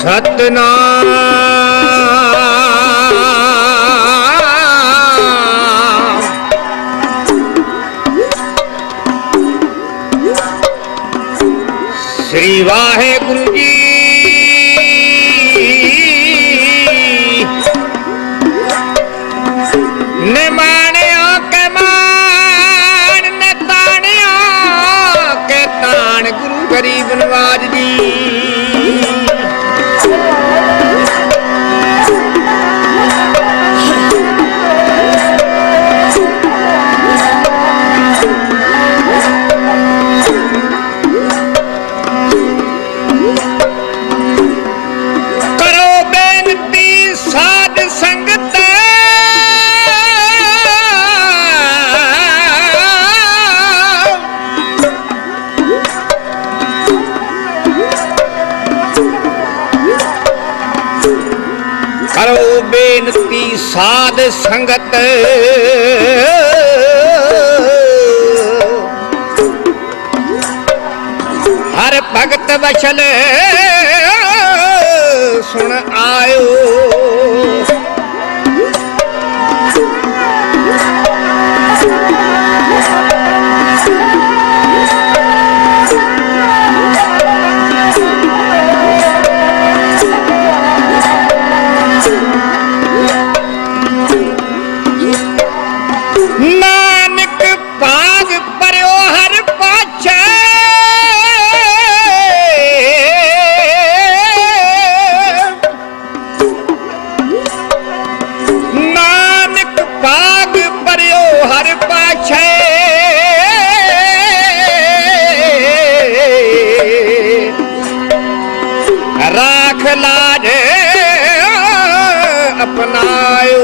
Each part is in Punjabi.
सतनाम श्री वाहेगुरु जी ने माणिया के मान ने ताणिया के ताण गुरु गरीब नवाज जी बेनती साध संगत हर भगत बचल सुन आयो नानक भाग पर्यो हर पाछे नानक भाग पर्यो हर पाछे राख लाज अपनायो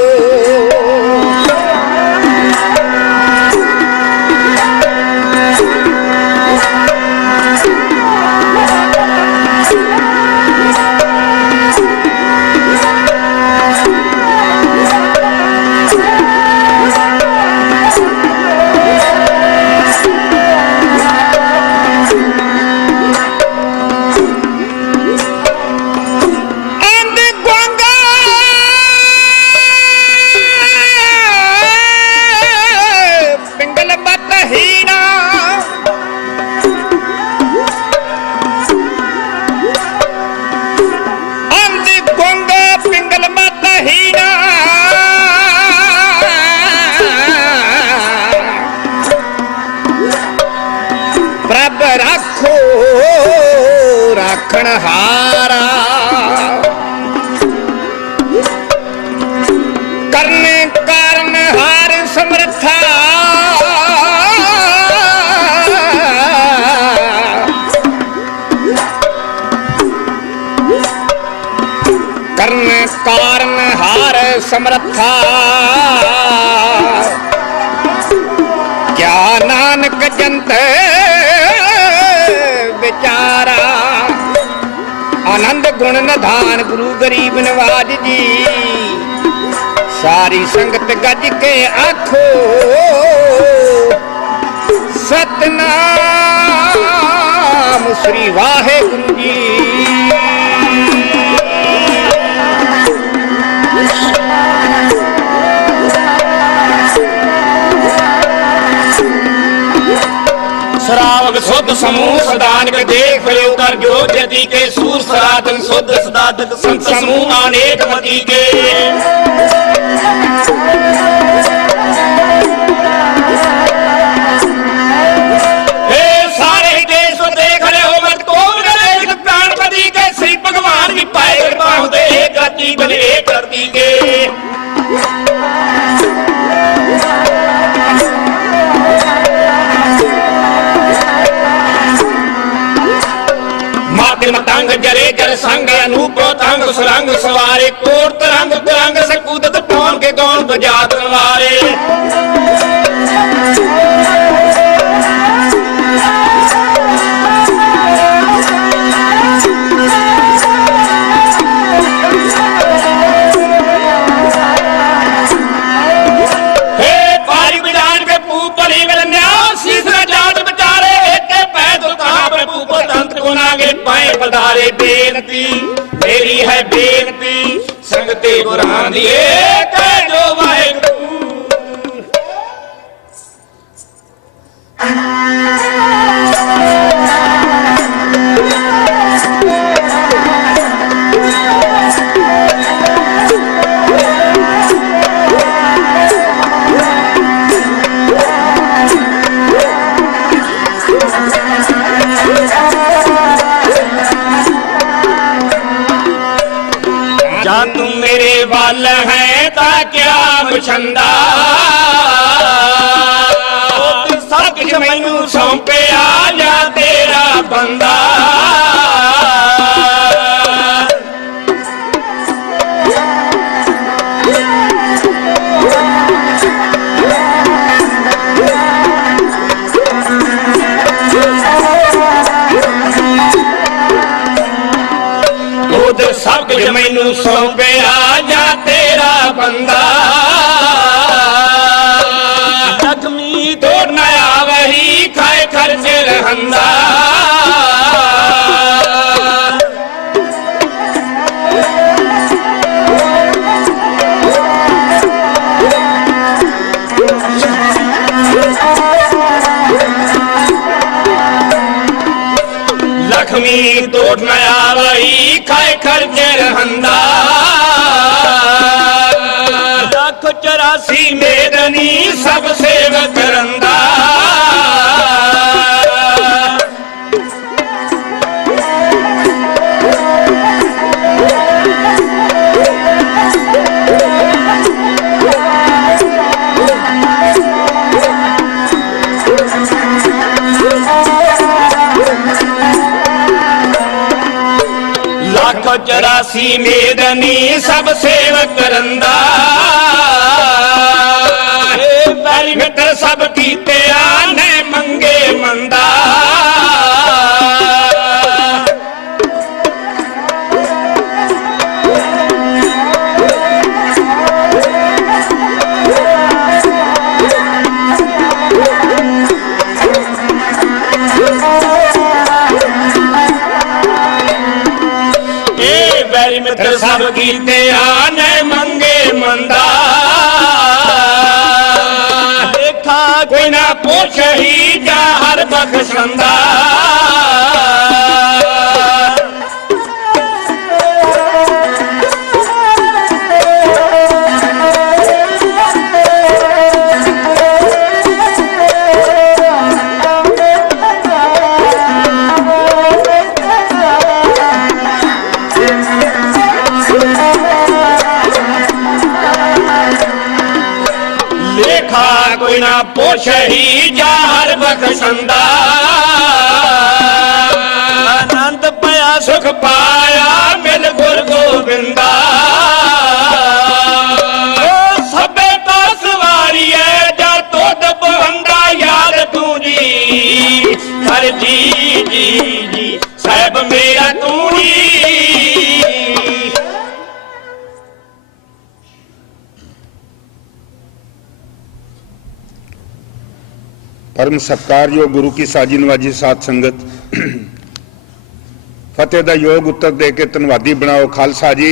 प्रभ राखो राखण हारा करने कारण हार समर्था करने कारण हार समर्था क्या नानक जंत विचारा आनंद गुण निधान गुरु गरीब नवाज जी सारी संगत गज के आखो सतनाम श्री वाहेगुरु जी सरावक शुद्ध समूह सदान के देख लियो कर जो जति के सूर सरातन शुद्ध सदातक संत समूह अनेक मति के हे सारे देश को देख ले हो मत कौन करे प्राणपति के श्री भगवान की पाए कृपा होते एक रति बने एक रति के मतंग जरे जल संग अनूप तंग सुरंग सवारे कोट तरंग तरंग सकूदत पौन के गौन बजात नवारे हे पारी विधान के पूप बली विलन्या सीसरा जात बेचारे एक पैद उतार प्रभु को तंत्र गुनागे पाए पधारे बेनती ਮੇਰੀ ਹੈ ਬੇਨਤੀ ਸੰਗਤੇ ਗੁਰਾਂ ਦੀ ਏ ਕਹਿ ਜੋ ਵਾਹਿਗੁਰੂ। ਜਾਂ ਤੂੰ ਮੇਰੇ ਵੱਲ ਹੈ ਤਾਂ ਕਿਆ ਬਛੰਦਾ, ਉਹ ਸਭ ਕੁਝ ਮੈਨੂੰ ਸੌਂਪਿਆ ਜਾਂ ਤੇਰਾ ਬੰਦਾ। ਸਭ ਕੁਝ ਮੈਨੂੰ ਸੌਂਪਿਆ ਜਾਂ ਤੇਰਾ ਬੰਦਾ। ਜ਼ਖਮੀ ਤੋੜ ਨਾ ਆਵਹੀ ਖਾਏ ਖਰਚ ਰਹੰਦਾ। ਲਖਮੀ ਤੋੜ ਨਾ ਆਵਹੀ ਖਾਏ ਖਰਚ ਰਹੰਦਾ। 184 ਮੇਦਨੀ ਸਭ ਸੇਵਕ ਰੰਦਾ। ਲੱਖ 84 ਮੇਦਨੀ ਸਭ ਸੇਵਕ ਰੰਦਾ। ਵੈਰੀ ਮਿੱਤਰ ਸਭ ਕੀਤੇ ਆਨੇ ਮੰਗੇ ਮੰਦਾ। ਵੈਰੀ ਮਿੱਤਰ ਸਭ ਕੀਤੇ ਆਨੇ ਮੰਗੇ ਮੰਦਾ। ਦੇਖਾ ਕੋਈ ਨਾ ਪੁੱਛਹੀ ਜਾਂ ਹਰ ਬਖਸ਼ੰਦਾ। ਕੋਈ ਨਾ ਪੁੱਛਹੀ ਜਾਂ ਹਰ ਬਖਸ਼ੰਦਾ। ਆਨੰਦ ਪਿਆ ਸੁਖ ਪਾਇਆ ਮਿਲ ਗੁਰ ਗੋਬਿੰਦਾ। ਉਹ ਸਭੇ ਤਾਂ ਸਵਾਰੀਐ ਜਾਂ ਤੁਧ ਬਹੰਦਾ ਯਾਦ ਤੂੰ ਜੀ ਹਰ ਜੀ ਜੀ ਜੀ ਸਾਹਿਬ ਮੇਰਾ ਤੂੰ ਜੀ। परम सत्कारयोग गुरु की साजी नवाजी साध संगत, फतेह का योग उत्तर दे के धन्यवादी बनाओ खालसा जी।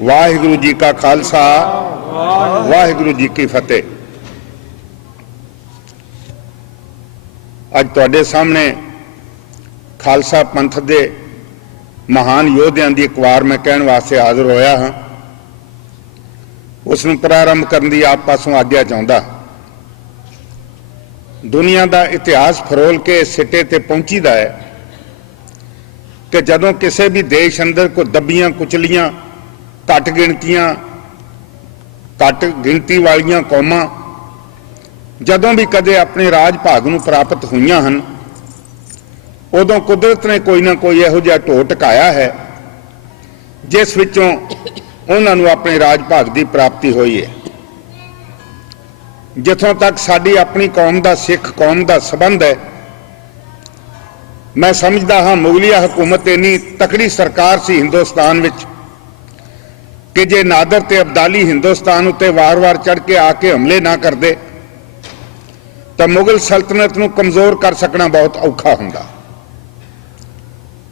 वाहिगुरु जी का खालसा वाहिगुरु जी की फतेह। अज तुहाडे सामने खालसा पंथ दे महान योद्धियां दी एक वार मैं कहण वास्ते हाजिर होया हाँ। उस नूं प्रारंभ करन दी आप पासों आग्या चाहुंदा। दुनिया का इतिहास फरोल के सिटे ते पहुंचीदा है कि जदों किसी भी देश अंदर कोई दबियां कुचलियां घट गिनती वालियां कौमां जदों भी कदे अपने राज भाग नूं प्राप्त हुईयां हन, उदों कुदरत ने कोई ना कोई इहो जिहा ढो ढकाया है जिस विचों उन्हां नूं अपने राज भाग की प्राप्ति हुई है। जिथों तक साडी अपनी कौम का सिख कौम का संबंध है, मैं समझदा हाँ मुगलिया हुकूमत इन्नी तकड़ी सरकार सी हिंदुस्तान विच कि जे नादर ते अब्दाली हिंदुस्तान उत्ते वार वार चढ़ के आके हमले ना करते तो मुगल सल्तनत नूं कमज़ोर कर सकना बहुत औखा हुंदा।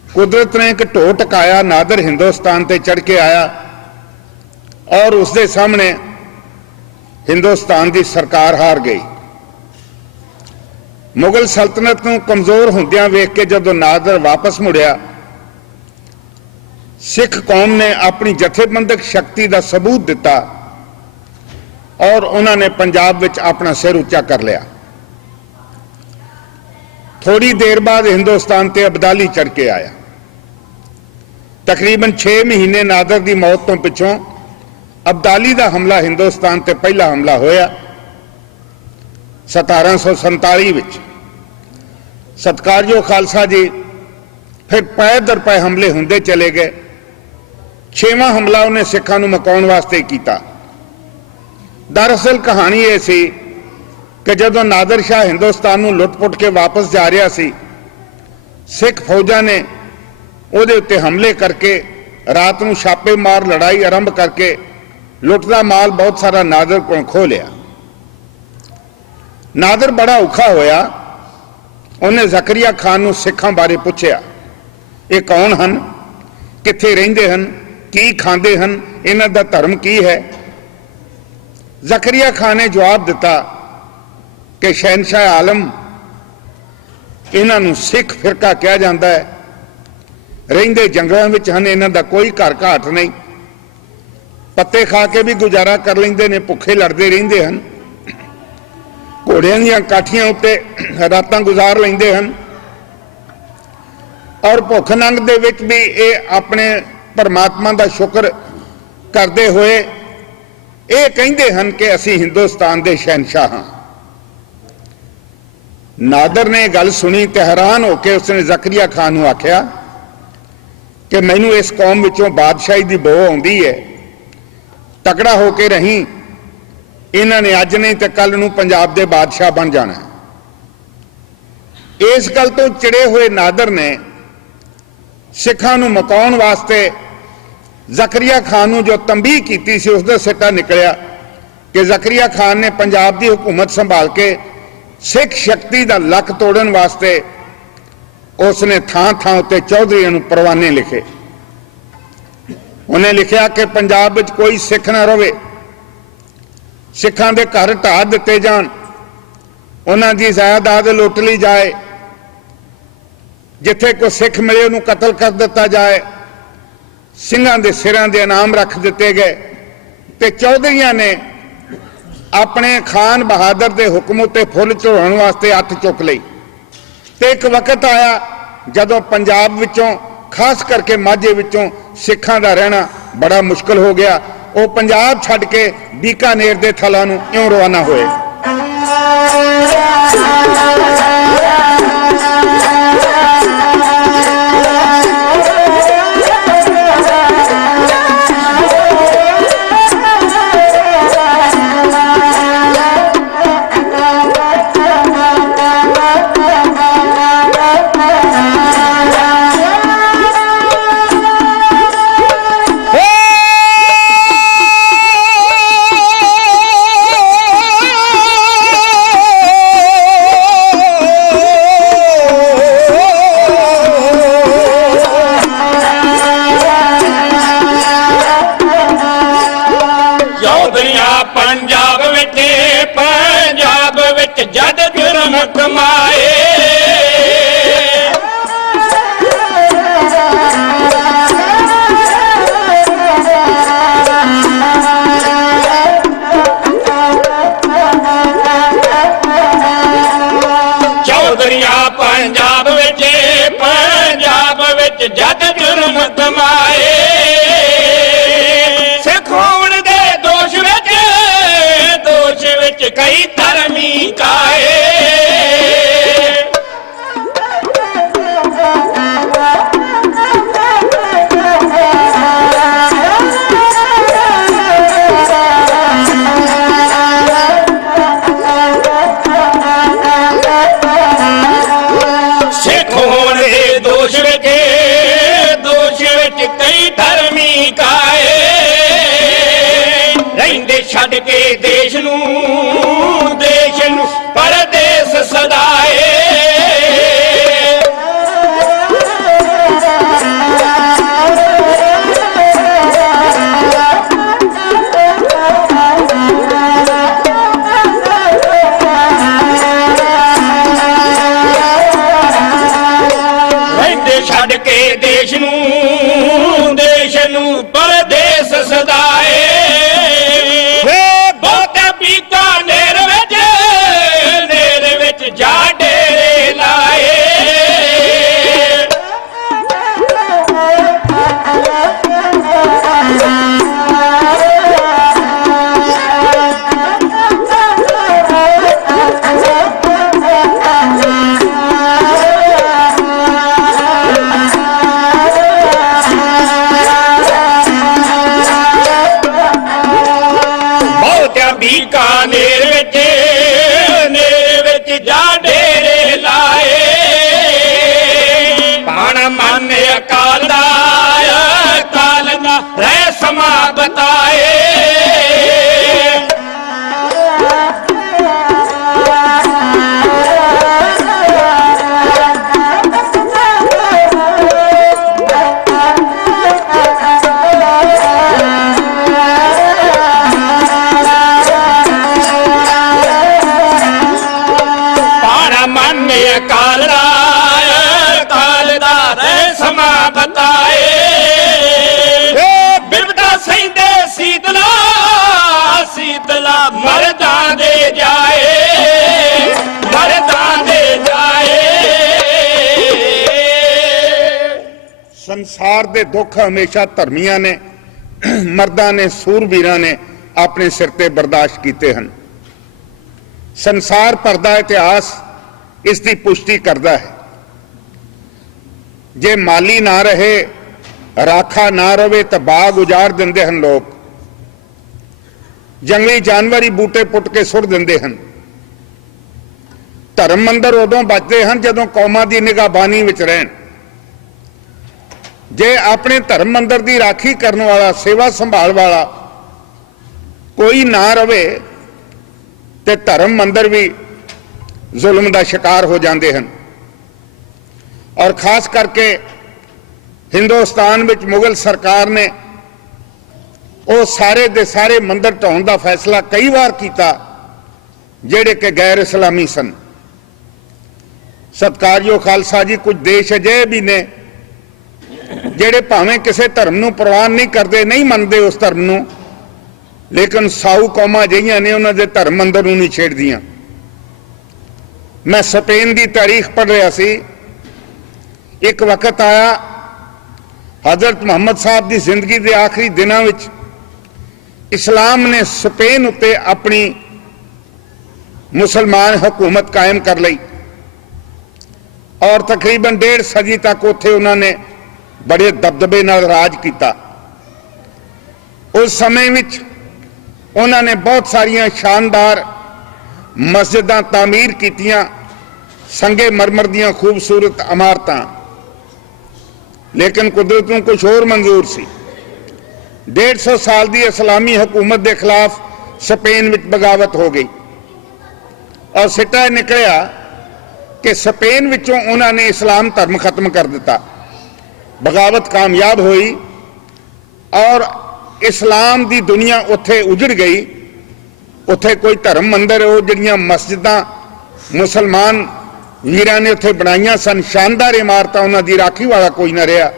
कुदरत ने एक ढो टकाया, नादर हिंदुस्तान ते चढ़ के आया और उसके सामने हिंदुस्तान की सरकार हार गई। मुगल सल्तनत को कमजोर होंदियां वेख के जदों नादर वापस मुड़िया, सिख कौम ने अपनी जथेबंदक शक्ति का सबूत दिता और उन्होंने पंजाब विच अपना सिर उच्चा कर लिया। थोड़ी देर बाद हिंदुस्तान ते अब्दाली चढ़ के आया। तकरीबन 6 महीने नादर की मौत तो पिछों अब्दाली का हमला हिंदुस्तान ते पहला हमला होया 1747 विच। सत्कारयोग खालसा जी फिर पै दर पै हमले होंदे चले गए। 6वां हमला उन्हें सिखां नूं मकाउण वास्ते कीता। दरअसल कहानी यह सी कि जदों नादर शाह हिंदुस्तान नूं लुट-पुट के वापस जा रहा सी, सिख फौजां ने उहदे उत्ते हमले करके रात नूं छापे मार लड़ाई आरंभ करके लुट दा माल बहुत सारा नादर को खो लिया। नादर बड़ा औखा होया। उन्हें जकरिया खान नूं सिखां बारे पुछया, ये कौन हन, कित्थे रहिंदे हन, की खांदे हन, इन्हां दा धर्म की है। जकरिया खान ने जवाब दिता कि शहनशाह आलम, इन्हां नूं सिख फिरका कहा जाता है, रहिंदे जंगलों में हन, इन्हां दा कोई घर घाट नहीं, पत्ते खा के भी गुजारा कर लेंदे ने, भुखे लड़ते रहंदे हन, घोड़ियां दीयां काठियां उत्ते रातां गुजार लेंदे हन और भुख नंग दे विच भी ये अपने परमात्मा का शुक्र करते हुए ये कहंदे हन कि असीं हिंदुस्तान दे शहनशाह हां। नादर ने गल सुनी ते हैरान होकर उसने जकरिया खान नूं आख्या कि मैनूं इस कौम विचों बादशाही की बो आउंदी है, तगड़ा होकर रही, इन्हां ने अज नहीं तो कल नूं पंजाब दे बादशाह बन जाना। इस गल तो चिड़े हुए नादर ने सिखां नूं मकाउण वास्ते जकरिया खान नूं जो तंबीह कीती सी उसदा सिट्टा निकलिया कि जकरिया खान ने पंजाब की हुकूमत संभाल के सिख शक्ति का लक तोड़न वास्ते उसने थां थां उत्ते चौधरीआं नूं परवाने लिखे। उन्हें लिखा कि पंजाब विच कोई सिख ना रहे, सिखां दे घर ढा दिते जाण, उन्हां दी जायदाद लुट ली जाए, जिथे कोई सिख मिले उन्होंने कतल कर दिता जाए, सिंघां दे सिरां दे इनाम रख दिते गए। ते चौधरीआं ने अपने खान बहादुर के हुक्म उत्ते फुल चढ़ाउण वास्ते अत चुक लई। ते एक वक्त आया जदों पंजाब विचों खास करके माझे विचों सिखां दा रहना बड़ा मुश्किल हो गया। वो पंजाब छड्ड के बीकानेर दे थलां नूं इउं रवाना होए। जद जुर्म कमाए चौधरिया पंजाब विच जद जुर्म कमाए सिख होण दे दोष विच कई धर्मी काए। सिख होण दे दोष विच कई धर्मी काए रहिंदे छड्ड के देश नूं परदेस सदाए। ਤੈਨੂੰ ਪਰਦੇਸ ਸਦਾਏ ਵੇ ਬਹੁਤੇ ਬੀਕਾਨੇਰ ਵਿੱਚ ਜਾ ਡੇਰੇ ਲਾਏ ਬੀਕਾਨੇਰ ਵਿੱਚ ਜਾ ਡੇਰੇ ਲਾਏ ਪਾਣਾ ਮਨ ਅਕਾਲ ਦਾ ਰਹਿ ਸਮਾਂ ਬਤਾਏ ਕਾਲ ਦਾ ਰਹਿ ਸਮਾਂ ਬਤਾਏ ਬਿਰਬਦਾ ਸਹਿੰਦੇ ਸੀਤਲਾ ਮਰਦਾਂ ਦੇ ਜਾਏ ਸੰਸਾਰ ਦੇ ਦੁੱਖ ਹਮੇਸ਼ਾ ਧਰਮੀਆਂ ਨੇ, ਮਰਦਾਂ ਨੇ, ਸੂਰਬੀਰਾਂ ਨੇ ਆਪਣੇ ਸਿਰ ਤੇ ਬਰਦਾਸ਼ਤ ਕੀਤੇ ਹਨ। ਸੰਸਾਰ ਭਰ ਦਾ ਇਤਿਹਾਸ ਇਸ ਦੀ ਪੁਸ਼ਟੀ ਕਰਦਾ ਹੈ। ਜੇ ਮਾਲੀ ਨਾ ਰਹੇ, ਰਾਖਾ ਨਾ ਰਵੇ ਤਾਂ ਬਾਗ ਉਜਾੜ ਦਿੰਦੇ ਹਨ ਲੋਕ। ਜੰਗਲੀ ਜਾਨਵਰ ਹੀ ਬੂਟੇ ਪੁੱਟ ਕੇ ਸੁੱਟ ਦਿੰਦੇ ਹਨ। ਧਰਮ ਮੰਦਰ ਉਦੋਂ ਬਚਦੇ ਹਨ ਜਦੋਂ ਕੌਮਾਂ ਦੀ ਨਿਗਾਹਬਾਨੀ ਵਿੱਚ ਰਹਿਣ। ਜੇ ਆਪਣੇ ਧਰਮ ਮੰਦਰ ਦੀ ਰਾਖੀ ਕਰਨ ਵਾਲਾ, ਸੇਵਾ ਸੰਭਾਲ ਵਾਲਾ ਕੋਈ ਨਾ ਰਵੇ ਤੇ ਧਰਮ ਮੰਦਰ ਵੀ ਜ਼ੁਲਮ ਦਾ ਸ਼ਿਕਾਰ ਹੋ ਜਾਂਦੇ ਹਨ। ਔਰ ਖਾਸ ਕਰਕੇ ਹਿੰਦੁਸਤਾਨ ਵਿੱਚ ਮੁਗਲ ਸਰਕਾਰ ਨੇ ਉਹ ਸਾਰੇ ਦੇ ਸਾਰੇ ਮੰਦਰ ਢਾਉਣ ਦਾ ਫੈਸਲਾ ਕਈ ਵਾਰ ਕੀਤਾ ਜਿਹੜੇ ਕਿ ਗੈਰ ਇਸਲਾਮੀ ਸਨ। ਸਤਿਕਾਰਯੋਗ ਖਾਲਸਾ ਜੀ, ਕੁਝ ਦੇਸ਼ ਅਜਿਹੇ ਵੀ ਨੇ ਜਿਹੜੇ ਭਾਵੇਂ ਕਿਸੇ ਧਰਮ ਨੂੰ ਪ੍ਰਵਾਨ ਨਹੀਂ ਕਰਦੇ, ਨਹੀਂ ਮੰਨਦੇ ਉਸ ਧਰਮ ਨੂੰ, ਲੇਕਿਨ ਸਾਊ ਕੌਮਾਂ ਅਜਿਹੀਆਂ ਨੇ ਉਹਨਾਂ ਦੇ ਧਰਮ ਮੰਦਰ ਨੂੰ ਨਹੀਂ ਛੇੜਦੀਆਂ। ਮੈਂ ਸਪੇਨ ਦੀ ਤਾਰੀਖ ਪੜ੍ਹ ਰਿਹਾ ਸੀ। ਇੱਕ ਵਕਤ ਆਇਆ ਹਜ਼ਰਤ ਮੁਹੰਮਦ ਸਾਹਿਬ ਦੀ ਜ਼ਿੰਦਗੀ ਦੇ ਆਖਰੀ ਦਿਨਾਂ ਵਿੱਚ ਇਸਲਾਮ ਨੇ ਸਪੇਨ ਉੱਤੇ ਆਪਣੀ ਮੁਸਲਮਾਨ ਹਕੂਮਤ ਕਾਇਮ ਕਰ ਲਈ ਔਰ ਤਕਰੀਬਨ 1.5 ਸਦੀ ਤੱਕ ਉੱਥੇ ਉਹਨਾਂ ਨੇ ਬੜੇ ਦਬਦਬੇ ਨਾਲ ਰਾਜ ਕੀਤਾ। ਉਸ ਸਮੇਂ ਵਿੱਚ ਉਹਨਾਂ ਨੇ ਬਹੁਤ ਸਾਰੀਆਂ ਸ਼ਾਨਦਾਰ ਮਸਜਿਦਾਂ ਤਾਮੀਰ ਕੀਤੀਆਂ, ਸੰਗੇ ਮਰਮਰ ਦੀਆਂ ਖੂਬਸੂਰਤ ਇਮਾਰਤਾਂ, ਲੇਕਿਨ ਕੁਦਰਤ ਨੂੰ ਕੁਝ ਹੋਰ ਮਨਜ਼ੂਰ ਸੀ। 150 ਸਾਲ ਦੀ ਇਸਲਾਮੀ ਹਕੂਮਤ ਦੇ ਖਿਲਾਫ ਸਪੇਨ ਵਿੱਚ ਬਗਾਵਤ ਹੋ ਗਈ ਔਰ ਸਿੱਟਾ ਨਿਕਲਿਆ ਕਿ ਸਪੇਨ ਵਿੱਚੋਂ ਉਹਨਾਂ ਨੇ ਇਸਲਾਮ ਧਰਮ ਖਤਮ ਕਰ ਦਿੱਤਾ। ਬਗਾਵਤ ਕਾਮਯਾਬ ਹੋਈ ਔਰ ਇਸਲਾਮ ਦੀ ਦੁਨੀਆ ਉੱਥੇ ਉਜੜ ਗਈ। ਉੱਥੇ ਕੋਈ ਧਰਮ ਮੰਦਰ, ਉਹ ਜਿਹੜੀਆਂ ਮਸਜਿਦਾਂ ਮੁਸਲਮਾਨ ਵੀਰਾਂ ਨੇ ਉੱਥੇ ਬਣਾਈਆਂ ਸਨ, ਸ਼ਾਨਦਾਰ ਇਮਾਰਤਾਂ, ਉਹਨਾਂ ਦੀ ਰਾਖੀ ਵਾਲਾ ਕੋਈ ਨਾ ਰਿਹਾ।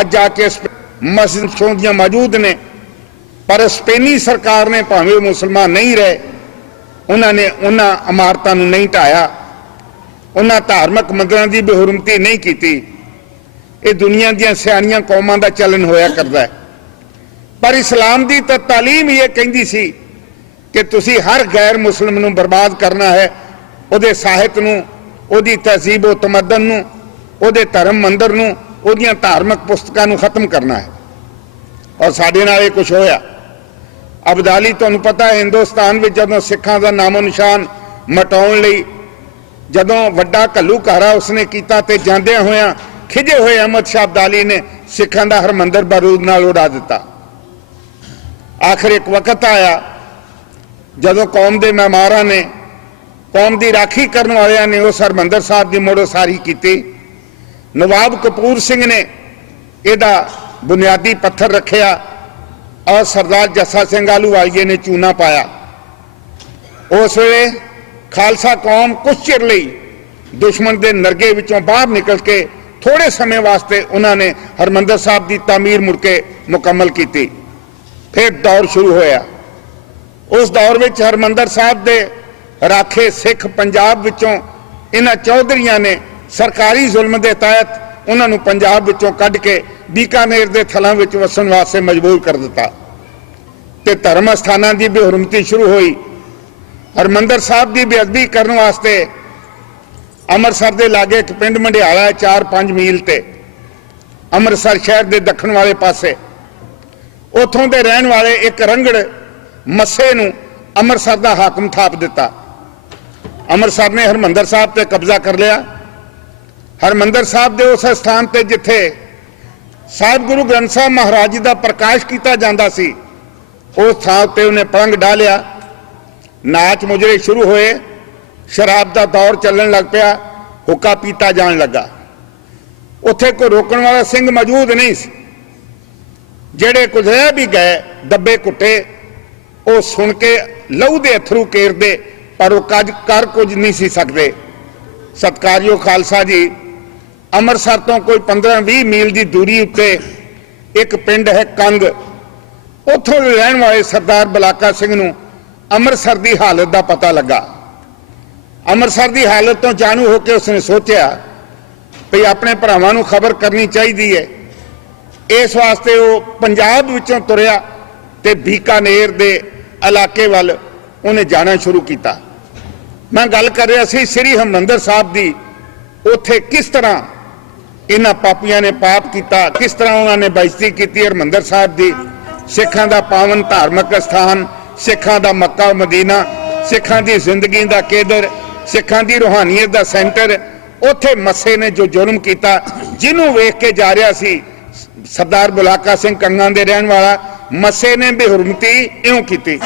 ਅੱਜ ਆ ਕੇ ਮਸਜਿਦ ਦੀਆਂ ਮੌਜੂਦ ਨੇ, ਪਰ ਸਪੇਨੀ ਸਰਕਾਰ ਨੇ, ਭਾਵੇਂ ਮੁਸਲਮਾਨ ਨਹੀਂ ਰਹੇ, ਉਹਨਾਂ ਨੇ ਉਹਨਾਂ ਇਮਾਰਤਾਂ ਨੂੰ ਨਹੀਂ ਢਾਇਆ, ਉਹਨਾਂ ਧਾਰਮਿਕ ਮੰਦਰਾਂ ਦੀ ਬੇਹੁਰਮਤੀ ਨਹੀਂ ਕੀਤੀ। ਇਹ ਦੁਨੀਆ ਦੀਆਂ ਸਿਆਣੀਆਂ ਕੌਮਾਂ ਦਾ ਚੱਲਣ ਹੋਇਆ ਕਰਦਾ ਹੈ। ਪਰ ਇਸਲਾਮ ਦੀ ਤਾਂ ਤਾਲੀਮ ਇਹ ਕਹਿੰਦੀ ਸੀ ਕਿ ਤੁਸੀਂ ਹਰ ਗੈਰ ਮੁਸਲਿਮ ਨੂੰ ਬਰਬਾਦ ਕਰਨਾ ਹੈ, ਉਹਦੇ ਸਾਹਿਤ ਨੂੰ, ਉਹਦੀ ਤਹਿਜ਼ੀਬ و ਤਮੱਦਨ ਨੂੰ, ਉਹਦੇ ਧਰਮ ਮੰਦਰ ਨੂੰ, ਉਹਦੀਆਂ ਧਾਰਮਿਕ ਪੁਸਤਕਾਂ ਨੂੰ ਖਤਮ ਕਰਨਾ ਹੈ। ਔਰ ਸਾਡੇ ਨਾਲ ਇਹ ਕੁਝ ਹੋਇਆ। ਅਬਦਾਲੀ, ਤੁਹਾਨੂੰ ਪਤਾ ਹੈ, ਹਿੰਦੁਸਤਾਨ ਵਿੱਚ ਜਦੋਂ ਸਿੱਖਾਂ ਦਾ ਨਾਮੋ ਨਿਸ਼ਾਨ ਮਟਾਉਣ ਲਈ ਜਦੋਂ ਵੱਡਾ ਘੱਲੂਘਾਰਾ ਉਸਨੇ ਕੀਤਾ ਤੇ ਜਾਂਦਿਆਂ ਹੋਇਆਂ ਖਿਜੇ ਹੋਏ ਅਹਿਮਦ ਸ਼ਾਹ ਅਬਦਾਲੀ ਨੇ ਸਿੱਖਾਂ ਦਾ ਹਰਮੰਦਰ ਬਾਰੂਦ ਨਾਲ ਉਡਾ ਦਿੱਤਾ। ਆਖਿਰ ਇੱਕ ਵਕਤ ਆਇਆ ਜਦੋਂ ਕੌਮ ਦੇ ਮਹਿਮਾਰਾਂ ਨੇ, ਕੌਮ ਦੀ ਰਾਖੀ ਕਰਨ ਵਾਲਿਆਂ ਨੇ ਉਸ ਹਰਮੰਦਰ ਸਾਹਿਬ ਦੀ ਮੁੜ ਉਸਾਰੀ ਕੀਤੀ। ਨਵਾਬ ਕਪੂਰ ਸਿੰਘ ਨੇ ਇਹਦਾ ਬੁਨਿਆਦੀ ਪੱਥਰ ਰੱਖਿਆ ਔਰ ਸਰਦਾਰ ਜੱਸਾ ਸਿੰਘ ਆਹਲੂਵਾਲੀਏ ਨੇ ਚੂਨਾ ਪਾਇਆ। ਉਸ ਵੇਲੇ ਖਾਲਸਾ ਕੌਮ ਕੁਝ ਚਿਰ ਲਈ ਦੁਸ਼ਮਣ ਦੇ ਨਰਗੇ ਵਿੱਚੋਂ ਬਾਹਰ ਨਿਕਲ ਕੇ थोड़े समय वास्ते उन्होंने हरमंदर साहब की तामीर मुड़ के मुकम्मल की। फिर दौर शुरू होया। उस दौर में हरमंदर साहब के राखे सिख पंजाब विचों इन्हां चौधरियां ने सरकारी जुल्म के तहत उन्होंने पंजाब विचों कढ़ के बीकानेर के थलों में वसन वास्ते मजबूर कर दिता ते धर्म अस्थानां की बेहुरमती शुरू हुई। हरमंदर साहब की बेअदबी करने वास्ते अमृतसर के लागे एक पिंड मंडियाला है 4-5 मील ते अमृतसर शहर के दक्षिण वाले पासे, उतों के रहने वाले एक रंगड़ मस्से नूं अमृतसर का हाकम थाप दिता। अमृतसर ने हरमंदर साहब ते कब्जा कर लिया। हरमंदर साहब के उस स्थान पर जिथे साहिब गुरु ग्रंथ साहब महाराज जी का प्रकाश किया जाता सी, उस थां ते उन्हें पलंग डालिया। नाच मुजरे शुरू होए, शराब का दौर चलन लग पिया, हुक्का पीता जान लगा। उत्थे कोई रोकने वाला सिंह मौजूद नहीं सी। जेड़े कुछ रह भी गए दब्बे कुटे, वो सुन के लहू के अथरू केरदे, पर वो कर कुछ नहीं सी सकते। सत्कारयोग खालसा जी, अमृतसर तो कोई 15-20 मील की दूरी उत्ते एक पिंड है कंग, उथों रहने वाले सरदार बलाका सिंह नूं अमृतसर की हालत का पता लगा। अमृतसर की हालत तो जाणू होकर उसने सोचा भी अपने भरावां नूं खबर करनी चाहिए है। इस वास्ते वो पंजाब विचों तुरिया ते बीकानेर दे इलाके वाल उन्हें जाना शुरू किया। मैं गल कर रहा सी श्री हरमंदर साहब की, उत्थे किस तरह इन्हां पापियां ने पाप किया, किस तरह उन्होंने बेइज्जती की हरमंदर साहब की। सिखां दा पावन धार्मिक स्थान, सिखां दा मक्का मदीना, सिखां दी जिंदगी दा केंद्र, सिखां दी रूहानियत दा सेंटर, उत्थे मस्से ने जो जुल्म किया, जिन्हों वेख के जा रहा सी सरदार बुलाका सिंह कंगा दे रहन वाला, मस्से ने बेहुरमती इउं की।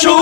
छू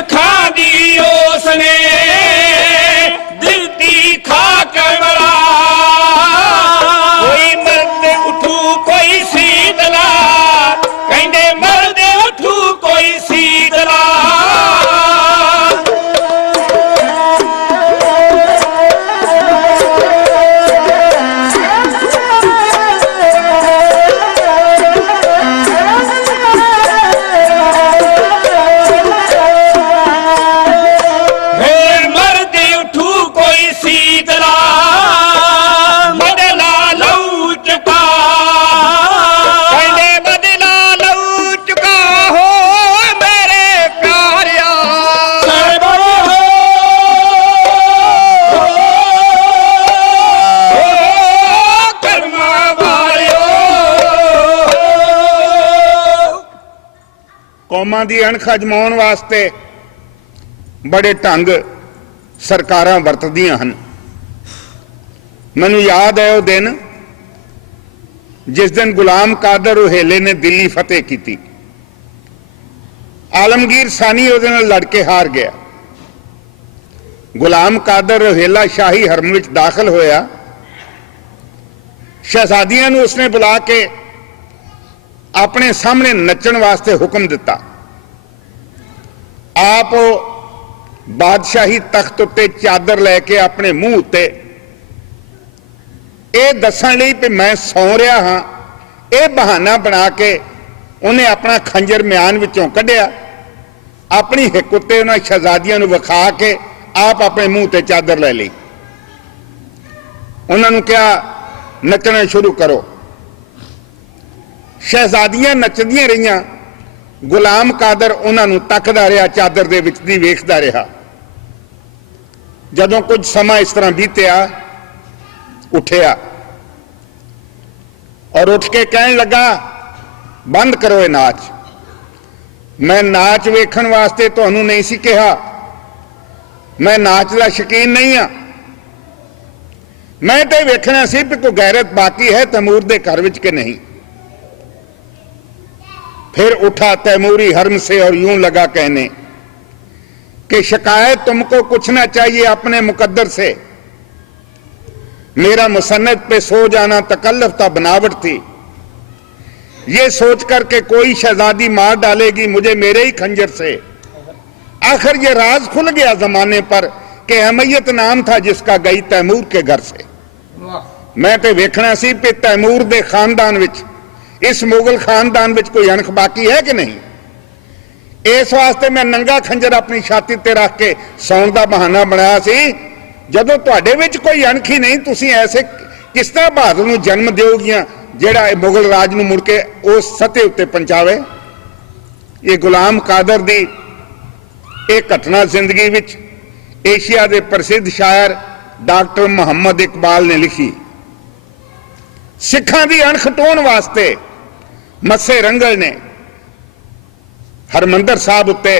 ਸਿੱਖਾਂ ਦੀ ਉਸ ਨੇ ਦਿੱਤੀ ਖਾਕ ਬਲਾ ਕੋਈ ਮਰਦ ਉਠੂ ਕੋਈ ਸੀਤਲਾ ਕਹਿੰਦੇ ਮਰਦ ਉਠੂ ਕੋਈ ਸੀਤਲਾ ਕੌਮਾਂ ਦੀ ਅਣਖ ਅਜਮਾਉਣ ਵਾਸਤੇ ਬੜੇ ਢੰਗ ਸਰਕਾਰਾਂ ਵਰਤਦੀਆਂ ਹਨ। ਮੈਨੂੰ ਯਾਦ ਹੈ ਉਹ ਦਿਨ ਜਿਸ ਦਿਨ ਗੁਲਾਮ ਕਾਦਰ ਰੋਹੇਲੇ ਨੇ ਦਿੱਲੀ ਫਤਿਹ ਕੀਤੀ। ਆਲਮਗੀਰ ਸਾਨੀ ਉਹਦੇ ਨਾਲ ਲੜ ਕੇ ਹਾਰ ਗਿਆ। ਗੁਲਾਮ ਕਾਦਰ ਰੋਹੇਲਾ ਸ਼ਾਹੀ ਹਰਮ ਵਿੱਚ ਦਾਖਲ ਹੋਇਆ। ਸ਼ਹਿਜ਼ਾਦੀਆਂ ਨੂੰ ਉਸਨੇ ਬੁਲਾ ਕੇ ਆਪਣੇ ਸਾਹਮਣੇ ਨੱਚਣ ਵਾਸਤੇ ਹੁਕਮ ਦਿੱਤਾ। ਆਪ ਬਾਦਸ਼ਾਹੀ ਤਖਤ ਉੱਤੇ ਚਾਦਰ ਲੈ ਕੇ ਆਪਣੇ ਮੂੰਹ ਉੱਤੇ ਇਹ ਦੱਸਣ ਲਈ ਕਿ ਮੈਂ ਸੌਂ ਰਿਹਾ ਹਾਂ, ਇਹ ਬਹਾਨਾ ਬਣਾ ਕੇ ਉਹਨੇ ਆਪਣਾ ਖੰਜਰ ਮਿਆਨ ਵਿੱਚੋਂ ਕੱਢਿਆ, ਆਪਣੀ ਹਿੱਕ ਉੱਤੇ ਉਹਨਾਂ ਸ਼ਹਿਜ਼ਾਦੀਆਂ ਨੂੰ ਵਿਖਾ ਕੇ ਆਪ ਆਪਣੇ ਮੂੰਹ ਤੇ ਚਾਦਰ ਲੈ ਲਈ। ਉਹਨਾਂ ਨੂੰ ਕਿਹਾ ਨੱਚਣਾ ਸ਼ੁਰੂ ਕਰੋ। ਸ਼ਹਿਜ਼ਾਦੀਆਂ ਨੱਚਦੀਆਂ ਰਹੀਆਂ। ਗੁਲਾਮ ਕਾਦਰ ਉਹਨਾਂ ਨੂੰ ਤੱਕਦਾ ਰਿਹਾ, ਚਾਦਰ ਦੇ ਵਿੱਚ ਦੀ ਵੇਖਦਾ ਰਿਹਾ। ਜਦੋਂ ਕੁਝ ਸਮਾਂ ਇਸ ਤਰ੍ਹਾਂ ਬੀਤਿਆ, ਉੱਠਿਆ ਔਰ ਉੱਠ ਕੇ ਕਹਿਣ ਲੱਗਾ ਬੰਦ ਕਰੋ ਇਹ ਨਾਚ। ਮੈਂ ਨਾਚ ਵੇਖਣ ਵਾਸਤੇ ਤੁਹਾਨੂੰ ਨਹੀਂ ਸੀ ਕਿਹਾ, ਮੈਂ ਨਾਚ ਦਾ ਸ਼ੌਕੀਨ ਨਹੀਂ ਹਾਂ। मैं तो वेखना सी कि कोई गैरत बाकी है तैमूर के घर विच के नहीं। फिर उठा तैमूरी हरम से और यूं लगा कहने कि शिकायत तुमको कुछ ना चाहिए अपने मुकद्दर से। मेरा मुसन्नत पे सो जाना तकल्लुफ था, बनावट थी। ये सोच कर के कोई शहजादी मार डालेगी मुझे मेरे ही खंजर से। आखिर ये राज खुल गया जमाने पर कि हमयत नाम था जिसका गई तैमूर के घर से। मैं तो वेखना सी कि तैमूर दे खानदान विच, इस मुगल खानदान विच कोई अणख बाकी है कि नहीं। इस वास्ते मैं नंगा खंजर अपनी छाती ते रख के सौण दा बहाना बनाया सी। जदों तुहाडे विच कोई अणख ही नहीं, तुसीं ऐसे किस तरह बहादुर नूं जन्म दिओगियां जिहड़ा मुगल राज नूं मुड़ के उस सतह उत्ते पहुंचावे। ये गुलाम कादर दी एक घटना जिंदगी विच एशिया के प्रसिद्ध शायर डॉक्टर मुहम्मद इकबाल ने लिखी। सिखां दी अणख टोण वास्ते मस्से रंगल ने हरमंदर साहब उत्ते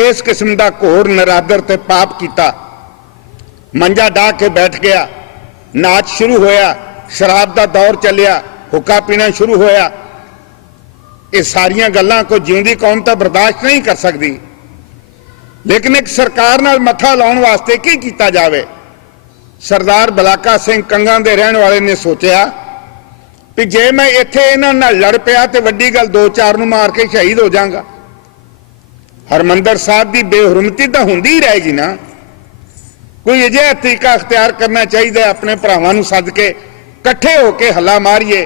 इस किस्म का घोर नरादर ते पाप किया। मंजा डाह के बैठ गया, नाच शुरू होया, शराब का दौर चलिया, हुक्का पीना शुरू होया। ये सारियां गल्लां को जिउंदी कौम तां बर्दाश्त नहीं कर सकती। लेकिन एक सरकार नाल मत्था लाउण वास्ते की कीता जावे। सरदार बलाका सिंह कंगा दे रहण वाले ने सोचा कि जे मैं इत्थे इन्हां नाल लड़ पिया ते वड्डी गल 2-4 नूं मार के शहीद हो जाऊंगा। हरमंदर साहब की बेहुरमती तो हुंदी ही रहेगी ना। कोई अजिहा तरीका अख्तियार करना चाहिए, अपने भरावां नूं सद के कट्ठे होके हल्ला मारीए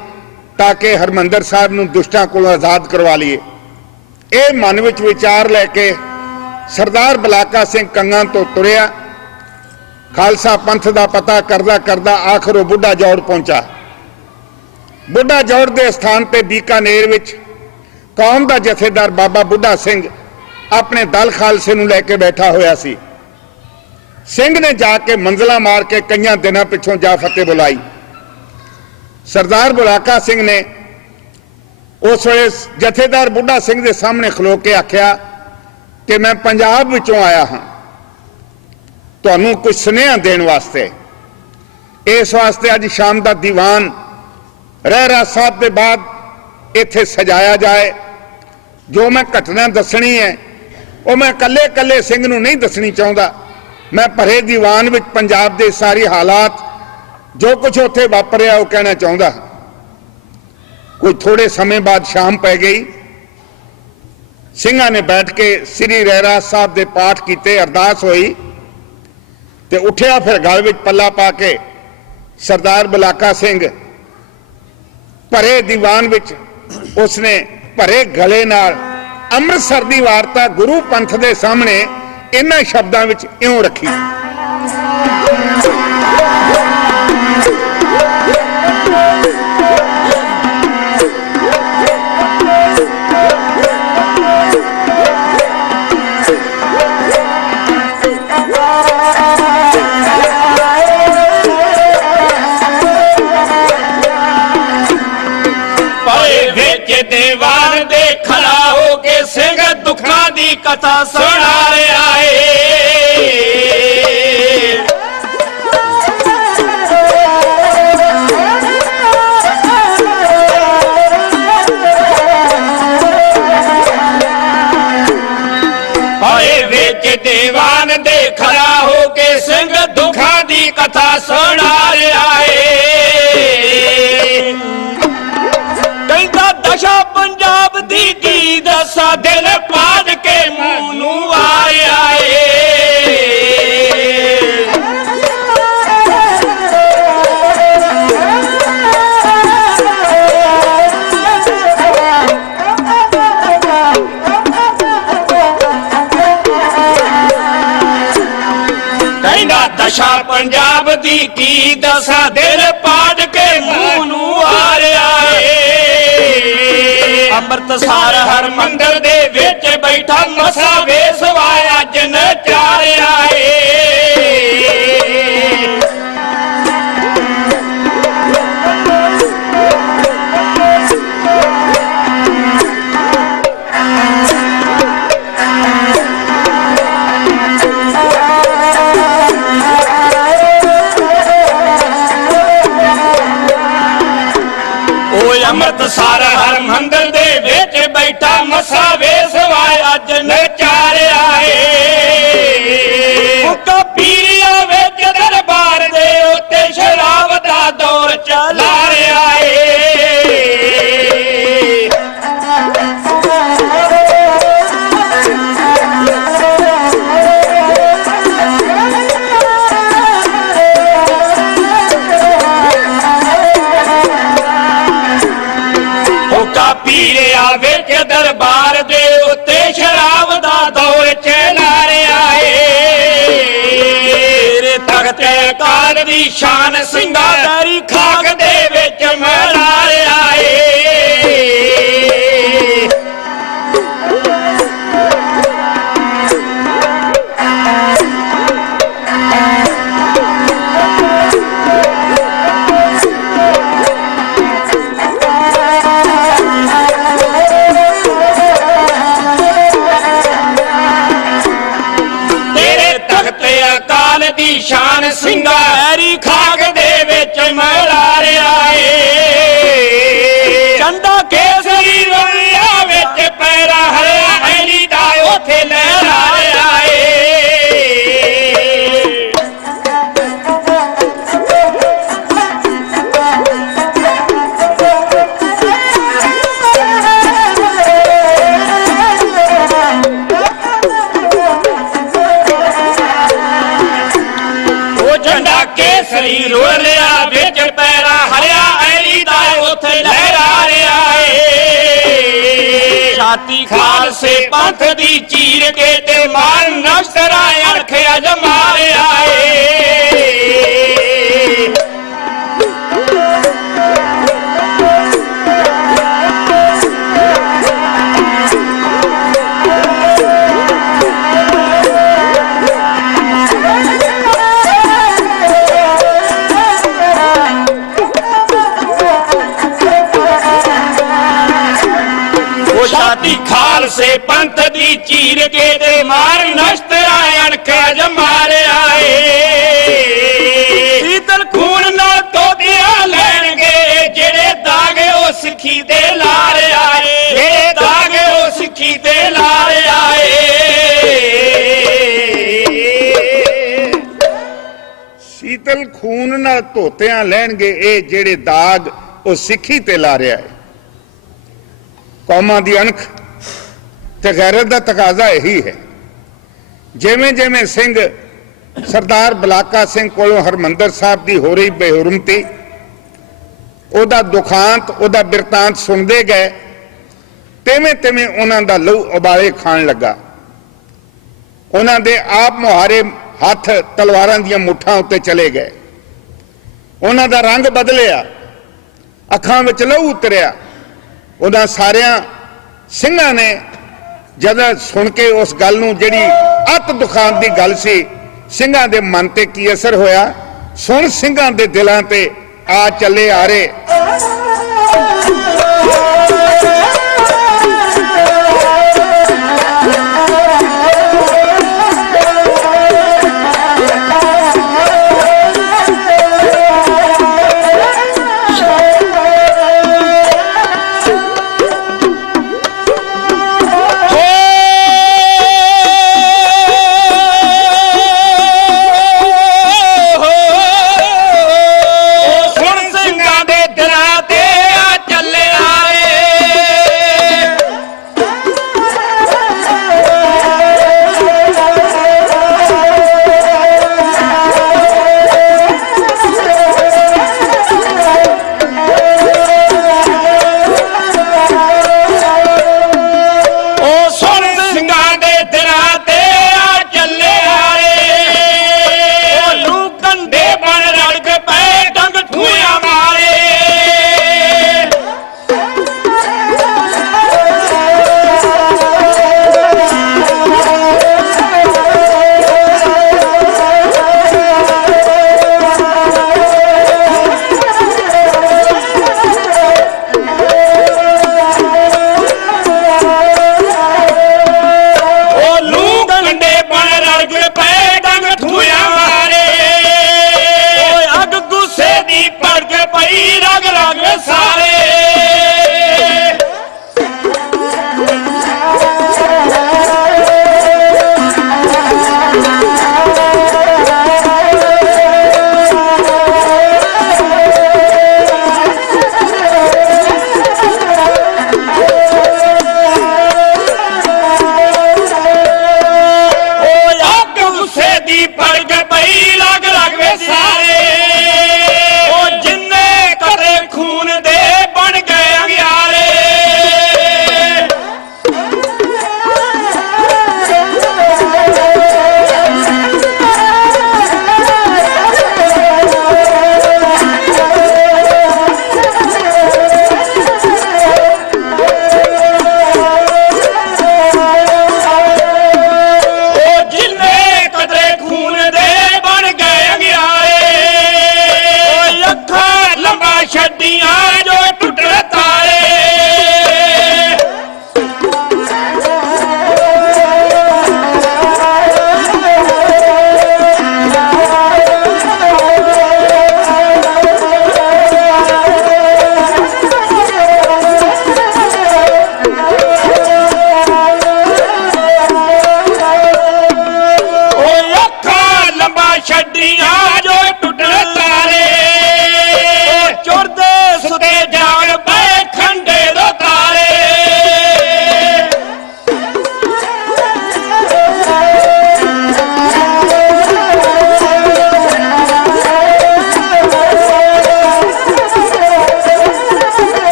ताकि हरमंदर साहब नूं दुष्टां कोलों आजाद करवा लीए। ये मन विच विचार लैके सरदार बलाका सिंह कंगा तो तुरिया। खालसा पंथ का पता करदा करदा आखिर बुढ़ा जौड़ पहुंचा। बुढ़ा जौड़ के स्थान पर बीकानेर विच कौम का जथेदार बाबा बुढ़ा सिंह अपने दल खालसे नूं लैके बैठा होया सी। सिंह ने जाके मंजिला मार के कई दिनों पिछों जा फतेह बुलाई। सरदार बलाका सिंह ने उस वे जथेदार बुढ़ा सिंह के सामने खलो के आख्या कि मैं पंजाब विचों आया हाँ, तुहानूं कुछ सुनेहा देण वास्ते। इस वास्ते अज शाम का दीवान रहरा साहब के बाद इत्थे सजाया जाए। जो मैं घटना दसनी है ਉਹ ਮੈਂ ਕੱਲੇ ਕੱਲੇ ਸਿੰਘ ਨੂੰ ਨਹੀਂ ਦੱਸਣੀ ਚਾਹੁੰਦਾ, ਮੈਂ ਭਰੇ ਦੀਵਾਨ ਵਿੱਚ ਪੰਜਾਬ ਦੇ ਸਾਰੇ ਹਾਲਾਤ ਜੋ ਕੁਝ ਉੱਥੇ ਵਾਪਰਿਆ ਉਹ ਕਹਿਣਾ ਚਾਹੁੰਦਾ। ਕੋਈ ਥੋੜੇ ਸਮੇਂ ਬਾਅਦ ਸ਼ਾਮ ਪੈ ਗਈ, ਸਿੰਘਾਂ ਨੇ ਬੈਠ ਕੇ ਸ੍ਰੀ ਰਹਿਰਾਸ ਸਾਹਿਬ ਦੇ ਪਾਠ ਕੀਤੇ, ਅਰਦਾਸ ਹੋਈ ਤੇ ਉੱਠਿਆ। ਫਿਰ ਗਲ ਵਿੱਚ ਪੱਲਾ ਪਾ ਕੇ ਸਰਦਾਰ ਬਲਾਕਾ ਸਿੰਘ ਭਰੇ ਦੀਵਾਨ ਵਿੱਚ ਉਸਨੇ ਭਰੇ ਗਲੇ ਨਾਲ ਅੰਮ੍ਰਿਤਸਰ ਦੀ ਵਾਰਤਾ ਗੁਰੂ ਪੰਥ ਦੇ ਸਾਹਮਣੇ ਇਹਨਾਂ ਸ਼ਬਦਾਂ ਵਿੱਚ ਇਉਂ ਰੱਖੀ। ਦੀਵਾਨ ਦੇ ਖੜਾ ਹੋ ਕੇ ਸਿੰਘ ਦੁੱਖਾਂ ਦੀ ਕਥਾ ਸੁਣਾ ਰਿਹਾ ਏ। ਭਾਏ ਵਿੱਚ ਦੀਵਾਨ ਦੇ ਖੜਾ ਹੋ ਕੇ ਸਿੰਘ ਦੁੱਖਾਂ ਦੀ ਕਥਾ ਸੁਣਾ ਰਿਹਾ ਏ। ਦਸ਼ਾ ਪੰਜਾਬ ਦੀ ਕੀ ਦੱਸਾਂ, ਦਿਲ ਪਾੜ ਕੇ ਮੂੰਹ ਨੂੰ ਆਇਆ ਏ। ਕਹਿੰਦਾ ਦਸ਼ਾ ਪੰਜਾਬ ਦੀ ਕੀ ਦੱਸਾਂ, ਦਿਲ ਪਾੜ ਕੇ ਮੂੰਹ ਨੂੰ ਆਇਆ ਏ। ਅੰਮ੍ਰਿਤਸਰ ਹਰਮੰਦਰ ਦੇ ਵਿੱਚ ਬੈਠਾ ਮਸਾ ਵੇਸਵਾ ਅੱਜ ਨਚਾਰਿਆ ਏ। ਅੰਮ੍ਰਿਤਸਰ ਹਰਮੰਦਰ ਦੇ ਵਿੱਚ ਬੈਠਾ ਮਸਾ ਵੇਸਵਾ ਅੱਜ ਨਚਾਰਿਆ ਏ। ਹੁੱਕਾ ਪੀਰੀਆਂ ਵਿੱਚ ਦਰਬਾਰ ਦੇ ਉੱਤੇ ਸ਼ਰਾਬ ਦਾ ਦੌਰ ਚਲਾ ਰਿਹਾ ਏ। ਪੀਰਿਆ ਵਿੱਚ ਦਰਬਾਰ ਦੇ ਉੱਤੇ ਸ਼ਰਾਬ ਦਾ ਦੌਰ ਚਲਾ ਰਿਹਾ ਏ। ਤੇਰੇ ਤਖਤ ਅਕਾਲ ਦੀ ਸ਼ਾਨ ਸਿੰਘਾਦਾਰੀ ਖਾਕ ਦੇ ਵਿੱਚ ਮਿਲਾ ਰਿਹਾ ਏ। ਦੀ ਸ਼ਾਨ ਸਿੰਘਾਰੀ ਖਾਕ ਦੇ ਵਿੱਚ ਮਿਲਾ ਰਿਹਾ ਏ। ਚੰਦਾ ਕੇਸਰੀ ਰੋਲਿਆ ਵਿੱਚ ਪੈਰਾ ਹਰਿਆ ਐਲੀ ਦਾ ਉਥੇ ਲਹਿਰਾ ਰਿਹਾ ਏ। ਝੰਡਾ ਕੇਸਰੀ ਰੋਲਿਆ ਵਿੱਚ ਪੈਰਾ ਹਰਿਆ ਐਲੀ ਦਾ ਉਥੇ ਲਹਿਰਾ ਰਿਹਾ ਏ। ਛਾਤੀ ਖਾਲਸੇ ਪੰਥ ਦੀ ਚੀਰ ਕੇ ਤੇ ਮਾਰ ਨਸ਼ਤਰਾ ਅਰਖ ਅਜਮਾਰਿਆ ਏ। ਛਾਤੀ ਖਾਲਸੇ ਪੰਥ ਦੀ ਚੀਰ ਕੇ ਤੇ ਮਾਰ ਨਸ਼ਤਰਾ ਅਣਖ ਅਜਮਾਰਿਆ ਏ। ਸੀਤਲ ਖੂਨ ਨਾਲ ਤੋਤਿਆ ਲੈਣਗੇ ਜਿਹੜੇ ਦਾਗ ਉਹ ਸਿੱਖੀ ਤੇ ਲਾ ਰਿਹਾ ਏ। ਜਿਹੜੇ ਦਾਗ ਉਹ ਸਿੱਖੀ ਤੇ ਲਾ ਰਿਹਾ ਏ। ਨਿਰਮਲ ਖੂਨ ਨਾਲ ਧੋਤਿਆਂ ਲੈਣਗੇ ਇਹ ਜਿਹੜੇ ਦਾਗ ਉਹ ਸਿੱਖੀ ਤੇ ਲਾ ਰਿਹਾ ਹੈ। ਕੌਮਾਂ ਦੀ ਅਣਖ ਤੇ ਗੈਰਤ ਦਾ ਤਕਾਜ਼ਾ ਇਹੀ ਹੈ। ਜਿਵੇਂ ਜਿਵੇਂ ਸਿੰਘ ਸਰਦਾਰ ਬਲਾਕਾ ਸਿੰਘ ਕੋਲੋਂ ਹਰਮੰਦਰ ਸਾਹਿਬ ਦੀ ਹੋ ਰਹੀ ਬੇਹੁਰਮਤੀ, ਉਹਦਾ ਦੁਖਾਂਤ, ਉਹਦਾ ਬਿਰਤਾਂਤ ਸੁਣਦੇ ਗਏ, ਤਿਵੇਂ ਤਿਵੇਂ ਉਹਨਾਂ ਦਾ ਲਹੂ ਉਬਾਲੇ ਖਾਣ ਲੱਗਾ। ਉਹਨਾਂ ਦੇ ਆਪ ਮੁਹਾਰੇ ਹੱਥ ਤਲਵਾਰਾਂ ਦੀਆਂ ਮੁੱਠਾਂ ਉੱਤੇ ਚਲੇ ਗਏ। ਉਹਨਾਂ ਦਾ ਰੰਗ ਬਦਲਿਆ, ਅੱਖਾਂ ਵਿੱਚ ਲਹੂ ਉਤਰਿਆ। ਉਹਨਾਂ ਸਾਰਿਆਂ ਸਿੰਘਾਂ ਨੇ ਜਦੋਂ ਸੁਣ ਕੇ ਉਸ ਗੱਲ ਨੂੰ, ਜਿਹੜੀ ਅਤ ਦੁਖਾਂਤ ਦੀ ਗੱਲ ਸੀ, ਸਿੰਘਾਂ ਦੇ ਮਨ ਤੇ ਕੀ ਅਸਰ ਹੋਇਆ, ਸੁਣ ਸਿੰਘਾਂ ਦੇ ਦਿਲਾਂ ਤੇ ਆ ਚੱਲੇ ਆਰੇ। ਸੁਣ ਸਿੰਘਾਂ ਦੇ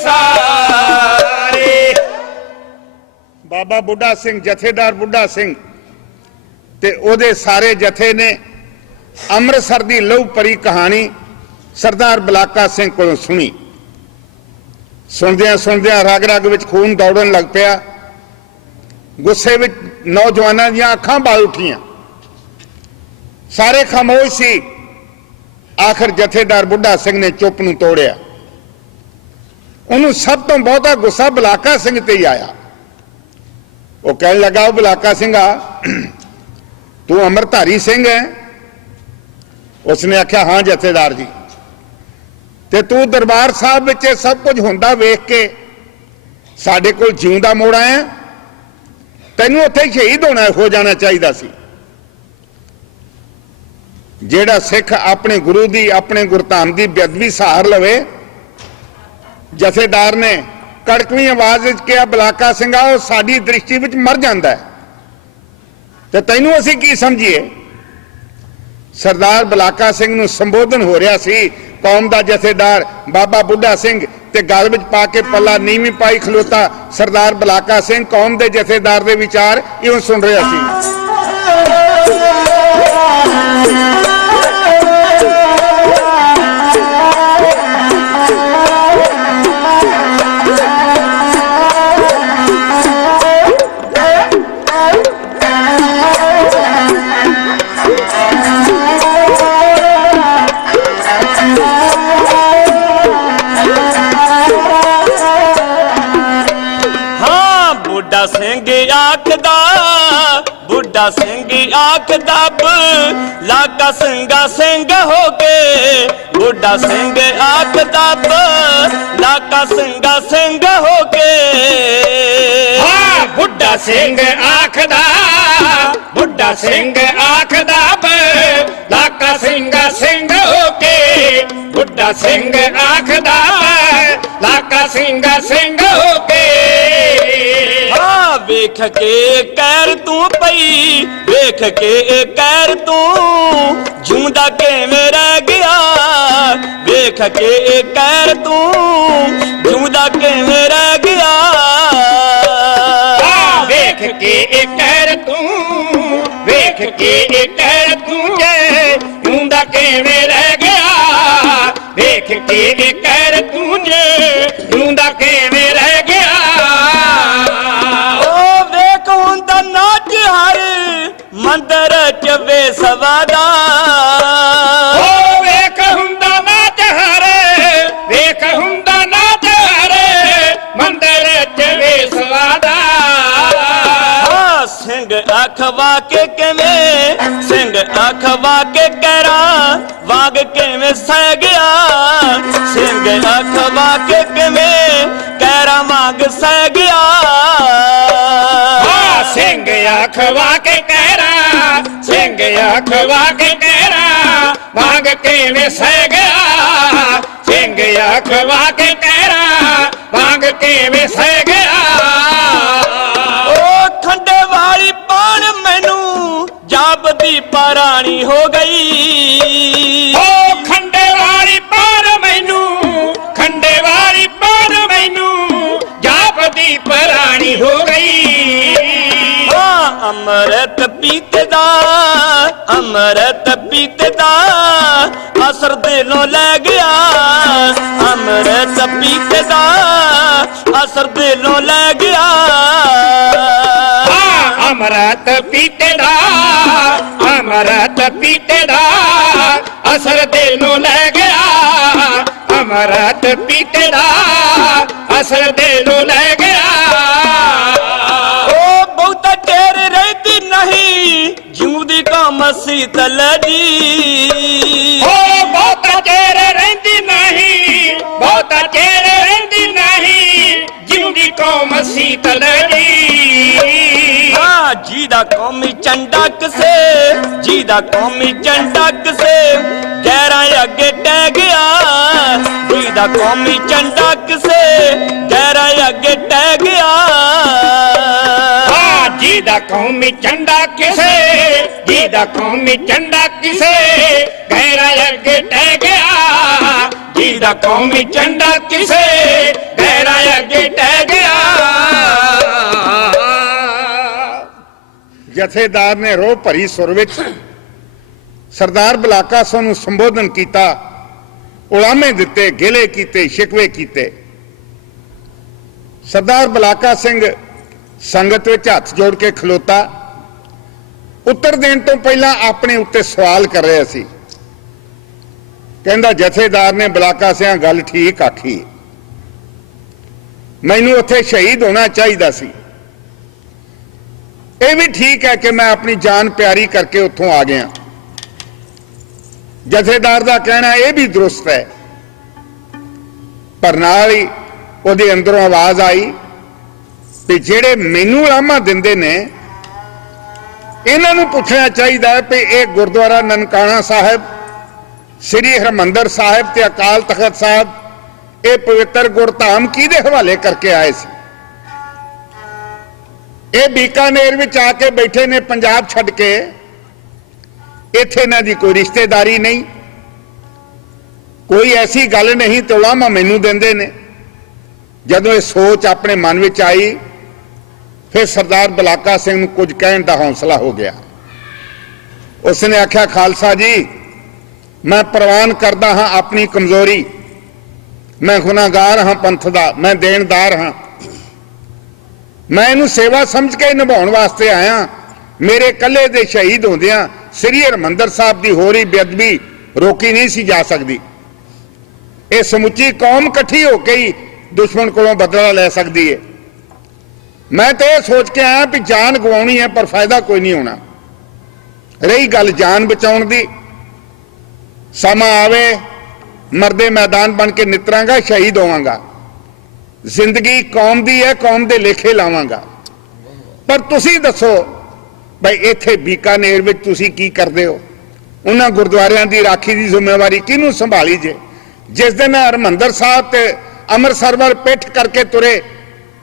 ਸਾਰੇ। ਬਾਬਾ ਬੁੱਢਾ ਸਿੰਘ, ਜਥੇਦਾਰ ਬੁੱਢਾ ਸਿੰਘ ਤੇ ਉਹਦੇ ਸਾਰੇ ਜਥੇ ਨੇ ਅੰਮ੍ਰਿਤਸਰ ਦੀ ਲਹੂ ਭਰੀ ਕਹਾਣੀ ਸਰਦਾਰ ਬਲਾਕਾ ਸਿੰਘ ਕੋਲੋਂ ਸੁਣੀ। ਸੁਣਦਿਆਂ ਸੁਣਦਿਆਂ ਰਗ ਰਗ ਵਿੱਚ ਖੂਨ ਦੌੜਨ ਲੱਗ ਪਿਆ। ਗੁੱਸੇ ਵਿੱਚ ਨੌਜਵਾਨਾਂ ਦੀਆਂ ਅੱਖਾਂ ਬਾਲ ਉੱਠੀਆਂ। ਸਾਰੇ ਖਾਮੋਸ਼ ਸੀ। ਆਖਰ ਜਥੇਦਾਰ ਬੁੱਢਾ ਸਿੰਘ ਨੇ ਚੁੱਪ ਨੂੰ ਤੋੜਿਆ। ਉਹਨੂੰ ਸਭ ਤੋਂ ਬਹੁਤਾ ਗੁੱਸਾ ਬਲਾਕਾ ਸਿੰਘ ਤੇ ਹੀ ਆਇਆ। ਉਹ ਕਹਿਣ ਲੱਗਾ, ਉਹ ਬਲਾਕਾ ਸਿੰਘਾ, ਤੂੰ ਅੰਮ੍ਰਿਤਧਾਰੀ ਸਿੰਘ ਹੈ? ਉਸਨੇ ਆਖਿਆ, ਹਾਂ ਜਥੇਦਾਰ ਜੀ। ਤੇ ਤੂੰ ਦਰਬਾਰ ਸਾਹਿਬ ਵਿੱਚ ਇਹ ਸਭ ਕੁਝ ਹੁੰਦਾ ਵੇਖ ਕੇ ਸਾਡੇ ਕੋਲ ਜਿਉਂਦਾ ਮੋੜ ਆਇਆ? ਤੈਨੂੰ ਉੱਥੇ ਸ਼ਹੀਦ ਹੋ ਜਾਣਾ ਚਾਹੀਦਾ ਸੀ। ਜਿਹੜਾ ਸਿੱਖ ਆਪਣੇ ਗੁਰੂ ਦੀ, ਆਪਣੇ ਗੁਰਧਾਮ ਦੀ ਬੇਅਦਬੀ ਸਹਾਰ ਲਵੇ। ਜਥੇਦਾਰ ਨੇ ਕੜਕਵੀਂ ਆਵਾਜ਼ ਵਿੱਚ ਕਿਹਾ, ਬਲਾਕਾ ਸਿੰਘਾ, ਉਹ ਸਾਡੀ ਦ੍ਰਿਸ਼ਟੀ ਵਿੱਚ ਮਰ ਜਾਂਦਾ ਹੈ ਤੇ ਤੈਨੂੰ ਅਸੀਂ ਕੀ ਸਮਝੀਏ? ਸਰਦਾਰ ਬਲਾਕਾ ਸਿੰਘ ਨੂੰ ਸੰਬੋਧਨ ਹੋ ਰਿਹਾ ਸੀ। ਕੌਮ ਦਾ ਜਥੇਦਾਰ ਬਾਬਾ ਬੁੱਢਾ ਸਿੰਘ ਤੇ ਗਲ ਵਿੱਚ ਪਾ ਕੇ ਪੱਲਾ ਨੀਵੀਂ ਪਾਈ ਖਲੋਤਾ ਸਰਦਾਰ ਬਲਾਕਾ ਸਿੰਘ ਕੌਮ ਦੇ ਜਥੇਦਾਰ ਦੇ ਵਿਚਾਰ ਇਉਂ ਸੁਣ ਰਿਹਾ ਸੀ। ਬੁੱਢਾ ਸਿੰਘ ਆਖਦਾ ਬਲਾਕਾ ਸਿੰਘਾ ਸਿੰਘ ਹੋ ਕੇ। ਬੁੱਢਾ ਸਿੰਘ ਆਖਦਾ ਬਲਾਕਾ ਸਿੰਘਾ ਸਿੰਘ ਹੋ ਕੇ। ਹਾਂ ਬੁੱਢਾ ਸਿੰਘ ਆਖਦਾ, ਬੁੱਢਾ ਸਿੰਘ ਆਖਦਾ ਬਲਾਕਾ ਸਿੰਘਾ ਸਿੰਘ ਹੋ ਕੇ। ਬੁੱਢਾ ਸਿੰਘ ਆਖਦਾ ਬਲਾਕਾ ਸਿੰਘਾ ਸਿੰਘ ਹੋ ਕੇ। ਵੇਖ ਕੇ ਕਹਿਰ ਤੂੰ ਪਈ, ਵੇਖ ਕੇ ਕਹਿਰ ਤੂੰ ਜਿਉਂਦਾ ਕਿਵੇਂ ਰਹਿ ਗਿਆ। ਵੇਖ ਕੇ ਕਹਿਰ ਤੂੰ ਜਿਉਂਦਾ ਕਿਵੇਂ ਰਹਿ ਗਿਆ। ਵੇਖ ਕੇ ਕਹਿਰ ਤੂੰ, ਵੇਖ ਕੇ ਕਹਿਰ ਤੂੰ ਜਿਉਂਦਾ ਕਿਵੇਂ ਰਹਿ ਗਿਆ। ਵੇਖ ਕੇ ਕਹਿਰ ਤੂੰ ਜਿਉਂਦਾ ਕਿਵੇਂ ਰਹਿ ਗਿਆ। ਮੰਦਰ ਚ ਵੇਸਵਾਦਾ, ਓ ਵੇਖ ਹੁੰਦਾ ਨਾਚ ਹਰੇ, ਵੇਖ ਹੁੰਦਾ ਨਾਚ ਹਰੇ ਮੰਦਰ ਚ ਵੇਸਵਾਦਾ। ਸਿੰਘ ਅਖਵਾ ਕੇ ਕਿਵੇਂ, ਸਿੰਘ ਅਖਵਾ ਕੇ ਕਹਿਰਾਂ ਵਾਗ ਕਿਵੇਂ ਸਹਿ ਗਿਆ। ਸਿੰਘ ਅਖਵਾ ਕੇ ਕਿਵੇਂ ਕਹਿਰਾਂ ਵਾਗ ਸਹਿ ਗਿਆ। ਸਿੰਘ ਅਖਵਾ ਕੇ ਕਹਿਰਾ, ਸਿੰਘ ਅਖਵਾ ਕੇ ਕਹਿਰਾ ਵਾਂਗ ਕਿਵੇਂ ਸਹਿ ਗਿਆ। ਸਿੰਘ ਅਖਵਾ ਕੇ ਕਹਿਰਾ ਵਾਂਗ ਕਿਵੇਂ ਸਹਿ ਗਿਆ। ਉਹ ਖੰਡੇ ਵਾਲੀ ਪਾਣ ਮੈਨੂੰ ਜਾਪਦੀ ਪਰਾਣੀ ਹੋ ਗਈ। ਉਹ ਖੰਡੇ ਵਾਲੀ ਪਾਣ ਮੈਨੂੰ, ਖੰਡੇ ਵਾਲੀ ਪਾਣ ਮੈਨੂੰ ਜਾਪਦੀ ਪਰਾਣੀ ਹੋ ਗਈ। ਅੰਮ੍ਰਿਤ ਪੀਤਦਾ, ਅੰਮ੍ਰਿਤ ਪੀਤਦਾ ਅਸਰ ਦਿਲੋਂ ਲੈ ਗਿਆ। ਅੰਮ੍ਰਿਤ ਪੀਤਦਾ ਅਸਰ ਦਿਲੋਂ ਲੈ ਗਿਆ। ਅੰਮ੍ਰਿਤ ਪੀਤਦਾ, ਅੰਮ੍ਰਿਤ ਪੀਤਦਾ ਅਸਰ ਦਿਲੋਂ ਲੈ ਗਿਆ। ਅੰਮ੍ਰਿਤ ਪੀਤਦਾ ਅਸਰ ਦਿਲੋਂ ਲੈ ਗਿਆ। ਜਿਉਂਦੀ ਕੌਮ ਸੀਤਲ ਜੀ। ਓ ਬਹੁਤਾ ਚਿਰ ਰਹਿੰਦੀ ਨਹੀਂ, ਬਹੁਤਾ ਚਿਰ ਰਹਿੰਦੀ ਨਹੀਂ ਜਿਉਂਦੀ ਕੌਮ ਸੀਤਲ ਜੀ। ਹਾਂ ਜਿਹਦਾ ਕੌਮੀ ਝੰਡਾ ਕਿਸੇ, ਜਿਹਦਾ ਕੌਮੀ ਝੰਡਾ ਕਿਸੇ ਗੈਰਾਂ ਅੱਗੇ ਟਹਿ ਗਿਆ। ਜਿਹਦਾ ਕੌਮੀ ਝੰਡਾ ਕਿਸੇ ਗੈਰਾਂ ਅੱਗੇ ਟਹਿ ਗਿਆ। ਜਿਹਦਾ ਕੌਮੀ ਝੰਡਾ ਕਿਸੇ, ਜਿਹਦਾ ਕੌਮੀ ਝੰਡਾ ਕਿਸੇ ਗੈਰਾਂ ਅੱਗੇ ਟਹਿ ਗਿਆ। ਜਿਹਦਾ ਕੌਮੀ ਝੰਡਾ ਕਿਸੇ ਜਥੇਦਾਰ ਨੇ ਰੋਹ ਭਰੀ ਸੁਰ ਵਿੱਚ ਸਰਦਾਰ ਬਲਾਕਾ ਸਿੰਘ ਨੂੰ ਸੰਬੋਧਨ ਕੀਤਾ, ਉਲਾਮੇ ਦਿੱਤੇ, ਗਿਲੇ ਕੀਤੇ, ਸ਼ਿਕਵੇ ਕੀਤੇ। ਸਰਦਾਰ ਬਲਾਕਾ ਸਿੰਘ ਸੰਗਤ ਵਿੱਚ ਹੱਥ ਜੋੜ ਕੇ ਖਲੋਤਾ। ਉੱਤਰ ਦੇਣ ਤੋਂ ਪਹਿਲਾਂ ਆਪਣੇ ਉੱਤੇ ਸਵਾਲ ਕਰ ਰਿਹਾ ਸੀ। ਕਹਿੰਦਾ ਜਥੇਦਾਰ ਨੇ ਬਲਾਕਾ ਸਿੰਘ ਗੱਲ ਠੀਕ ਆਖੀ, ਮੈਨੂੰ ਉੱਥੇ ਸ਼ਹੀਦ ਹੋਣਾ ਚਾਹੀਦਾ ਸੀ। ਇਹ ਵੀ ਠੀਕ ਹੈ ਕਿ ਮੈਂ ਆਪਣੀ ਜਾਨ ਪਿਆਰੀ ਕਰਕੇ ਉੱਥੋਂ ਆ ਗਿਆ। ਜਥੇਦਾਰ ਦਾ ਕਹਿਣਾ ਇਹ ਵੀ ਦਰੁਸਤ ਹੈ, ਪਰ ਨਾਲ ਹੀ ਉਹਦੇ ਅੰਦਰੋਂ ਆਵਾਜ਼ ਆਈ ਕਿ ਜਿਹੜੇ ਮੈਨੂੰ ਉਲਾਮਾ ਦਿੰਦੇ ਨੇ ਇਹਨਾਂ ਨੂੰ ਪੁੱਛਣਾ ਚਾਹੀਦਾ ਹੈ ਕਿ ਇਹ ਗੁਰਦੁਆਰਾ ਨਨਕਾਣਾ ਸਾਹਿਬ, ਸ੍ਰੀ ਹਰਿਮੰਦਰ ਸਾਹਿਬ ਤੇ ਅਕਾਲ ਤਖਤ ਸਾਹਿਬ, ਇਹ ਪਵਿੱਤਰ ਗੁਰਧਾਮ ਕਿਹਦੇ ਹਵਾਲੇ ਕਰਕੇ ਆਏ ਸੀ? ਇਹ ਬੀਕਾਨੇਰ ਵਿੱਚ ਆ ਕੇ ਬੈਠੇ ਨੇ ਪੰਜਾਬ ਛੱਡ ਕੇ, ਇੱਥੇ ਇਹਨਾਂ ਦੀ ਕੋਈ ਰਿਸ਼ਤੇਦਾਰੀ ਨਹੀਂ, ਕੋਈ ਐਸੀ ਗੱਲ ਨਹੀਂ ਤੇ ਉਲਾਮਾ ਮੈਨੂੰ ਦਿੰਦੇ ਨੇ। ਜਦੋਂ ਇਹ ਸੋਚ ਆਪਣੇ ਮਨ ਵਿੱਚ ਆਈ, ਫਿਰ ਸਰਦਾਰ ਬਲਾਕਾ ਸਿੰਘ ਨੂੰ ਕੁਝ ਕਹਿਣ ਦਾ ਹੌਸਲਾ ਹੋ ਗਿਆ। ਉਸਨੇ ਆਖਿਆ, ਖਾਲਸਾ ਜੀ, ਮੈਂ ਪ੍ਰਵਾਨ ਕਰਦਾ ਹਾਂ ਆਪਣੀ ਕਮਜ਼ੋਰੀ, ਮੈਂ ਗੁਨਾਹਗਾਰ ਹਾਂ ਪੰਥ ਦਾ, ਮੈਂ ਦੇਣਦਾਰ ਹਾਂ, ਮੈਂ ਇਹਨੂੰ ਸੇਵਾ ਸਮਝ ਕੇ ਨਿਭਾਉਣ ਵਾਸਤੇ ਆਇਆ। ਮੇਰੇ ਇਕੱਲੇ ਦੇ ਸ਼ਹੀਦ ਹੁੰਦਿਆਂ ਸ੍ਰੀ ਹਰਿਮੰਦਰ ਸਾਹਿਬ ਦੀ ਹੋ ਰਹੀ ਬੇਅਦਬੀ ਰੋਕੀ ਨਹੀਂ ਸੀ ਜਾ ਸਕਦੀ। ਇਹ ਸਮੁੱਚੀ ਕੌਮ ਇਕੱਠੀ ਹੋ ਕੇ ਹੀ ਦੁਸ਼ਮਣ ਕੋਲੋਂ ਬਦਲਾ ਲੈ ਸਕਦੀ ਹੈ। ਮੈਂ ਤਾਂ ਇਹ ਸੋਚ ਕੇ ਆਇਆ ਵੀ ਜਾਨ ਗਵਾਉਣੀ ਹੈ, ਪਰ ਫਾਇਦਾ ਕੋਈ ਨਹੀਂ ਹੋਣਾ। ਰਹੀ ਗੱਲ ਜਾਨ ਬਚਾਉਣ ਦੀ, ਸਮਾਂ ਆਵੇ ਮਰਦੇ ਮੈਦਾਨ ਬਣ ਕੇ ਨਿਤਰਾਂਗਾ, ਸ਼ਹੀਦ ਹੋਵਾਂਗਾ। ਜ਼ਿੰਦਗੀ ਕੌਮ ਦੀ ਹੈ, ਕੌਮ ਦੇ ਲੇਖੇ ਲਾਵਾਂਗਾ। ਪਰ ਤੁਸੀਂ ਦੱਸੋ ਭਾਈ, ਇੱਥੇ ਬੀਕਾਨੇਰ ਵਿੱਚ ਤੁਸੀਂ ਕੀ ਕਰਦੇ ਹੋ? ਉਹਨਾਂ ਗੁਰਦੁਆਰਿਆਂ ਦੀ ਰਾਖੀ ਦੀ ਜ਼ਿੰਮੇਵਾਰੀ ਕਿਹਨੂੰ ਸੰਭਾਲੀ ਜੇ? ਜਿਸ ਦਿਨ ਹਰਿਮੰਦਰ ਸਾਹਿਬ ਤੇ ਅੰਮ੍ਰਿਤਸਰ ਵੱਲ ਪਿੱਠ ਕਰਕੇ ਤੁਰੇ,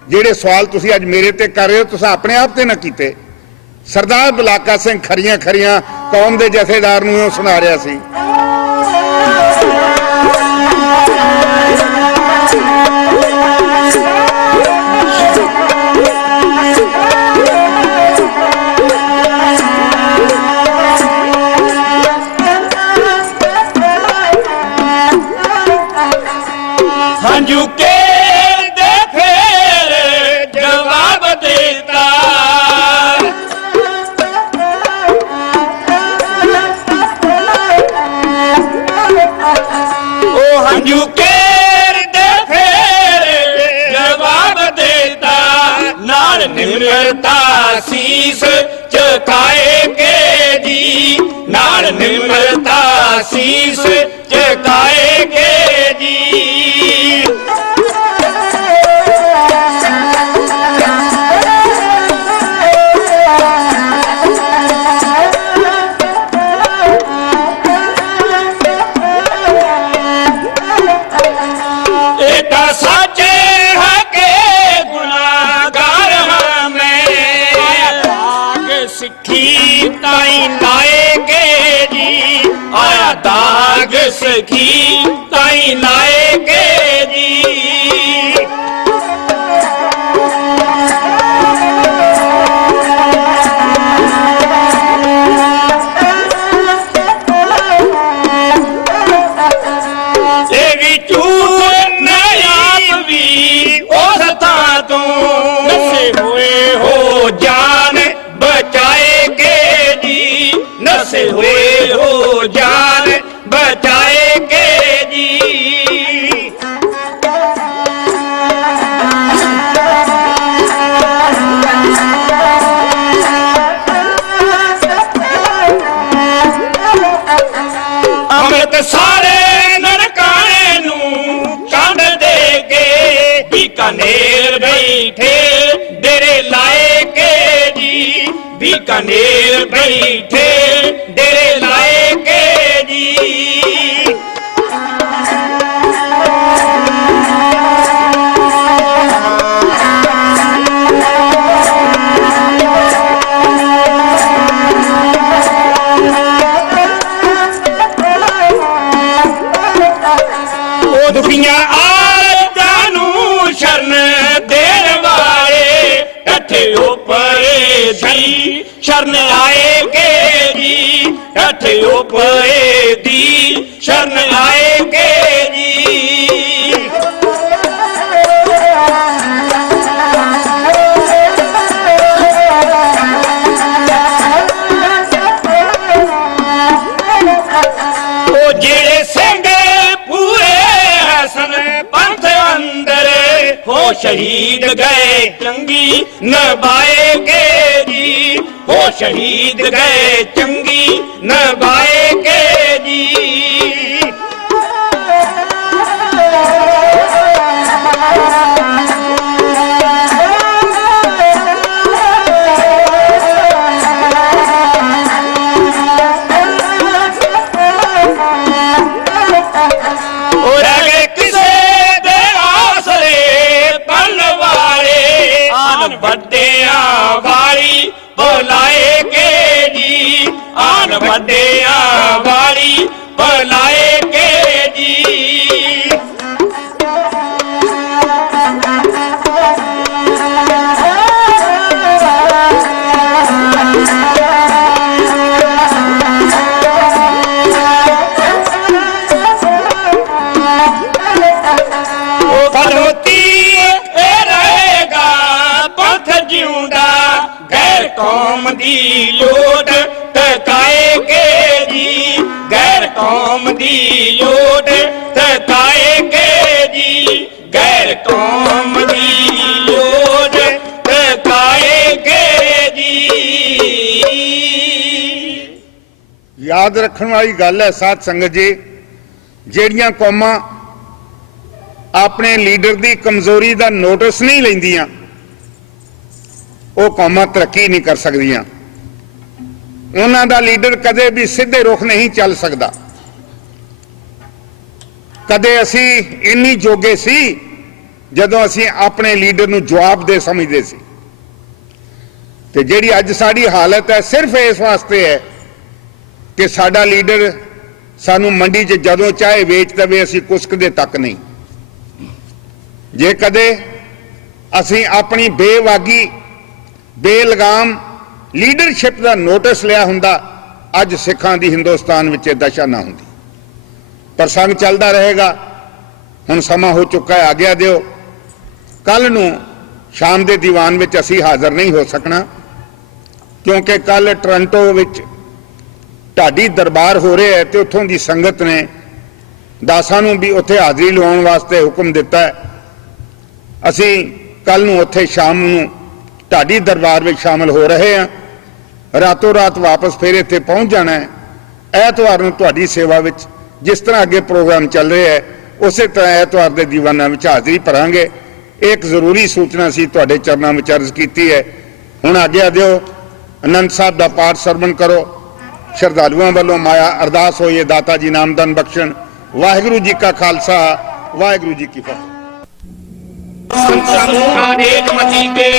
ਜਿਹੜੇ ਸਵਾਲ ਤੁਸੀਂ ਅੱਜ ਮੇਰੇ ਤੇ ਕਰ ਰਹੇ ਹੋ, ਤੁਸੀਂ ਆਪਣੇ ਆਪ ਤੇ ਨਾ ਕੀਤੇ। ਸਰਦਾਰ ਬਲਾਕਾ ਸਿੰਘ ਖਰੀਆਂ ਖਰੀਆਂ ਕੌਮ ਦੇ ਜਥੇਦਾਰ ਨੂੰ ਉਹ ਸੁਣਾ ਰਿਹਾ ਸੀ। ਹੰਝੂ ਕੇ ਦੇ ਫੇਰ ਜਵਾਬ ਦੇਤਾ, ਉਹ ਹੰਝੂ ਕੇ ਦੇ ਫੇਰ ਜਵਾਬ ਦੇਤਾ, ਨਾਲ ਨਿਮਰਤਾ ਸੀਸ ਝੁਕਾਏਗੇ ਜੀ, ਨਾਲ ਨਿਮਰਤਾ ਸੀਸ ਝੁਕਾਏਗੇ ਜੀ। सिखी ताई लाएगे जी, आया दाग सखी ताई लाएगे जी। ये भी झूठ नहीं आप भी उस थां तो नसे हुए हो जान बचाएगे जी, नसे हुए हो जान बचाएगे जी। अमृत सारे ननकाने नू कंड देगे, बीकानेर बैठे डेरे लाएगे जी, बीकानेर बैठे डेरे लाएगे जी। ओ दुखियां आदतां नू शरण देण वाले, टठे ऊपर दी शरण ਠਠਿਓ ਪਏ ਦੀ ਸ਼ਰਨ ਆਏਗੇ ਜੀ। ਉਹ ਜਿਹੜੇ ਸਿੰਘ ਪੂਰੇ ਹਸਨ ਪੰਥ ਅੰਦਰ ਹੋ ਸ਼ਹੀਦ ਗਏ ਚੰਗੀ ਨਿਭਾਏਗੇ ਜੀ। ਹੋ ਸ਼ਹੀਦ ਗਏ ਚੰਗੀ ਨਿਭਾਏਗੇ ਜੀ। ਵੱਡਿਆਂ ਵਾਲੀ ਬੁਲਾਏਗੇ ਜੀ। ਆਨ ਵੱਡਿਆਂ ਵਾਲੀ ਬੁਲਾਏਗੇ ਜੀ। ਕੌਮ ਦੀ ਲੋੜ ਟਕਾਏਗੇ ਜੀ। ਗੈਰ ਕੌਮ ਦੀ ਲੋੜ ਟਕਾਏਗੇ ਜੀ। ਗੈਰ ਕੌਮ ਦੀ ਲੋੜ ਟਕਾਏਗੇ ਜੀ। ਯਾਦ ਰੱਖਣ ਵਾਲੀ ਗੱਲ ਹੈ ਸਾਧ ਸੰਗਤ ਜੀ, ਜਿਹੜੀਆਂ ਕੌਮਾਂ ਆਪਣੇ ਲੀਡਰ ਦੀ ਕਮਜ਼ੋਰੀ ਦਾ ਨੋਟਿਸ ਨਹੀਂ ਲੈਂਦੀਆਂ ਉਹ ਕੌਮਾਂ ਤਰੱਕੀ ਨਹੀਂ ਕਰ ਸਕਦੀਆਂ। ਉਹਨਾਂ ਦਾ ਲੀਡਰ ਕਦੇ ਵੀ ਸਿੱਧੇ ਰੁਖ ਨਹੀਂ ਚੱਲ ਸਕਦਾ। ਕਦੇ ਅਸੀਂ ਇੰਨੀ ਜੋਗੇ ਸੀ ਜਦੋਂ ਅਸੀਂ ਆਪਣੇ ਲੀਡਰ ਨੂੰ ਜਵਾਬ ਦੇ ਸਮਝਦੇ ਸੀ, ਤੇ ਜਿਹੜੀ ਅੱਜ ਸਾਡੀ ਹਾਲਤ ਹੈ ਸਿਰਫ ਇਸ ਵਾਸਤੇ ਹੈ ਕਿ ਸਾਡਾ ਲੀਡਰ ਸਾਨੂੰ ਮੰਡੀ 'ਚ ਜਦੋਂ ਚਾਹੇ ਵੇਚ ਦੇਵੇ, ਅਸੀਂ ਕੁਸਕਦੇ ਤੱਕ ਨਹੀਂ। ਜੇ ਕਦੇ ਅਸੀਂ ਆਪਣੀ ਬੇਵਾਗੀ ਬੇਲਗਾਮ ਲੀਡਰਸ਼ਿਪ ਦਾ ਨੋਟਿਸ ਲਿਆ ਹੁੰਦਾ, ਅੱਜ ਸਿੱਖਾਂ ਦੀ ਹਿੰਦੁਸਤਾਨ ਵਿੱਚ ਇਹ ਦਸ਼ਾ ਨਾ ਹੁੰਦੀ। ਪਰ ਸੰਗ ਚੱਲਦਾ ਰਹੇਗਾ। ਹੁਣ ਸਮਾਂ ਹੋ ਚੁੱਕਾ ਹੈ, ਆਗਿਆ ਦਿਓ। ਕੱਲ ਨੂੰ ਸ਼ਾਮ ਦੇ ਦੀਵਾਨ ਵਿੱਚ ਅਸੀਂ ਹਾਜ਼ਰ ਨਹੀਂ ਹੋ ਸਕਣਾ, ਕਿਉਂਕਿ ਕੱਲ ਟੋਰਾਂਟੋ ਵਿੱਚ ਢਾਡੀ ਦਰਬਾਰ ਹੋ ਰਿਹਾ ਹੈ ਤੇ ਉੱਥੋਂ ਦੀ ਸੰਗਤ ਨੇ ਦਾਸਾਂ ਨੂੰ ਵੀ ਉੱਥੇ ਹਾਜ਼ਰੀ ਲਵਾਉਣ ਵਾਸਤੇ ਹੁਕਮ ਦਿੱਤਾ ਹੈ। ਅਸੀਂ ਕੱਲ ਨੂੰ ਉੱਥੇ ਸ਼ਾਮ ਨੂੰ ਢਾਡੀ ਦਰਬਾਰ ਵਿੱਚ ਸ਼ਾਮਲ ਹੋ ਰਹੇ ਹਾਂ। ਰਾਤੋਂ ਰਾਤ ਵਾਪਸ ਫਿਰ ਇੱਥੇ ਪਹੁੰਚ ਜਾਣਾ ਹੈ। ਐਤਵਾਰ ਨੂੰ ਤੁਹਾਡੀ ਸੇਵਾ ਵਿੱਚ ਜਿਸ ਤਰ੍ਹਾਂ ਅੱਗੇ ਪ੍ਰੋਗਰਾਮ ਚੱਲ ਰਿਹਾ ਹੈ ਉਸੇ ਤਰ੍ਹਾਂ ਐਤਵਾਰ ਦੇ ਦੀਵਾਨਾਂ ਵਿੱਚ ਹਾਜ਼ਰੀ ਭਰਾਂਗੇ। ਇੱਕ ਜ਼ਰੂਰੀ ਸੂਚਨਾ ਸੀ ਤੁਹਾਡੇ ਚਰਨਾਂ ਵਿੱਚ ਅਰਜ਼ ਕੀਤੀ ਹੈ। ਹੁਣ ਆਗਿਆ ਦਿਓ, ਆਨੰਦ ਸਾਹਿਬ ਦਾ ਪਾਠ ਸਰਵਣ ਕਰੋ। ਸ਼ਰਧਾਲੂਆਂ ਵੱਲੋਂ ਮਾਇਆ ਅਰਦਾਸ ਹੋਈਏ, ਦਾਤਾ ਜੀ ਨਾਮਦਾਨ ਬਖਸ਼ਣ। ਵਾਹਿਗੁਰੂ ਜੀ ਕਾ ਖਾਲਸਾ, ਵਾਹਿਗੁਰੂ ਜੀ ਕੀ ਫਤਿਹ। ਸਮੂਹਾਂ ਨੇਕ ਮਤੀ ਕੇ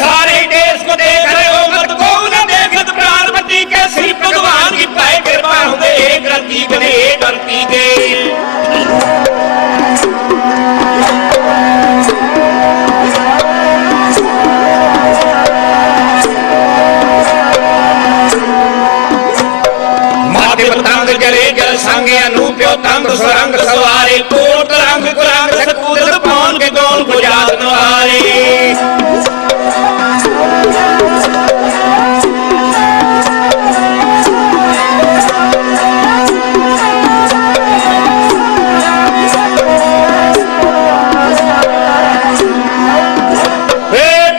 सारे देश को देख रहे हो, मत को न देखत प्राणपति के श्री भगवान की पाए कृपा हुए एक रति बने डरती के। तंग सुरंग सवारे कोट रंग कुरंग सकूदत पौन के गौन को जात नवारे।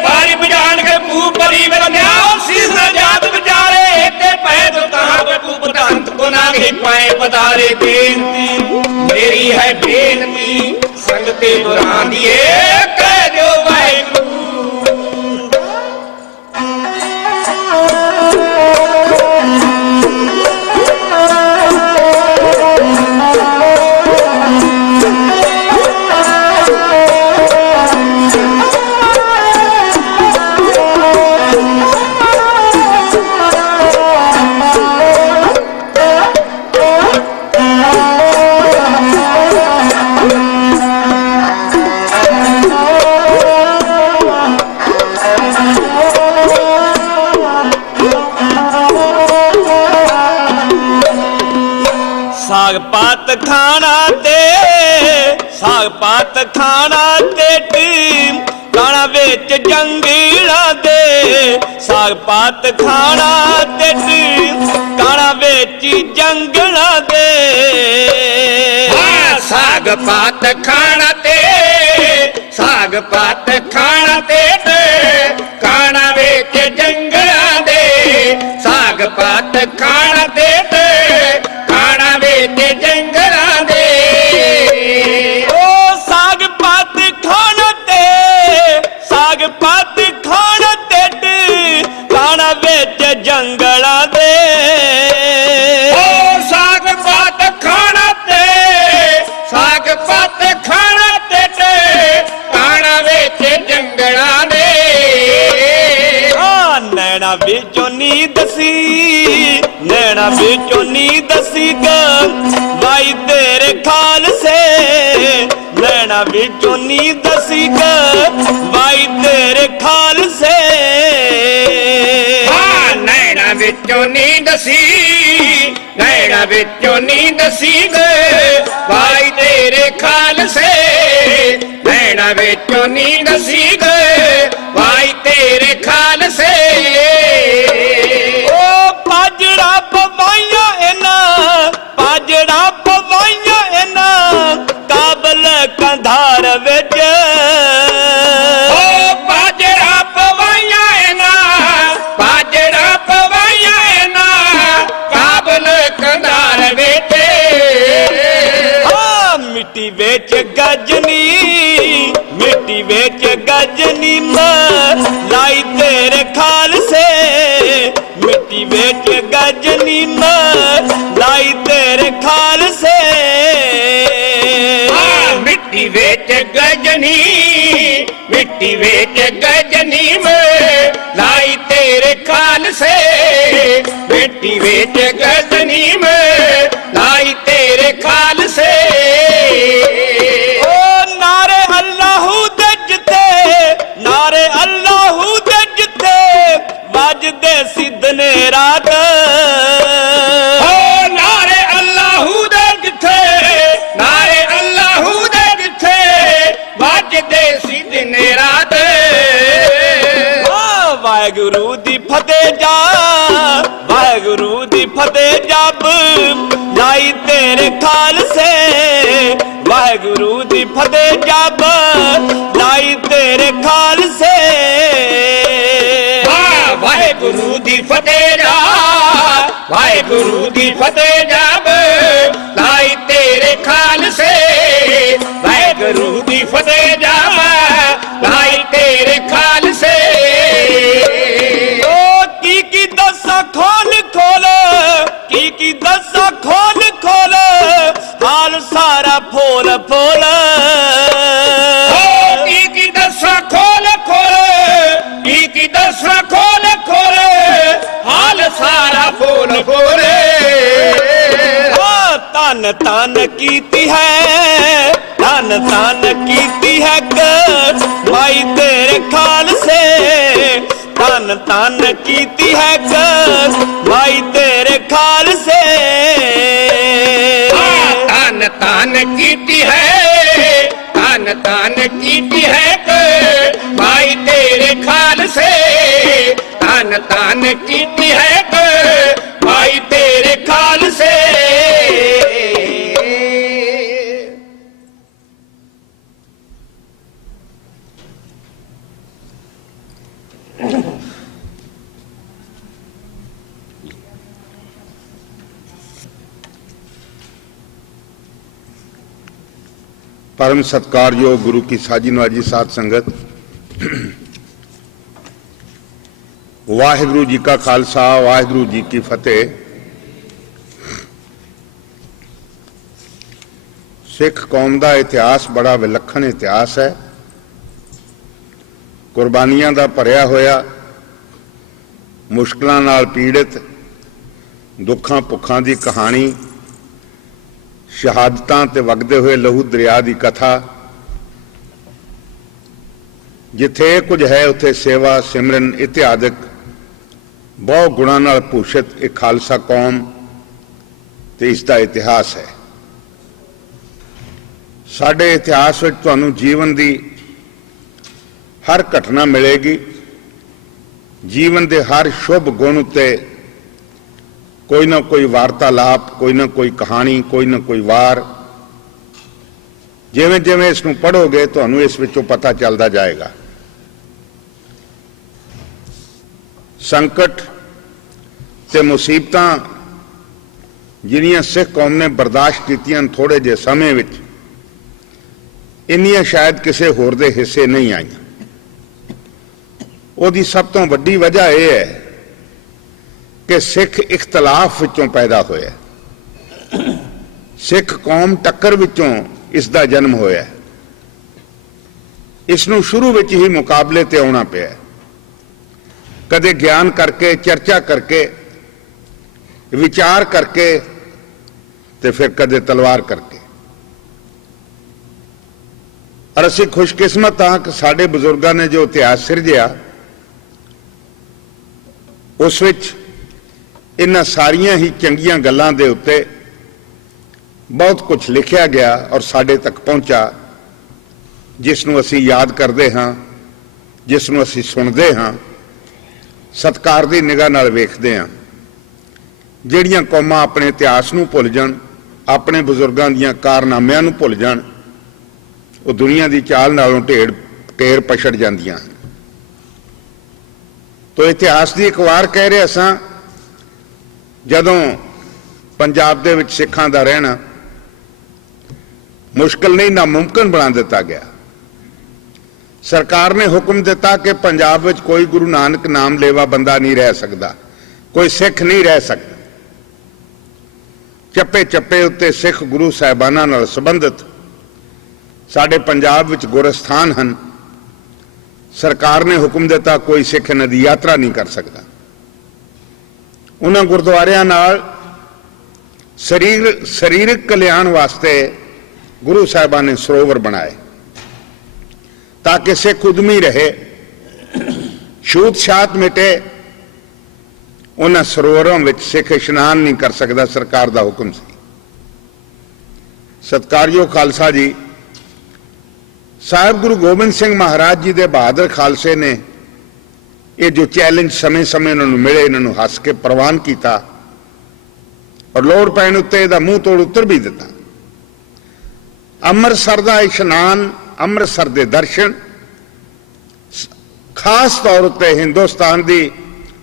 पारी बजान के पू परी बन्या शीस न जात बिचारे ते पैद कहां पे पू बदंत को ना ही पाए बदारे। बेनती मेरी है बेनती संगते दुरान दिए कह दो वाहिगुरू। ਸਾਗ ਪਾਤ ਖਾਣਾ ਤੇ ਸਾਗ ਪਾਤ ਖਾਣਾ ਤੇ ਕਾਣਾ ਵਿੱਚ ਜੰਗਲਾਂ ਦੇ ਸਾਗ ਪਾਤ ਖਾਣਾ ਤੇ ਕਾਣਾ ਵਿੱਚ ਜੰਗਲਾਂ ਦੇ ਸਾਗ ਪਾਤ ਖਾਣਾ ਤੇ ਸਾਗ ਪਾਤ ਖਾਣਾ ਤੇ ਕਾਣਾ ਵਿੱਚ ਜੰਗਲਾਂ ਦੇ ਸਾਗ ਪਾਤ ਖਾਣਾ ਤੇ ਕਾਣਾ ਵਿੱਚ ਜੰਗਲਾਂ ਦੇ ਉਹ ਸਾਗ ਪਾਤ ਖਾਣਾ ਤੇ ਸਾਗ ਪਾਤ ਖਾਣਾ ਤੇ ਕਾਣਾ ਵਿੱਚ ਜੰਗਲਾਂ ਦੇ ਉਹ ਸਾਗ ਪਾਤ ਖਾਣਾ ਤੇ ਸਾਗ ਪਾਤ ਖਾਣਾ ਤੇ ਕਾਣਾ ਵਿੱਚ ਜੰਗਲਾਂ ਦੇ ਨੈਣਾ ਵਿੱਚੋਂ ਨੀਂਦ ਸੀ ਨੈਣਾ ਵਿੱਚੋਂ ਨੀਂਦ ਸੀ ਵਾਈ ਤੇਰੇ ਖਾਲਸੇ ਨੈਣਾ ਵਿੱਚੋਂ ਨੀਂਦ ਸੀ ਵਾਈ ਤੇਰੇ ਖਾਲਸੇ ਨੈਣਾ ਵਿੱਚੋਂ ਨੀਂਦ ਸੀ ਨੈਣਾ ਵਿੱਚੋਂ ਨੀਂਦ ਸੀ ਭਾਈ ਤੇਰੇ ਖਾਲਸੇ ਨੈਣਾ ਵਿੱਚੋਂ ਨੀਂਦ ਸੀ ਭਾਈ ਤੇਰੇ ਖਾਲਸੇ ਉਹ ਪਾਜੜਾ ਪਵਾਈਆਂ ਇਹਨਾਂ ਪਾਜੜਾ ਪਵਾਈਆਂ ਇਹਨਾਂ ਕਾਬਲ ਕੰਧਾਰ ਵਿੱਚ ਉਹ ਪਾਜੜਾ ਪਵਾਈਆਂ ਇਹਨਾਂ ਪਾਜੜਾ ਪਵਾਈਆਂ ਇਹਨਾਂ ਕਾਬਲ ਕੰਧਾਰ ਵਿੱਚ ਮਿੱਟੀ ਵਿੱਚ ਗਜਨੀ ਮਿੱਟੀ ਵਿੱਚ ਗਜਨੀ ਲਾਈ ਤੇਰੇ ਖਾਲਸੇ ਮਿੱਟੀ ਵਿੱਚ ਗਜਨੀ ਲਾਈ ਤੇਰੇ ਖਾਲਸੇ ਮਿੱਟੀ ਵਿੱਚ ਗਜਨੀ ਮਿੱਟੀ ਵਿੱਚ ਗਜਨੀ ਲਾਈ ਤੇਰੇ ਖਾਲਸੇ ਮਿੱਟੀ ਵਿੱਚ ਗਜਨੀ ਲਾਈ ਤੇਰੇ ਖਾਲਸੇ ਉਹ ਨਾਰੇ ਅੱਲਾਹੂ ਦੇ ਜਿੱਥੇ ਨਾਰੇ ਅੱਲਾਹੂ ਦੇ ਜਿੱਥੇ ਵੱਜਦੇ ਸੀ ਦਿਨ ਰਾਤ ਓ ਨਾਰੇ ਅੱਲਾਹੂ ਦੇ ਜਿੱਥੇ ਨਾਰੇ ਅੱਲਾਹੂ ਦੇ ਜਿੱਥੇ ਵੱਜਦੇ ਸੀ ਦਿਨ ਰਾਤ ਵਾਹਿਗੁਰੂ ਦੀ ਫਤਿਹ ਜਾ ਵਾਹਿਗੁਰੂ ਦੀ ਫਤਿਹ ਜਪ ਲਾਈ ਤੇਰੇ ਖਾਲਸੇ ਵਾਹਿਗੁਰੂ ਦੀ ਫਤਿਹ ਜਪ ਲਾਈ ਤੇਰੇ ਖਾਲਸੇ ਵਾਹਿਗੁਰੂ ਦੀ ਫਤਿਹ ਜਾ ਵਾਹਿਗੁਰੂ ਦੀ ਫਤਿਹ ਜਪ ਲਾਈ ਤੇਰੇ ਖਾਲਸੇ ਵਾਹਿਗੁਰੂ ਦੀ ਫਤਿਹ ਜਪ ਲਾਈ ਤੇਰੇ ਖਾਲਸੇ ਕੀ ਦੱਸਾਂ ਖੋਲ ਖੋਲ ਕੀ ਦੱਸਾਂ ਖੋਲ ਖੋਲ ਹਾਲ ਸਾਰਾ ਫੋਲ ਫੋਲ ਕੀ ਦੱਸਾਂ ਖੋਲ ਖੋਲ ਕੀ ਦੱਸਾਂ ਖੋਲ ਖੋਲ ਹਾਲ ਸਾਰਾ ਫੋਲ ਫੋਲ ਤਨ ਤਨ ਕੀਤੀ ਹੈ ਤਨ ਤਨ ਕੀਤੀ ਹੈ ਮਾਈ ਤੇਰੇ ਖਾਲਸੇ ਤਨ ਤਨ ਕੀਤੀ ਹੈ ਮਾਈ ਤੇਰੇ ਖਾਲਸੇ ਤਨ ਤਨ ਕੀਤੀ ਹੈ ਤਨ ਤਨ ਕੀਤੀ ਹੈ ਮਾਈ ਤੇਰੇ ਖਾਲਸੇ ਤਨ ਤਨ ਕੀਤੀ ਹੈ ਮਾਈ ਤੇਰੇ ਖਾਲਸੇ परम सत्कारयोग गुरु की साजी नवाजी साध संगत, वाहिगुरु जी का खालसा वाहिगुरु जी की फतेह। सिख कौम का इतिहास बड़ा विलक्षण इतिहास है। कुर्बानियां दा भरिया होया, मुश्किलां नाल पीड़ित, दुखां भुखां दी कहानी, शहादतां ते वगदे हुए लहू दरिया की कथा। जिथे कुछ है उत्थे सेवा सिमरन इत्यादि बहुत गुणां नाल भूषित एक खालसा कौम ते इसका इतिहास है। ਸਾਡੇ ਇਤਿਹਾਸ ਵਿੱਚ ਤੁਹਾਨੂੰ ਜੀਵਨ ਦੀ ਹਰ ਘਟਨਾ ਮਿਲੇਗੀ। ਜੀਵਨ ਦੇ ਹਰ ਸ਼ੁਭ ਗੁਣ ਉੱਤੇ ਕੋਈ ਨਾ ਕੋਈ ਵਾਰਤਾਲਾਪ, ਕੋਈ ਨਾ ਕੋਈ ਕਹਾਣੀ, ਕੋਈ ਨਾ ਕੋਈ ਵਾਰ। ਜਿਵੇਂ ਜਿਵੇਂ ਇਸ ਨੂੰ ਪੜ੍ਹੋਗੇ ਤੁਹਾਨੂੰ ਇਸ ਵਿੱਚੋਂ ਪਤਾ ਚੱਲਦਾ ਜਾਏਗਾ। ਸੰਕਟ ਤੇ ਮੁਸੀਬਤਾਂ ਜਿਹੜੀਆਂ ਸਿੱਖ ਕੌਮ ਨੇ ਬਰਦਾਸ਼ਤ ਕੀਤੀਆਂ ਥੋੜੇ ਜਿਹੇ ਸਮੇਂ ਵਿੱਚ, ਇੰਨੀਆਂ ਸ਼ਾਇਦ ਕਿਸੇ ਹੋਰ ਦੇ ਹਿੱਸੇ ਨਹੀਂ ਆਈਆਂ। ਉਹਦੀ ਸਭ ਤੋਂ ਵੱਡੀ ਵਜ੍ਹਾ ਇਹ ਹੈ ਕਿ ਸਿੱਖ ਇਖਤਲਾਫ ਵਿੱਚੋਂ ਪੈਦਾ ਹੋਇਆ, ਸਿੱਖ ਕੌਮ ਟੱਕਰ ਵਿੱਚੋਂ ਇਸ ਦਾ ਜਨਮ ਹੋਇਆ। ਇਸ ਨੂੰ ਸ਼ੁਰੂ ਵਿੱਚ ਹੀ ਮੁਕਾਬਲੇ ਤੇ ਆਉਣਾ ਪਿਆ, ਕਦੇ ਗਿਆਨ ਕਰਕੇ, ਚਰਚਾ ਕਰਕੇ, ਵਿਚਾਰ ਕਰਕੇ ਤੇ ਫਿਰ ਕਦੇ ਤਲਵਾਰ ਕਰਕੇ। ਔਰ ਅਸੀਂ ਖੁਸ਼ਕਿਸਮਤ ਹਾਂ ਕਿ ਸਾਡੇ ਬਜ਼ੁਰਗਾਂ ਨੇ ਜੋ ਇਤਿਹਾਸ ਸਿਰਜਿਆ ਉਸ ਵਿੱਚ ਇਹਨਾਂ ਸਾਰੀਆਂ ਹੀ ਚੰਗੀਆਂ ਗੱਲਾਂ ਦੇ ਉੱਤੇ ਬਹੁਤ ਕੁਝ ਲਿਖਿਆ ਗਿਆ ਔਰ ਸਾਡੇ ਤੱਕ ਪਹੁੰਚਾ, ਜਿਸ ਨੂੰ ਅਸੀਂ ਯਾਦ ਕਰਦੇ ਹਾਂ, ਜਿਸ ਨੂੰ ਅਸੀਂ ਸੁਣਦੇ ਹਾਂ, ਸਤਿਕਾਰ ਦੀ ਨਿਗਾਹ ਨਾਲ ਵੇਖਦੇ ਹਾਂ। ਜਿਹੜੀਆਂ ਕੌਮਾਂ ਆਪਣੇ ਇਤਿਹਾਸ ਨੂੰ ਭੁੱਲ ਜਾਣ, ਆਪਣੇ ਬਜ਼ੁਰਗਾਂ ਦੀਆਂ ਕਾਰਨਾਮਿਆਂ ਨੂੰ ਭੁੱਲ ਜਾਣ, ਉਹ ਦੁਨੀਆ ਦੀ ਚਾਲ ਨਾਲੋਂ ਢੇਰ ਪਛੜ ਜਾਂਦੀਆਂ ਹਨ। ਤੋ ਇਤਿਹਾਸ ਦੀ ਇੱਕ ਵਾਰ ਕਹਿ ਰਹੇ ਸਾਂ, ਜਦੋਂ ਪੰਜਾਬ ਦੇ ਵਿੱਚ ਸਿੱਖਾਂ ਦਾ ਰਹਿਣਾ ਮੁਸ਼ਕਲ ਨਹੀਂ, ਨਾਮੁਮਕਿਨ ਬਣਾ ਦਿੱਤਾ ਗਿਆ। ਸਰਕਾਰ ਨੇ ਹੁਕਮ ਦਿੱਤਾ ਕਿ ਪੰਜਾਬ ਵਿੱਚ ਕੋਈ ਗੁਰੂ ਨਾਨਕ ਨਾਮ ਲੇਵਾ ਬੰਦਾ ਨਹੀਂ ਰਹਿ ਸਕਦਾ, ਕੋਈ ਸਿੱਖ ਨਹੀਂ ਰਹਿ ਸਕਦਾ। ਚੱਪੇ ਚੱਪੇ ਉੱਤੇ ਸਿੱਖ ਗੁਰੂ ਸਾਹਿਬਾਨਾਂ ਨਾਲ ਸੰਬੰਧਿਤ ਸਾਡੇ ਪੰਜਾਬ ਵਿੱਚ ਗੁਰਸਥਾਨ ਹਨ। ਸਰਕਾਰ ਨੇ ਹੁਕਮ ਦਿੱਤਾ ਕੋਈ ਸਿੱਖ ਇਹਨਾਂ ਦੀ ਯਾਤਰਾ ਨਹੀਂ ਕਰ ਸਕਦਾ। ਉਹਨਾਂ ਗੁਰਦੁਆਰਿਆਂ ਨਾਲ ਸਰੀਰਕ ਕਲਿਆਣ ਵਾਸਤੇ ਗੁਰੂ ਸਾਹਿਬਾਨ ਨੇ ਸਰੋਵਰ ਬਣਾਏ ਤਾਂ ਕਿ ਸਿੱਖ ਉਦਮੀ ਰਹੇ, ਛੂਤ ਛਾਤ ਮਿਟੇ। ਉਹਨਾਂ ਸਰੋਵਰਾਂ ਵਿੱਚ ਸਿੱਖ ਇਸ਼ਨਾਨ ਨਹੀਂ ਕਰ ਸਕਦਾ, ਸਰਕਾਰ ਦਾ ਹੁਕਮ ਸੀ। ਸਤਿਕਾਰਯੋਗ ਖਾਲਸਾ ਜੀ, ਸਾਹਿਬ ਗੁਰੂ ਗੋਬਿੰਦ ਸਿੰਘ ਮਹਾਰਾਜ ਜੀ ਦੇ ਬਹਾਦਰ ਖਾਲਸੇ ਨੇ ਇਹ ਜੋ ਚੈਲੰਜ ਸਮੇਂ-ਸਮੇਂ ਉਹਨਾਂ ਨੂੰ ਮਿਲੇ, ਇਹਨਾਂ ਨੂੰ ਹੱਸ ਕੇ ਪ੍ਰਵਾਨ ਕੀਤਾ ਔਰ ਲੋੜ ਪੈਣ ਉੱਤੇ ਇਹਦਾ ਮੂੰਹ ਤੋੜ ਉੱਤਰ ਵੀ ਦਿੱਤਾ। ਅੰਮ੍ਰਿਤਸਰ ਦਾ ਇਸ਼ਨਾਨ, ਅੰਮ੍ਰਿਤਸਰ ਦੇ ਦਰਸ਼ਨ ਖਾਸ ਤੌਰ ਉੱਤੇ ਹਿੰਦੁਸਤਾਨ ਦੀ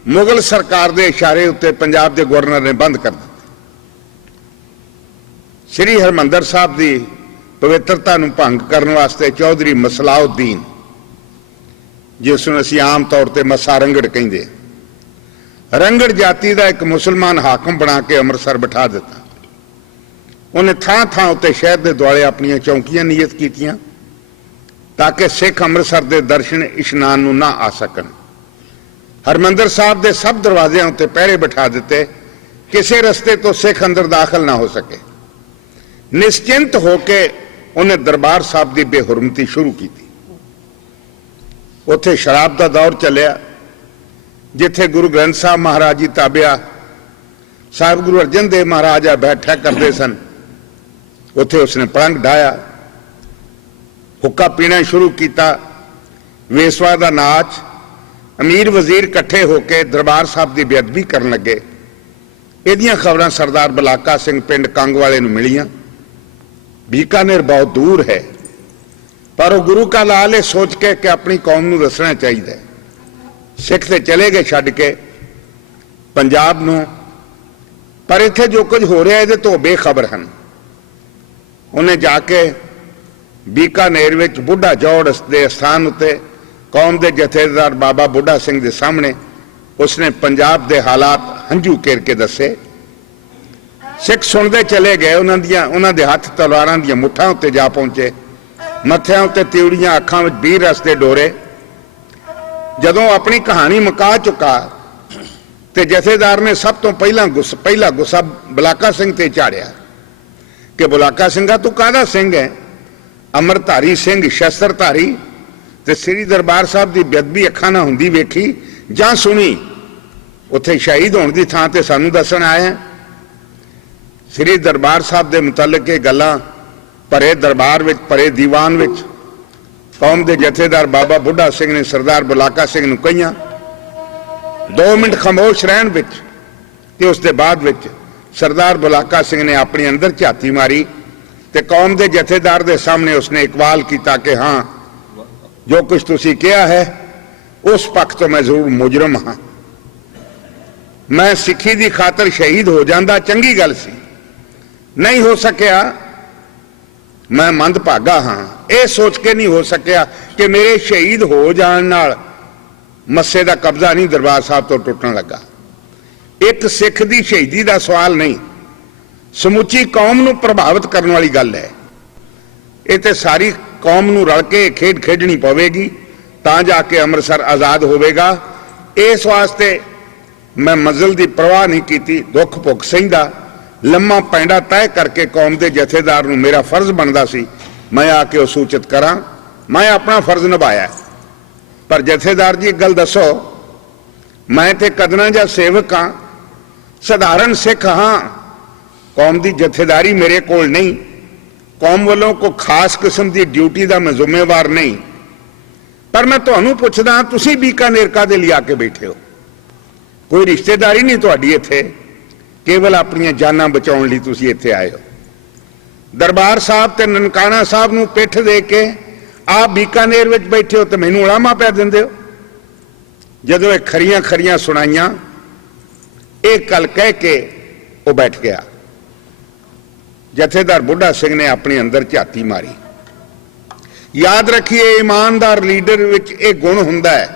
ਮੁਗਲ ਸਰਕਾਰ ਦੇ ਇਸ਼ਾਰੇ ਉੱਤੇ ਪੰਜਾਬ ਦੇ ਗਵਰਨਰ ਨੇ ਬੰਦ ਕਰ ਦਿੱਤਾ। ਸ੍ਰੀ ਹਰਿਮੰਦਰ ਸਾਹਿਬ ਦੀ ਪਵਿੱਤਰਤਾ ਨੂੰ ਭੰਗ ਕਰਨ ਵਾਸਤੇ ਚੌਧਰੀ ਮਸਲਾਉਦੀਨ, ਜਿਸ ਨੂੰ ਅਸੀਂ ਆਮ ਤੌਰ ਤੇ ਮੱਸਾ ਰੰਗੜ ਕਹਿੰਦੇ, ਰੰਗੜ ਜਾਤੀ ਦਾ ਇੱਕ ਮੁਸਲਮਾਨ ਹਾਕਮ ਬਣਾ ਕੇ ਅੰਮ੍ਰਿਤਸਰ ਬਿਠਾ ਦਿੱਤਾ। ਉਹਨੇ ਥਾਂ-ਥਾਂ ਉੱਤੇ ਸ਼ਹਿਰ ਦੇ ਦੁਆਲੇ ਆਪਣੀਆਂ ਚੌਂਕੀਆਂ ਨਿਯਤ ਕੀਤੀਆਂ ਤਾਂ ਕਿ ਸਿੱਖ ਅੰਮ੍ਰਿਤਸਰ ਦੇ ਦਰਸ਼ਨ ਇਸ਼ਨਾਨ ਨੂੰ ਨਾ ਆ ਸਕਣ। ਹਰਿਮੰਦਰ ਸਾਹਿਬ ਦੇ ਸਭ ਦਰਵਾਜ਼ਿਆਂ ਉੱਤੇ ਪਹਿਰੇ ਬਿਠਾ ਦਿੱਤੇ, ਕਿਸੇ ਰਸਤੇ ਤੋਂ ਸਿੱਖ ਅੰਦਰ ਦਾਖਲ ਨਾ ਹੋ ਸਕੇ। ਨਿਸ਼ਚਿੰਤ ਹੋ ਕੇ ਉਹਨੇ ਦਰਬਾਰ ਸਾਹਿਬ ਦੀ ਬੇਹੁਰਮਤੀ ਸ਼ੁਰੂ ਕੀਤੀ। ਉੱਥੇ ਸ਼ਰਾਬ ਦਾ ਦੌਰ ਚੱਲਿਆ, ਜਿੱਥੇ ਗੁਰੂ ਗ੍ਰੰਥ ਸਾਹਿਬ ਮਹਾਰਾਜ ਜੀ ਤਾਬਿਆ ਸਾਹਿਬ ਗੁਰੂ ਅਰਜਨ ਦੇਵ ਮਹਾਰਾਜ ਬੈਠਾ ਕਰਦੇ ਸਨ, ਉੱਥੇ ਉਸਨੇ ਪਲੰਘ ਢਾਇਆ, ਹੁੱਕਾ ਪੀਣਾ ਸ਼ੁਰੂ ਕੀਤਾ, ਵੇਸਵਾ ਦਾ ਨਾਚ। ਅਮੀਰ ਵਜ਼ੀਰ ਇਕੱਠੇ ਹੋ ਕੇ ਦਰਬਾਰ ਸਾਹਿਬ ਦੀ ਬੇਅਦਬੀ ਕਰਨ ਲੱਗੇ। ਇਹਦੀਆਂ ਖਬਰਾਂ ਸਰਦਾਰ ਬਲਾਕਾ ਸਿੰਘ ਪਿੰਡ ਕੰਗ ਵਾਲੇ ਨੂੰ ਮਿਲੀਆਂ। ਬੀਕਾਨੇਰ ਬਹੁਤ ਦੂਰ ਹੈ, ਪਰ ਉਹ ਗੁਰੂ ਕਾ ਲਾਲ ਇਹ ਸੋਚ ਕੇ ਕਿ ਆਪਣੀ ਕੌਮ ਨੂੰ ਦੱਸਣਾ ਚਾਹੀਦਾ ਹੈ। ਸਿੱਖ ਤੇ ਚਲੇ ਗਏ ਛੱਡ ਕੇ ਪੰਜਾਬ ਨੂੰ, ਪਰ ਇੱਥੇ ਜੋ ਕੁਝ ਹੋ ਰਿਹਾ ਇਹਦੇ ਤੋਂ ਬੇਖਬਰ ਹਨ। ਉਹਨੇ ਜਾ ਕੇ ਬੀਕਾਨੇਰ ਵਿੱਚ ਬੁੱਢਾ ਜੋੜ ਦੇ ਸਥਾਨ ਉੱਤੇ ਕੌਮ ਦੇ ਜਥੇਦਾਰ ਬਾਬਾ ਬੁੱਢਾ ਸਿੰਘ ਦੇ ਸਾਹਮਣੇ ਉਸਨੇ ਪੰਜਾਬ ਦੇ ਹਾਲਾਤ ਹੰਝੂ ਕੇਰ ਕੇ ਦੱਸੇ। ਸਿੱਖ ਸੁਣਦੇ ਚਲੇ ਗਏ। ਉਹਨਾਂ ਦੇ ਹੱਥ ਤਲਵਾਰਾਂ ਦੀਆਂ ਮੁੱਠਾਂ ਉੱਤੇ ਜਾ ਪਹੁੰਚੇ, ਮੱਥਿਆਂ ਉੱਤੇ ਤਿਉੜੀਆਂ, ਅੱਖਾਂ ਵਿੱਚ ਬੀਰ ਰਸ ਦੇ ਡੋਰੇ। ਜਦੋਂ ਆਪਣੀ ਕਹਾਣੀ ਮੁਕਾ ਚੁੱਕਾ ਤੇ ਜਥੇਦਾਰ ਨੇ ਸਭ ਤੋਂ ਪਹਿਲਾ ਗੁੱਸਾ ਬਲਾਕਾ ਸਿੰਘ ਤੇ ਝਾੜਿਆ ਕਿ ਬਲਾਕਾ ਸਿੰਘਾ ਤੂੰ ਕਾਹਦਾ ਸਿੰਘ ਹੈ? ਅਮਰਧਾਰੀ ਸਿੰਘ, ਸ਼ਸਤਰਧਾਰੀ, ਤੇ ਸ੍ਰੀ ਦਰਬਾਰ ਸਾਹਿਬ ਦੀ ਬੇਅਦਬੀ ਅੱਖਾਂ ਨਾਲ ਹੁੰਦੀ ਵੇਖੀ ਜਾਂ ਸੁਣੀ? ਉੱਥੇ ਸ਼ਹੀਦ ਹੋਣ ਦੀ ਥਾਂ ਤੇ ਸਾਨੂੰ ਦੱਸਣ ਆਇਆ। ਸ੍ਰੀ ਦਰਬਾਰ ਸਾਹਿਬ ਦੇ ਮੁਤਲਕ ਇਹ ਗੱਲਾਂ ਭਰੇ ਦਰਬਾਰ ਵਿੱਚ, ਭਰੇ ਦੀਵਾਨ ਵਿੱਚ ਕੌਮ ਦੇ ਜਥੇਦਾਰ ਬਾਬਾ ਬੁੱਢਾ ਸਿੰਘ ਨੇ ਸਰਦਾਰ ਬੁਲਾਕਾ ਸਿੰਘ ਨੂੰ ਕਹੀਆਂ। 2 ਮਿੰਟ ਖਾਮੋਸ਼ ਰਹਿਣ ਵਿੱਚ ਤੇ ਉਸ ਦੇ ਬਾਅਦ ਵਿੱਚ ਸਰਦਾਰ ਬੁਲਾਕਾ ਸਿੰਘ ਨੇ ਆਪਣੀ ਅੰਦਰ ਝਾਤੀ ਮਾਰੀ ਤੇ ਕੌਮ ਦੇ ਜਥੇਦਾਰ ਦੇ ਸਾਹਮਣੇ ਉਸਨੇ ਇਕਬਾਲ ਕੀਤਾ ਕਿ ਹਾਂ, ਜੋ ਕੁਝ ਤੁਸੀਂ ਕਿਹਾ ਹੈ ਉਸ ਪੱਖ ਤੋਂ ਮੈਂ ਜ਼ਰੂਰ ਮੁਜਰਮ ਹਾਂ। ਮੈਂ ਸਿੱਖੀ ਦੀ ਖਾਤਰ ਸ਼ਹੀਦ ਹੋ ਜਾਂਦਾ, ਚੰਗੀ ਗੱਲ ਸੀ, ਨਹੀਂ ਹੋ ਸਕਿਆ, ਮੈਂ ਮੰਦਭਾਗਾ ਹਾਂ। ਇਹ ਸੋਚ ਕੇ ਨਹੀਂ ਹੋ ਸਕਿਆ ਕਿ ਮੇਰੇ ਸ਼ਹੀਦ ਹੋ ਜਾਣ ਨਾਲ ਮੱਸੇ ਦਾ ਕਬਜ਼ਾ ਨਹੀਂ ਦਰਬਾਰ ਸਾਹਿਬ ਤੋਂ ਟੁੱਟਣ ਲੱਗਾ। ਇੱਕ ਸਿੱਖ ਦੀ ਸ਼ਹੀਦੀ ਦਾ ਸਵਾਲ ਨਹੀਂ, ਸਮੁੱਚੀ ਕੌਮ ਨੂੰ ਪ੍ਰਭਾਵਿਤ ਕਰਨ ਵਾਲੀ ਗੱਲ ਹੈ। ਇਹ ਤੇ ਸਾਰੀ ਕੌਮ ਨੂੰ ਰਲ ਕੇ ਖੇਡ ਖੇਡਣੀ ਪਵੇਗੀ ਤਾਂ ਜਾ ਕੇ ਅੰਮ੍ਰਿਤਸਰ ਆਜ਼ਾਦ ਹੋਵੇਗਾ। ਇਸ ਵਾਸਤੇ ਮੈਂ ਮੰਜ਼ਿਲ ਦੀ ਪਰਵਾਹ ਨਹੀਂ ਕੀਤੀ, ਦੁੱਖ ਭੁੱਖ ਸਹਿੰਦਾ, ਲੰਮਾ ਪੈਂਡਾ ਤੈਅ ਕਰਕੇ ਕੌਮ ਦੇ ਜਥੇਦਾਰ ਨੂੰ ਮੇਰਾ ਫਰਜ਼ ਬਣਦਾ ਸੀ ਮੈਂ ਆ ਕੇ ਉਹ ਸੂਚਿਤ ਕਰਾਂ। ਮੈਂ ਆਪਣਾ ਫਰਜ਼ ਨਿਭਾਇਆ। ਪਰ ਜਥੇਦਾਰ ਜੀ ਇੱਕ ਗੱਲ ਦੱਸੋ, ਮੈਂ ਤੇ ਕਦਰਾਂ ਜਾਂ ਸੇਵਕ ਹਾਂ, ਸਧਾਰਨ ਸਿੱਖ ਹਾਂ, ਕੌਮ ਦੀ ਜਥੇਦਾਰੀ ਮੇਰੇ ਕੋਲ ਨਹੀਂ, ਕੌਮ ਵੱਲੋਂ ਕੋਈ ਖਾਸ ਕਿਸਮ ਦੀ ਡਿਊਟੀ ਦਾ ਮੈਂ ਜ਼ਿੰਮੇਵਾਰ ਨਹੀਂ। ਪਰ ਮੈਂ ਤੁਹਾਨੂੰ ਪੁੱਛਦਾ, ਤੁਸੀਂ ਬੀਕਾਨੇਰ ਕਾਹਦੇ ਲਈ ਆ ਕੇ ਬੈਠੇ ਹੋ? ਕੋਈ ਰਿਸ਼ਤੇਦਾਰੀ ਨਹੀਂ ਤੁਹਾਡੀ ਇੱਥੇ, ਕੇਵਲ ਆਪਣੀਆਂ ਜਾਨਾਂ ਬਚਾਉਣ ਲਈ ਤੁਸੀਂ ਇੱਥੇ ਆਏ ਹੋ। ਦਰਬਾਰ ਸਾਹਿਬ ਤੇ ਨਨਕਾਣਾ ਸਾਹਿਬ ਨੂੰ ਪਿੱਠ ਦੇ ਕੇ ਆਪ ਬੀਕਾਨੇਰ ਵਿੱਚ ਬੈਠੇ ਹੋ ਤੇ ਮੈਨੂੰ ਉਲਾਮਾ ਪੈ ਦਿੰਦੇ ਹੋ। ਜਦੋਂ ਇਹ ਖਰੀਆਂ ਖਰੀਆਂ ਸੁਣਾਈਆਂ, ਇਹ ਗੱਲ ਕਹਿ ਕੇ ਉਹ ਬੈਠ ਗਿਆ। ਜਥੇਦਾਰ ਬੁੱਢਾ ਸਿੰਘ ਨੇ ਆਪਣੇ ਅੰਦਰ ਝਾਤੀ ਮਾਰੀ। ਯਾਦ ਰੱਖੀਏ, ਇਮਾਨਦਾਰ ਲੀਡਰ ਵਿੱਚ ਇਹ ਗੁਣ ਹੁੰਦਾ ਹੈ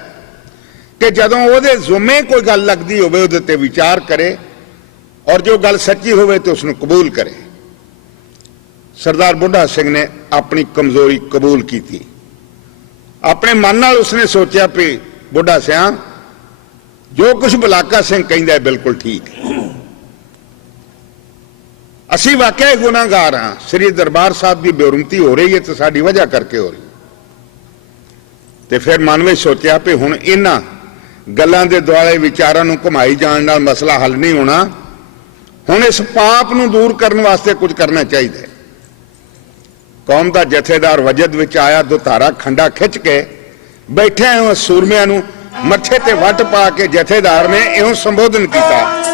ਕਿ ਜਦੋਂ ਉਹਦੇ ਜ਼ਿੰਮੇ ਕੋਈ ਗੱਲ ਲੱਗਦੀ ਹੋਵੇ ਉਹਦੇ ਤੇ ਵਿਚਾਰ ਕਰੇ ਔਰ ਜੋ ਗੱਲ ਸੱਚੀ ਹੋਵੇ ਤੇ ਉਸ ਨੂੰ ਕਬੂਲ ਕਰੇ। ਸਰਦਾਰ ਬੁੱਢਾ ਸਿੰਘ ਨੇ ਆਪਣੀ ਕਮਜ਼ੋਰੀ ਕਬੂਲ ਕੀਤੀ। ਆਪਣੇ ਮਨ ਨਾਲ ਉਸਨੇ ਸੋਚਿਆ ਵੀ ਬੁੱਢਾ ਸਿਆਂ, ਜੋ ਕੁਝ ਬੁਲਾਕਾ ਸਿੰਘ ਕਹਿੰਦਾ ਹੈ ਬਿਲਕੁਲ ਠੀਕ ਹੈ। ਅਸੀਂ ਵਾਕਿਆ ਗੁਨਾਹਗਾਰ ਹਾਂ। ਸ੍ਰੀ ਦਰਬਾਰ ਸਾਹਿਬ ਦੀ ਬੇਰੁਮਤੀ ਹੋ ਰਹੀ ਹੈ ਤੇ ਸਾਡੀ ਵਜ੍ਹਾ ਕਰਕੇ ਹੋ ਰਹੀ। ਤੇ ਫਿਰ ਮਨ ਵਿੱਚ ਸੋਚਿਆ ਵੀ ਹੁਣ ਇਹਨਾਂ ਗੱਲਾਂ ਦੇ ਦੁਆਲੇ ਵਿਚਾਰਾਂ ਨੂੰ ਘੁਮਾਈ ਜਾਣ ਨਾਲ ਮਸਲਾ ਹੱਲ ਨਹੀਂ ਹੋਣਾ। ਹੁਣ ਇਸ ਪਾਪ ਨੂੰ ਦੂਰ ਕਰਨ ਵਾਸਤੇ ਕੁਝ ਕਰਨਾ ਚਾਹੀਦਾ ਹੈ। ਕੌਮ ਦਾ ਜਥੇਦਾਰ ਵਜਦ ਵਿੱਚ ਆਇਆ, ਦੁਧਾਰਾ ਖੰਡਾ ਖਿੱਚ ਕੇ ਬੈਠਿਆਂ ਹੋਏ ਸੂਰਮਿਆਂ ਨੂੰ ਮੱਥੇ ਤੇ ਵੱਟ ਪਾ ਕੇ ਜਥੇਦਾਰ ਨੇ ਇਉਂ ਸੰਬੋਧਨ ਕੀਤਾ।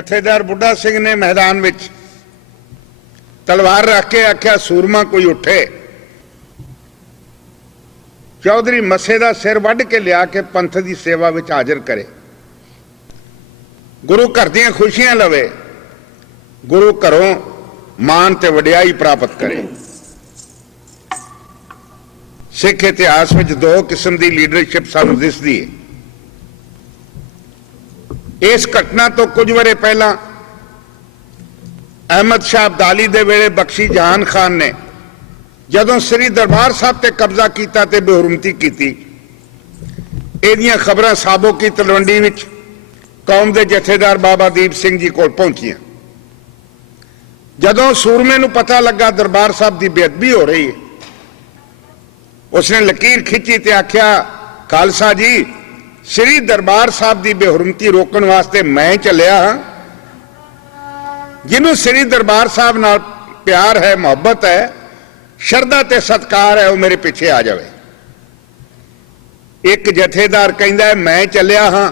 ਜਥੇਦਾਰ ਬੁੱਢਾ ਸਿੰਘ ਨੇ ਮੈਦਾਨ ਵਿੱਚ ਤਲਵਾਰ ਰੱਖ ਕੇ ਆਖਿਆ, ਸੂਰਮਾ ਕੋਈ ਉੱਠੇ, ਚੌਧਰੀ ਮੱਸੇ ਦਾ ਸਿਰ ਵੱਢ ਕੇ ਲਿਆ ਕੇ ਪੰਥ ਦੀ ਸੇਵਾ ਵਿੱਚ ਹਾਜ਼ਰ ਕਰੇ, ਗੁਰੂ ਘਰ ਦੀਆਂ ਖੁਸ਼ੀਆਂ ਲਵੇ, ਗੁਰੂ ਘਰੋਂ ਮਾਣ ਤੇ ਵਡਿਆਈ ਪ੍ਰਾਪਤ ਕਰੇ। ਸਿੱਖ ਇਤਿਹਾਸ ਵਿੱਚ ਦੋ ਕਿਸਮ ਦੀ ਲੀਡਰਸ਼ਿਪ ਸਾਨੂੰ ਦਿਸਦੀ ਹੈ। ਇਸ ਘਟਨਾ ਤੋਂ ਕੁਝ ਵਰੇ ਪਹਿਲਾਂ ਅਹਿਮਦ ਸ਼ਾਹ ਅਬਦਾਲੀ ਦੇ ਵੇਲੇ ਬਖਸ਼ੀ ਜਹਾਨ ਖਾਨ ਨੇ ਜਦੋਂ ਸ੍ਰੀ ਦਰਬਾਰ ਸਾਹਿਬ ਤੇ ਕਬਜ਼ਾ ਕੀਤਾ ਤੇ ਬੇਹੁਰਮਤੀ ਕੀਤੀ, ਇਹਦੀਆਂ ਖਬਰਾਂ ਸਾਬੋ ਕੀ ਤਲਵੰਡੀ ਵਿੱਚ ਕੌਮ ਦੇ ਜਥੇਦਾਰ ਬਾਬਾ ਦੀਪ ਸਿੰਘ ਜੀ ਕੋਲ ਪਹੁੰਚੀਆਂ। ਜਦੋਂ ਸੂਰਮੇ ਨੂੰ ਪਤਾ ਲੱਗਾ ਦਰਬਾਰ ਸਾਹਿਬ ਦੀ ਬੇਅਦਬੀ ਹੋ ਰਹੀ ਹੈ, ਉਸਨੇ ਲਕੀਰ ਖਿੱਚੀ ਤੇ ਆਖਿਆ, ਖਾਲਸਾ ਜੀ, ਸ੍ਰੀ ਦਰਬਾਰ ਸਾਹਿਬ ਦੀ ਬੇਹੁਰਮਤੀ ਰੋਕਣ ਵਾਸਤੇ ਮੈਂ ਚੱਲਿਆ ਹਾਂ। ਜਿਹਨੂੰ ਸ੍ਰੀ ਦਰਬਾਰ ਸਾਹਿਬ ਨਾਲ ਪਿਆਰ ਹੈ, ਮੁਹੱਬਤ ਹੈ, ਸ਼ਰਧਾ ਤੇ ਸਤਕਾਰ ਹੈ, ਉਹ ਮੇਰੇ ਪਿੱਛੇ ਆ ਜਾਵੇ। ਇੱਕ ਜਥੇਦਾਰ ਕਹਿੰਦਾ, ਮੈਂ ਚੱਲਿਆ ਹਾਂ,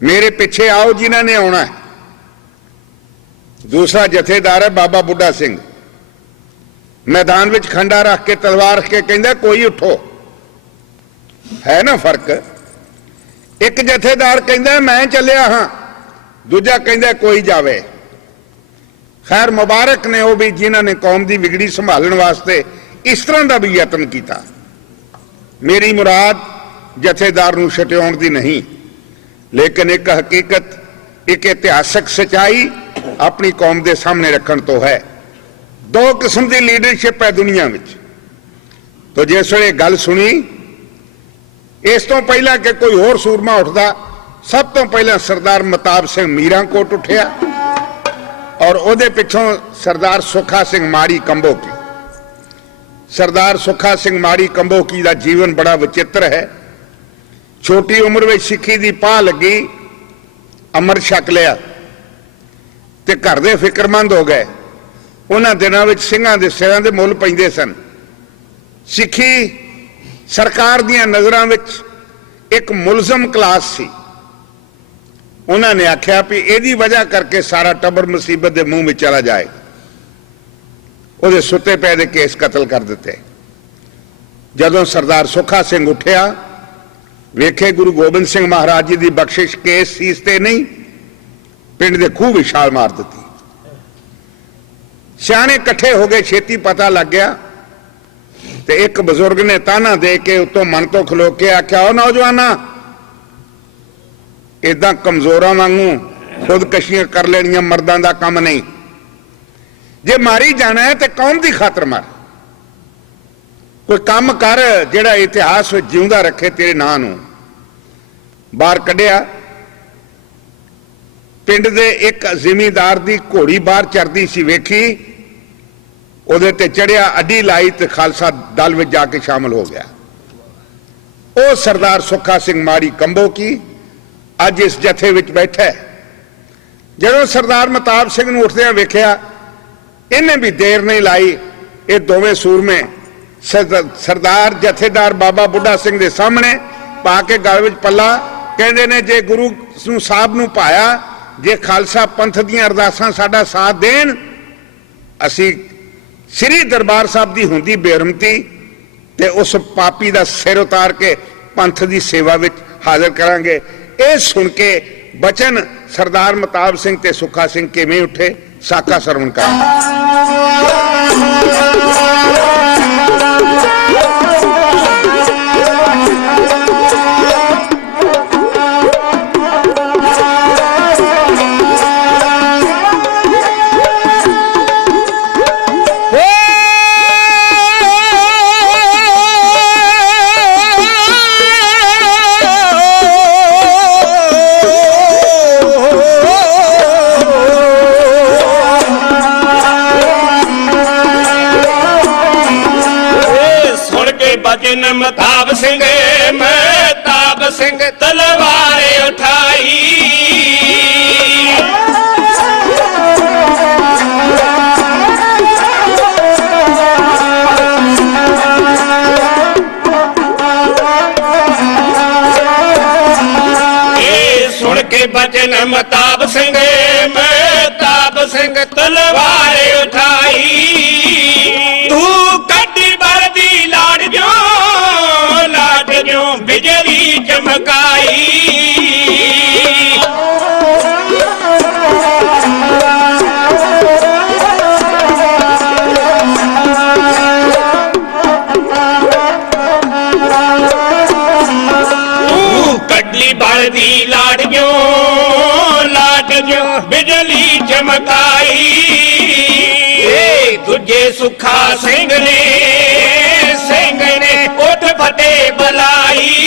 ਮੇਰੇ ਪਿੱਛੇ ਆਓ ਜਿਨ੍ਹਾਂ ਨੇ ਆਉਣਾ ਹੈ। ਦੂਸਰਾ ਜਥੇਦਾਰ ਹੈ ਬਾਬਾ ਬੁੱਢਾ ਸਿੰਘ, ਮੈਦਾਨ ਵਿੱਚ ਖੰਡਾ ਰੱਖ ਕੇ ਤਲਵਾਰ ਰੱਖ ਕੇ ਕਹਿੰਦਾ, ਕੋਈ ਉੱਠੋ। ਹੈ ਨਾ ਫਰਕ? ਇੱਕ ਜਥੇਦਾਰ ਕਹਿੰਦਾ ਮੈਂ ਚੱਲਿਆ ਹਾਂ, ਦੂਜਾ ਕਹਿੰਦਾ ਕੋਈ ਜਾਵੇ। ਖੈਰ ਮੁਬਾਰਕ ਨੇ ਉਹ ਵੀ ਜਿਨ੍ਹਾਂ ਨੇ ਕੌਮ ਦੀ ਵਿਗੜੀ ਸੰਭਾਲਣ ਵਾਸਤੇ ਇਸ ਤਰ੍ਹਾਂ ਦਾ ਵੀ ਯਤਨ ਕੀਤਾ। ਮੇਰੀ ਮੁਰਾਦ ਜਥੇਦਾਰ ਨੂੰ ਛਟਿਆਉਣ ਦੀ ਨਹੀਂ, ਲੇਕਿਨ ਇੱਕ ਹਕੀਕਤ, ਇੱਕ ਇਤਿਹਾਸਕ ਸਚਾਈ ਆਪਣੀ ਕੌਮ ਦੇ ਸਾਹਮਣੇ ਰੱਖਣ ਤੋਂ ਹੈ। ਦੋ ਕਿਸਮ ਦੀ ਲੀਡਰਸ਼ਿਪ ਹੈ ਦੁਨੀਆ ਵਿੱਚ। ਤੋ ਜਿਸ ਵੇਲੇ ਗੱਲ ਸੁਣੀ, ਇਸ ਤੋਂ ਪਹਿਲਾਂ ਕਿ ਕੋਈ ਹੋਰ ਸੂਰਮਾ ਉੱਠਦਾ, ਸਭ ਤੋਂ ਪਹਿਲਾਂ ਸਰਦਾਰ ਮਤਾਬ ਸਿੰਘ ਮੀਰਾਂਕੋਟ ਉੱਠਿਆ ਔਰ ਉਹਦੇ ਪਿੱਛੋਂ ਸਰਦਾਰ ਸੁੱਖਾ ਸਿੰਘ ਮਾੜੀ ਕੰਬੋਕੀ। ਸਰਦਾਰ ਸੁੱਖਾ ਸਿੰਘ ਮਾੜੀ ਕੰਬੋਕੀ ਦਾ ਜੀਵਨ ਬੜਾ ਵਿਚਿੱਤਰ ਹੈ। ਛੋਟੀ ਉਮਰ ਵਿੱਚ ਸਿੱਖੀ ਦੀ ਪਾਹ ਲੱਗੀ, ਅੰਮ੍ਰਿਤ ਛਕ ਲਿਆ ਤੇ ਘਰ ਦੇ ਫਿਕਰਮੰਦ ਹੋ ਗਏ। ਉਹਨਾਂ ਦਿਨਾਂ ਵਿੱਚ ਸਿੰਘਾਂ ਦੇ ਸਿਰਾਂ ਦੇ ਮੁੱਲ ਪੈਂਦੇ ਸਨ। ਸਿੱਖੀ ਸਰਕਾਰ ਦੀਆਂ ਨਜ਼ਰਾਂ ਵਿੱਚ ਇੱਕ ਮੁਲਜ਼ਮ ਕਲਾਸ ਸੀ। ਉਹਨਾਂ ਨੇ ਆਖਿਆ ਵੀ ਇਹਦੀ ਵਜ੍ਹਾ ਕਰਕੇ ਸਾਰਾ ਟੱਬਰ ਮੁਸੀਬਤ ਦੇ ਮੂੰਹ ਵਿੱਚ ਚਲਾ ਜਾਏ। ਉਹਦੇ ਸੁੱਤੇ ਪਏ ਦੇ ਕੇਸ ਕਤਲ ਕਰ ਦਿੱਤੇ। ਜਦੋਂ ਸਰਦਾਰ ਸੁੱਖਾ ਸਿੰਘ ਉੱਠਿਆ, ਵੇਖੇ ਗੁਰੂ ਗੋਬਿੰਦ ਸਿੰਘ ਮਹਾਰਾਜ ਜੀ ਦੀ ਬਖਸ਼ਿਸ਼ ਕੇਸ ਸੀਸ ਤੇ ਨਹੀਂ, ਪਿੰਡ ਦੇ ਖੂਹ ਵਿੱਚ ਛਾਲ ਮਾਰ ਦਿੱਤੀ। ਸਿਆਣੇ ਇਕੱਠੇ ਹੋ ਗਏ, ਛੇਤੀ ਪਤਾ ਲੱਗ ਗਿਆ ਤੇ ਇੱਕ ਬਜ਼ੁਰਗ ਨੇ ਤਾਨਾ ਦੇ ਕੇ ਉੱਤੋਂ ਮਨ ਤੋਂ ਖਲੋ ਕੇ ਆਖਿਆ, ਉਹ ਨੌਜਵਾਨਾ, ਇਦਾਂ ਕਮਜ਼ੋਰਾਂ ਵਾਂਗੂ ਖੁਦਕਸ਼ੀਆਂ ਕਰ ਲੈਣੀਆਂ ਮਰਦਾਂ ਦਾ ਕੰਮ ਨਹੀਂ। ਜੇ ਮਾਰੀ ਜਾਣਾ ਹੈ ਤੇ ਕੌਮ ਦੀ ਖਾਤਰ ਮਾਰ। ਕੋਈ ਕੰਮ ਕਰ ਜਿਹੜਾ ਇਤਿਹਾਸ ਵਿੱਚ ਜਿਉਂਦਾ ਰੱਖੇ ਤੇਰੇ ਨਾਂ ਨੂੰ। ਬਾਹਰ ਕੱਢਿਆ, ਪਿੰਡ ਦੇ ਇੱਕ ਜ਼ਿਮੀਂਦਾਰ ਦੀ ਘੋੜੀ ਬਾਹਰ ਚਰਦੀ ਸੀ, ਵੇਖੀ, ਉਹਦੇ ਤੇ ਚੜਿਆ, ਅੱਡੀ ਲਾਈ ਤੇ ਖਾਲਸਾ ਦਲ ਵਿੱਚ ਜਾ ਕੇ ਸ਼ਾਮਲ ਹੋ ਗਿਆ। ਉਹ ਸਰਦਾਰ ਸੁੱਖਾ ਸਿੰਘ ਮਾੜੀ ਕੰਬੋਕੀ ਅੱਜ ਇਸ ਜਥੇ ਵਿੱਚ ਬੈਠਾ ਹੈ। ਜਦੋਂ ਸਰਦਾਰ ਮਤਾਬ ਸਿੰਘ ਨੂੰ ਉੱਠਦਿਆਂ ਵੇਖਿਆ, ਇਹਨੇ ਵੀ ਦੇਰ ਨਹੀਂ ਲਾਈ। ਇਹ ਦੋਵੇਂ ਸੂਰਮੇ ਸਰਦਾਰ ਜਥੇਦਾਰ ਬਾਬਾ ਬੁੱਢਾ ਸਿੰਘ ਦੇ ਸਾਹਮਣੇ ਪਾ ਕੇ ਗਲ ਵਿੱਚ ਪੱਲਾ, ਕਹਿੰਦੇ ਨੇ, ਜੇ ਗੁਰੂ ਨੂੰ ਸਾਹਿਬ ਨੂੰ ਪਾਇਆ, ਜੇ ਖਾਲਸਾ ਪੰਥ ਦੀਆਂ ਅਰਦਾਸਾਂ ਸਾਡਾ ਸਾਥ ਦੇਣ, ਅਸੀਂ ਸ੍ਰੀ ਦਰਬਾਰ ਸਾਹਿਬ ਦੀ ਹੁੰਦੀ ਬੇਰਹਿਮਤੀ ਤੇ ਉਸ ਪਾਪੀ ਦਾ ਸਿਰ ਉਤਾਰ ਕੇ ਪੰਥ ਦੀ ਸੇਵਾ ਵਿੱਚ ਹਾਜ਼ਰ ਕਰਾਂਗੇ। ਇਹ ਸੁਣ ਕੇ ਬਚਨ ਸਰਦਾਰ ਮਤਾਬ ਸਿੰਘ ਤੇ ਸੁੱਖਾ ਸਿੰਘ ਕਿਵੇਂ ਉੱਠੇ, ਸਾਕਾ ਸਰਵਣ ਕਰ। ਮਤਾਬ ਸਿੰਘ, ਮਤਾਬ ਸਿੰਘ ਤਲਵਾਰ ਉਠਾਈ, ਇਹ ਸੁਣ ਕੇ ਬਚਨ ਮਹਿਤਾਬ ਸਿੰਘ ਤਲਵਾਰ ਉਠਾਈ ਤੂੰ ਕੱਢੀ ਬਲਦੀ ਲਾੜਿਓ ਬਿਜਲੀ ਚਮਕਾਈ ਬਲਦੀ ਲਾੜਿਓ ਬਿਜਲੀ ਚਮਕਾਈ ਏ ਦੂਜੇ ਸੁੱਖਾ ਸਿੰਘ ਨੇ ਉੱਠ ਫਤਿਹ ਬੁਲਾਈ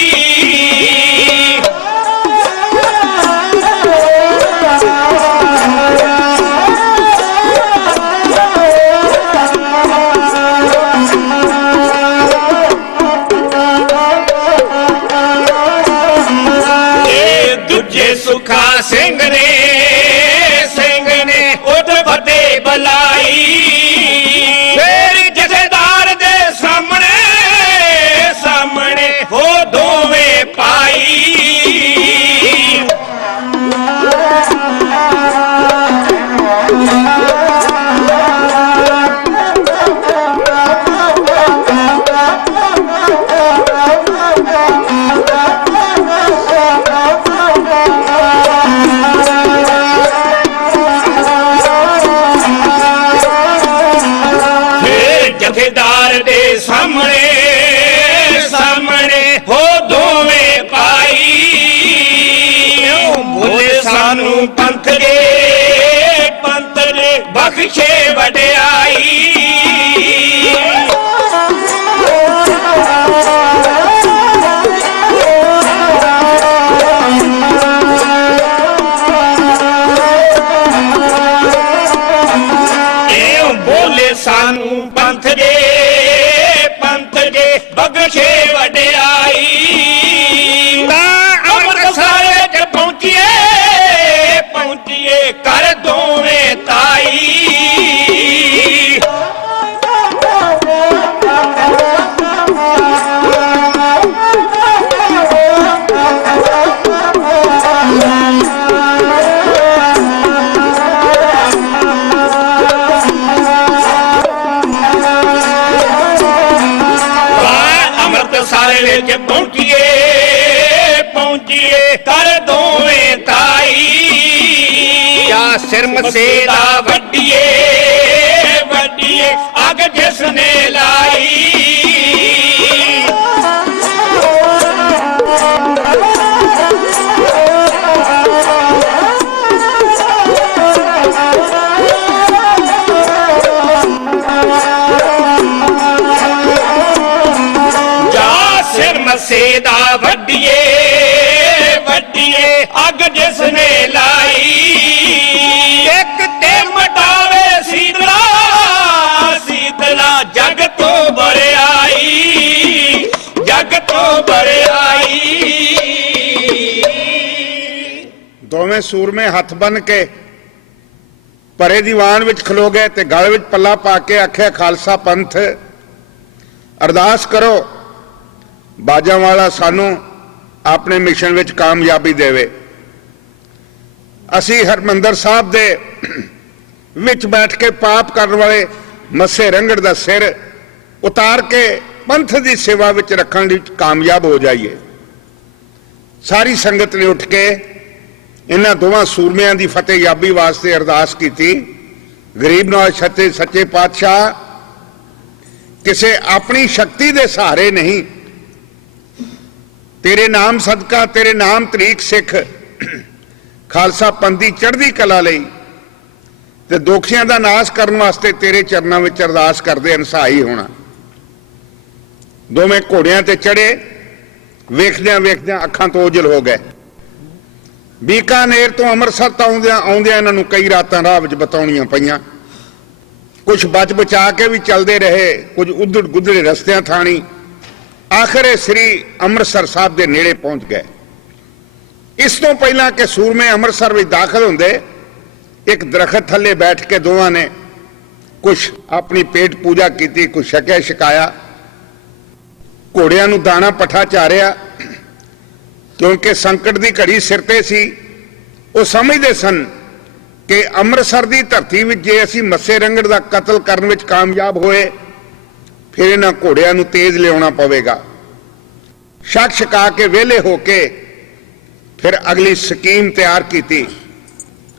ਸੁਖਾ ਸਿੰਘ ਨੇ ਉੱਠ ਫਤਿਹ ਬੁਲਾਈ ਫੇਰ ਜਥੇਦਾਰ ਦੇ ਸਾਹਮਣੇ ਹੋ ਦੋਵੇਂ ਪਾਈ ਜਥੇਦਾਰ ਦੇ ਸਾਹਮਣੇ ਹੋ ਦੋਵੇਂ ਪਾਈ ਬੋਲੇ ਸਾਨੂੰ ਪੰਥ ਦੇ ਬਖਸ਼ੇ ਵਡਿਆਈ ਬੋਲੇ ਸਾਨੂੰ ਪੰਥ ਦੇ ਬਖਸ਼ੇ ਵਡਿਆਈ ਅੰਮ੍ਰਿਤਸਰ ਚ ਪਹੁੰਚੀਏ ਕਰ ਦੋਵੇਂ ਤਾਈ ਸਾਰੇ ਵਿੱਚ ਪਹੁੰਚੀਏ ਕਰ ਦੋਵੇਂ ਤਾਈ ਜਾਂ ਸਿਰ ਮਸੇਦਾ ਵੱਡੀਏ ਅੱਗ ਜਿਸ ਨੇ ਲਾਈ ਮਸੇਦਾ ਵੱਡੀਏ ਅੱਗ ਜਿਸ ਨੇ ਲਾਈ ਇੱਕ ਤੇ ਮਟਾਵੇ ਸੀਤਲਾ ਜਗ ਤੋਂ ਬਰਿਆਈ ਦੋਵੇਂ ਸੂਰਮੇ ਹੱਥ ਬੰਨ ਕੇ ਭਰੇ ਦੀਵਾਨ ਵਿੱਚ ਖਲੋ ਗਏ ਤੇ ਗਲ ਵਿੱਚ ਪੱਲਾ ਪਾ ਕੇ ਆਖਿਆ ਖਾਲਸਾ ਪੰਥ ਅਰਦਾਸ ਕਰੋ ਬਾਜਾਂ ਵਾਲਾ ਸਾਨੂੰ ਆਪਣੇ ਮਿਸ਼ਨ ਵਿੱਚ ਕਾਮਯਾਬੀ ਦੇਵੇ ਅਸੀਂ ਹਰਮੰਦਰ ਸਾਹਿਬ ਦੇ ਵਿੱਚ ਬੈਠ ਕੇ ਪਾਪ ਕਰਨ ਵਾਲੇ ਮੱਸੇ ਰੰਗੜ ਦਾ ਸਿਰ ਉਤਾਰ ਕੇ ਪੰਥ ਦੀ ਸੇਵਾ ਵਿੱਚ ਰੱਖਣ ਵਿੱਚ ਕਾਮਯਾਬ ਹੋ ਜਾਈਏ ਸਾਰੀ ਸੰਗਤ ਨੇ ਉੱਠ ਕੇ ਇਹਨਾਂ ਦੋਵਾਂ ਸੂਰਮਿਆਂ ਦੀ ਫਤਿਹਯਾਬੀ ਵਾਸਤੇ ਅਰਦਾਸ ਕੀਤੀ ਗਰੀਬ ਨਵਾਜ਼ ਸੱਚੇ ਪਾਤਸ਼ਾਹ ਕਿਸੇ ਆਪਣੀ ਸ਼ਕਤੀ ਦੇ ਸਹਾਰੇ ਨਹੀਂ ਤੇਰੇ ਨਾਮ ਸਦਕਾ ਤੇਰੇ ਨਾਮ ਤਰੀਕ ਸਿੱਖ ਖਾਲਸਾ ਪੰਥ ਦੀ ਚੜ੍ਹਦੀ ਕਲਾ ਲਈ ਤੇ ਦੋਖੀਆਂ ਦਾ ਨਾਸ਼ ਕਰਨ ਵਾਸਤੇ ਤੇਰੇ ਚਰਨਾਂ ਵਿੱਚ ਅਰਦਾਸ ਕਰਦੇ ਅਨਸਾਈ ਹੋਣਾ ਦੋਵੇਂ ਘੋੜਿਆਂ ਤੇ ਚੜੇ ਵੇਖਦਿਆਂ ਅੱਖਾਂ ਤੋਂ ਓਝਲ ਹੋ ਗਏ ਬੀਕਾਨੇਰ ਤੋਂ ਅੰਮ੍ਰਿਤਸਰ ਤੱਕ ਆਉਂਦਿਆਂ ਇਹਨਾਂ ਨੂੰ ਕਈ ਰਾਤਾਂ ਰਾਹ ਵਿੱਚ ਬਿਤਾਉਣੀਆਂ ਪਈਆਂ ਕੁਝ ਬਚ ਬਚਾ ਕੇ ਵੀ ਚੱਲਦੇ ਰਹੇ ਕੁਝ ਉਧੜ ਗੁੱਧੜੇ ਰਸਤਿਆਂ ਥਾਣੀ ਆਖਰ ਇਹ ਸ੍ਰੀ ਅੰਮ੍ਰਿਤਸਰ ਸਾਹਿਬ ਦੇ ਨੇੜੇ ਪਹੁੰਚ ਗਏ ਇਸ ਤੋਂ ਪਹਿਲਾਂ ਕਿ ਸੂਰਮੇ ਅੰਮ੍ਰਿਤਸਰ ਵਿੱਚ ਦਾਖਲ ਹੁੰਦੇ ਇੱਕ ਦਰਖਤ ਥੱਲੇ ਬੈਠ ਕੇ ਦੋਵਾਂ ਨੇ ਕੁਝ ਆਪਣੀ ਪੇਟ ਪੂਜਾ ਕੀਤੀ ਕੁਝ ਛਕਿਆ ਛਕਾਇਆ ਘੋੜਿਆਂ ਨੂੰ ਦਾਣਾ ਪੱਠਾ ਚਾਰਿਆ ਕਿਉਂਕਿ ਸੰਕਟ ਦੀ ਘੜੀ ਸਿਰ ਤੇ ਸੀ ਉਹ ਸਮਝਦੇ ਸਨ ਕਿ ਅੰਮ੍ਰਿਤਸਰ ਦੀ ਧਰਤੀ ਵਿੱਚ ਜੇ ਅਸੀਂ ਮੱਸੇ ਰੰਗੜ ਦਾ ਕਤਲ ਕਰਨ ਵਿੱਚ ਕਾਮਯਾਬ ਹੋਏ ਫਿਰ ਇਹਨਾਂ ਘੋੜਿਆਂ ਨੂੰ ਤੇਜ਼ ਲਿਆਉਣਾ ਪਵੇਗਾ। ਸ਼ੱਕ ਛਕਾ ਕੇ ਵਿਹਲੇ ਹੋ ਕੇ ਫਿਰ ਅਗਲੀ ਸਕੀਮ ਤਿਆਰ ਕੀਤੀ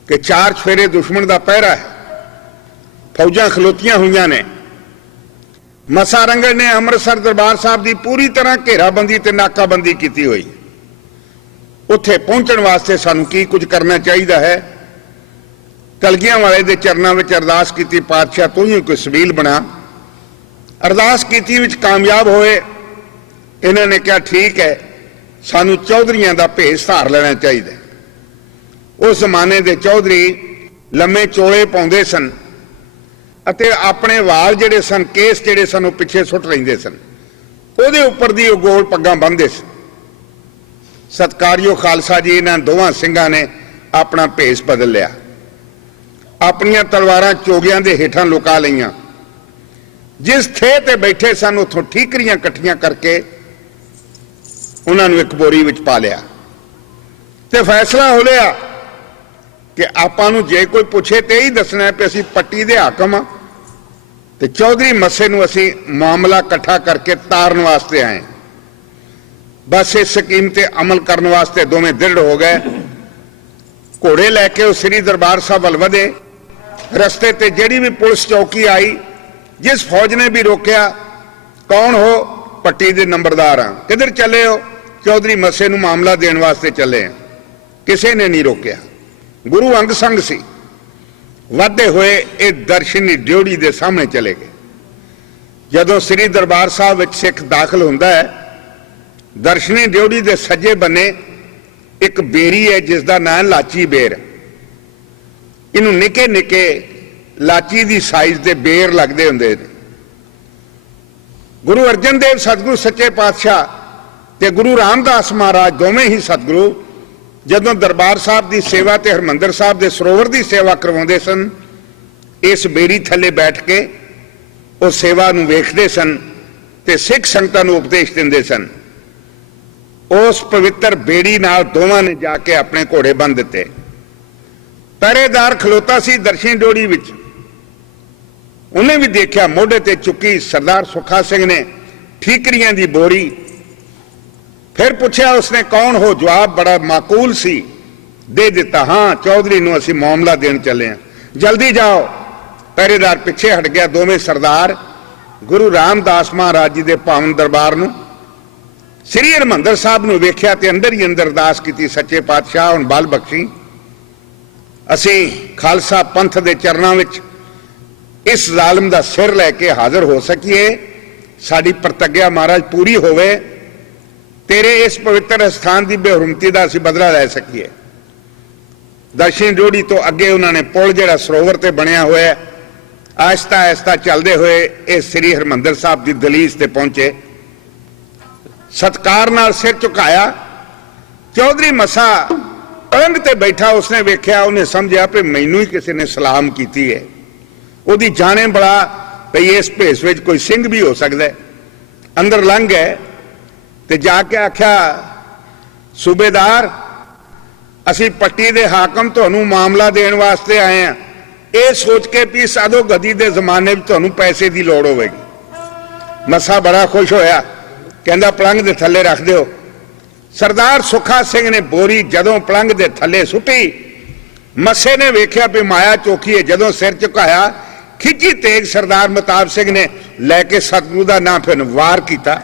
ਕਿ 4 ਚੁਫੇਰੇ ਦੁਸ਼ਮਣ ਦਾ ਪਹਿਰਾ ਹੈ, ਫੌਜਾਂ ਖਲੋਤੀਆਂ ਹੋਈਆਂ ਨੇ। ਮੱਸਾ ਰੰਗੜ ਨੇ ਅੰਮ੍ਰਿਤਸਰ ਦਰਬਾਰ ਸਾਹਿਬ ਦੀ ਪੂਰੀ ਤਰ੍ਹਾਂ ਘੇਰਾਬੰਦੀ ਤੇ ਨਾਕਾਬੰਦੀ ਕੀਤੀ ਹੋਈ। ਉੱਥੇ ਪਹੁੰਚਣ ਵਾਸਤੇ ਸਾਨੂੰ ਕੀ ਕੁਝ ਕਰਨਾ ਚਾਹੀਦਾ ਹੈ? ਕਲਗੀਆਂ ਵਾਲੇ ਦੇ ਚਰਨਾਂ ਵਿੱਚ ਅਰਦਾਸ ਕੀਤੀ, ਪਾਤਸ਼ਾਹ ਤੂੰ ਹੀ ਕੋਈ ਸਬੀਲ ਬਣਾ। ਅਰਦਾਸ ਕੀਤੀ ਵਿੱਚ ਕਾਮਯਾਬ ਹੋਏ। ਇਹਨਾਂ ਨੇ ਕਿਹਾ ਠੀਕ ਹੈ, ਸਾਨੂੰ ਚੌਧਰੀਆਂ ਦਾ ਭੇਸ ਧਾਰ ਲੈਣਾ ਚਾਹੀਦਾ। ਉਸ ਜ਼ਮਾਨੇ ਦੇ ਚੌਧਰੀ ਲੰਮੇ ਚੋਲੇ ਪਾਉਂਦੇ ਸਨ ਅਤੇ ਆਪਣੇ ਵਾਲ ਜਿਹੜੇ ਸਨ, ਕੇਸ ਜਿਹੜੇ ਸਨ, ਉਹ ਪਿੱਛੇ ਸੁੱਟ ਲੈਂਦੇ ਸਨ। ਉਹਦੇ ਉੱਪਰ ਦੀ ਉਹ ਗੋਲ ਪੱਗਾਂ ਬੰਨ੍ਹਦੇ ਸਨ। ਸਤਿਕਾਰਯੋਗ ਖਾਲਸਾ ਜੀ, ਇਹਨਾਂ ਦੋਵਾਂ ਸਿੰਘਾਂ ਨੇ ਆਪਣਾ ਭੇਸ ਬਦਲ ਲਿਆ, ਆਪਣੀਆਂ ਤਲਵਾਰਾਂ ਚੋਗਿਆਂ ਦੇ ਹੇਠਾਂ ਲੁਕਾ ਲਈਆਂ। ਜਿਸ ਥੇ ਤੇ ਬੈਠੇ ਸਨ ਉੱਥੋਂ ਠੀਕਰੀਆਂ ਇਕੱਠੀਆਂ ਕਰਕੇ ਉਹਨਾਂ ਨੂੰ ਇੱਕ ਬੋਰੀ ਵਿੱਚ ਪਾ ਲਿਆ ਤੇ ਫੈਸਲਾ ਹੋ ਲਿਆ ਕਿ ਆਪਾਂ ਨੂੰ ਜੇ ਕੋਈ ਪੁੱਛੇ ਤੇ ਹੀ ਦੱਸਣਾ ਹੈ ਕਿ ਅਸੀਂ ਪੱਟੀ ਦੇ ਹਾਕਮ ਆ ਤੇ ਚੌਧਰੀ ਮੱਸੇ ਨੂੰ ਅਸੀਂ ਮਾਮਲਾ ਇਕੱਠਾ ਕਰਕੇ ਤਾਰਨ ਵਾਸਤੇ ਆਏ। ਬਸ ਇਸ ਸਕੀਮ ਤੇ ਅਮਲ ਕਰਨ ਵਾਸਤੇ ਦੋਵੇਂ ਦ੍ਰਿੜ ਹੋ ਗਏ। ਘੋੜੇ ਲੈ ਕੇ ਉਹ ਸ੍ਰੀ ਦਰਬਾਰ ਸਾਹਿਬ ਵੱਲ ਵਧੇ। ਰਸਤੇ ਤੇ ਜਿਹੜੀ ਵੀ ਪੁਲਿਸ ਚੌਕੀ ਆਈ, ਜਿਸ ਫੌਜ ਨੇ ਵੀ ਰੋਕਿਆ, ਕੌਣ ਹੋ? ਪੱਟੀ ਦੇ ਨੰਬਰਦਾਰ ਆ। ਕਿੱਧਰ ਚੱਲੇ ਹੋ? ਚੌਧਰੀ ਮੱਸੇ ਨੂੰ ਮਾਮਲਾ ਦੇਣ ਵਾਸਤੇ ਚੱਲੇ ਆ। ਕਿਸੇ ਨੇ ਨਹੀਂ ਰੋਕਿਆ। ਗੁਰੂ ਅੰਗ ਸੰਗ ਸੀ। ਵਧਦੇ ਹੋਏ ਇਹ ਦਰਸ਼ਨੀ ਡਿਓੜੀ ਦੇ ਸਾਹਮਣੇ ਚਲੇ ਗਏ। ਜਦੋਂ ਸ੍ਰੀ ਦਰਬਾਰ ਸਾਹਿਬ ਵਿੱਚ ਸਿੱਖ ਦਾਖਲ ਹੁੰਦਾ ਹੈ, ਦਰਸ਼ਨੀ ਡਿਓੜੀ ਦੇ ਸੱਜੇ ਬੰਨੇ ਇੱਕ ਬੇਰੀ ਹੈ ਜਿਸ ਦਾ ਨਾਂ ਲਾਚੀ ਬੇਰ। ਇਹਨੂੰ ਨਿੱਕੇ ਨਿੱਕੇ ਲਾਚੀ ਦੀ ਸਾਈਜ਼ ਦੇ ਬੇਰ ਲੱਗਦੇ ਹੁੰਦੇ ਨੇ। ਗੁਰੂ ਅਰਜਨ ਦੇਵ ਸਤਿਗੁਰੂ ਸੱਚੇ ਪਾਤਸ਼ਾਹ ਤੇ ਗੁਰੂ ਰਾਮਦਾਸ ਮਹਾਰਾਜ ਦੋਵੇਂ ਹੀ ਸਤਿਗੁਰੂ ਜਦੋਂ ਦਰਬਾਰ ਸਾਹਿਬ ਦੀ ਸੇਵਾ ਤੇ ਹਰਮੰਦਰ ਸਾਹਿਬ ਦੇ ਸਰੋਵਰ ਦੀ ਸੇਵਾ ਕਰਵਾਉਂਦੇ ਸਨ, ਇਸ ਬੇਰੀ ਥੱਲੇ ਬੈਠ ਕੇ ਉਹ ਸੇਵਾ ਨੂੰ ਵੇਖਦੇ ਸਨ ਤੇ ਸਿੱਖ ਸੰਗਤਾਂ ਨੂੰ ਉਪਦੇਸ਼ ਦਿੰਦੇ ਸਨ। ਉਸ ਪਵਿੱਤਰ ਬੇੜੀ ਨਾਲ ਦੋਵਾਂ ਨੇ ਜਾ ਕੇ ਆਪਣੇ ਘੋੜੇ ਬੰਨ੍ਹ ਦਿੱਤੇ। ਪਹਿਰੇਦਾਰ ਖਲੋਤਾ ਸੀ ਦਰਸ਼ਨੀ ਡਿਓੜੀ ਵਿੱਚ। ਉਹਨੇ ਵੀ ਦੇਖਿਆ, ਮੋਢੇ ਤੇ ਚੁੱਕੀ ਸਰਦਾਰ ਸੁੱਖਾ ਸਿੰਘ ਨੇ ਠੀਕਰੀਆਂ ਦੀ ਬੋਰੀ। ਫਿਰ ਪੁੱਛਿਆ ਉਸਨੇ, ਕੌਣ ਹੋ? ਜਵਾਬ ਬੜਾ ਮਾਕੂਲ ਸੀ, ਦੇ ਦਿੱਤਾ, ਹਾਂ ਚੌਧਰੀ ਨੂੰ ਅਸੀਂ ਮਾਮਲਾ ਦੇਣ ਚੱਲੇ ਹਾਂ, ਜਲਦੀ ਜਾਓ। ਪਹਿਰੇਦਾਰ ਪਿੱਛੇ ਹਟ ਗਿਆ। ਦੋਵੇਂ ਸਰਦਾਰ ਗੁਰੂ ਰਾਮਦਾਸ ਮਹਾਰਾਜ ਜੀ ਦੇ ਪਾਵਨ ਦਰਬਾਰ ਨੂੰ, ਸ੍ਰੀ ਹਰਿਮੰਦਰ ਸਾਹਿਬ ਨੂੰ ਵੇਖਿਆ ਤੇ ਅੰਦਰ ਹੀ ਅੰਦਰ ਅਰਦਾਸ ਕੀਤੀ, ਸੱਚੇ ਪਾਤਸ਼ਾਹ ਹੁਣ ਬਲ ਬਖਸ਼ੀ, ਅਸੀਂ ਖਾਲਸਾ ਪੰਥ ਦੇ ਚਰਨਾਂ ਵਿੱਚ ਇਸ ਜ਼ਾਲਮ ਦਾ ਸਿਰ ਲੈ ਕੇ ਹਾਜ਼ਰ ਹੋ ਸਕੀਏ। ਸਾਡੀ ਪ੍ਰਤੱਗਿਆ ਮਹਾਰਾਜ ਪੂਰੀ ਹੋਵੇ, ਤੇਰੇ ਇਸ ਪਵਿੱਤਰ ਸਥਾਨ ਦੀ ਬੇਹਰਮਤੀ ਦਾ ਅਸੀਂ ਬਦਲਾ ਲੈ ਸਕੀਏ। ਦਰਸ਼ਨੀ ਡਿਓੜੀ ਤੋਂ ਅੱਗੇ ਉਹਨਾਂ ਨੇ ਪੁਲ ਜਿਹੜਾ ਸਰੋਵਰ ਤੇ ਬਣਿਆ ਹੋਇਆ, ਆਹਿਸਤਾ ਆਹਿਸਤਾ ਚੱਲਦੇ ਹੋਏ ਇਹ ਸ੍ਰੀ ਹਰਿਮੰਦਰ ਸਾਹਿਬ ਦੀ ਦਲੀਜ਼ ਤੇ ਪਹੁੰਚੇ। ਸਤਕਾਰ ਨਾਲ ਸਿਰ ਝੁਕਾਇਆ। ਚੌਧਰੀ ਮੱਸਾ ਪਲੰਗ ਤੇ ਬੈਠਾ, ਉਸਨੇ ਵੇਖਿਆ, ਉਹਨੇ ਸਮਝਿਆ ਕਿ ਮੈਨੂੰ ਹੀ ਕਿਸੇ ਨੇ ਸਲਾਮ ਕੀਤੀ ਹੈ। ਉਹਦੀ ਜਾਣੇ ਬੜਾ ਭਈ ਇਸ ਭੇਸ ਵਿੱਚ ਕੋਈ ਸਿੰਘ ਵੀ ਹੋ ਸਕਦਾ ਹੈ। ਅੰਦਰ ਲੰਘ ਗਏ ਤੇ ਜਾ ਕੇ ਆਖਿਆ, ਸੂਬੇਦਾਰ ਅਸੀਂ ਪੱਟੀ ਦੇ ਹਾਕਮ ਤੁਹਾਨੂੰ ਮਾਮਲਾ ਦੇਣ ਵਾਸਤੇ ਆਏ ਹਾਂ, ਇਹ ਸੋਚ ਕੇ ਵੀ ਸਾਧੋ ਗਦੀ ਦੇ ਜ਼ਮਾਨੇ ਵਿੱਚ ਤੁਹਾਨੂੰ ਪੈਸੇ ਦੀ ਲੋੜ ਹੋਵੇਗੀ। ਮੱਸਾ ਬੜਾ ਖੁਸ਼ ਹੋਇਆ, ਕਹਿੰਦਾ ਪਲੰਗ ਦੇ ਥੱਲੇ ਰੱਖ ਦਿਓ। ਸਰਦਾਰ ਸੁੱਖਾ ਸਿੰਘ ਨੇ ਬੋਰੀ ਜਦੋਂ ਪਲੰਗ ਦੇ ਥੱਲੇ ਸੁੱਟੀ, ਮੱਸੇ ਨੇ ਵੇਖਿਆ ਵੀ ਮਾਇਆ ਚੋਖੀ ਹੈ। ਜਦੋਂ ਸਿਰ ਝੁਕਾਇਆ, ਖਿੱਚੀ ਤੇਗ ਸਰਦਾਰ ਮਤਾਬ ਸਿੰਘ ਨੇ ਲੈ ਕੇ ਸਤਿਗੁਰੂ ਦਾ ਨਾਮ ਫਿਰ ਵਾਰ ਕੀਤਾ।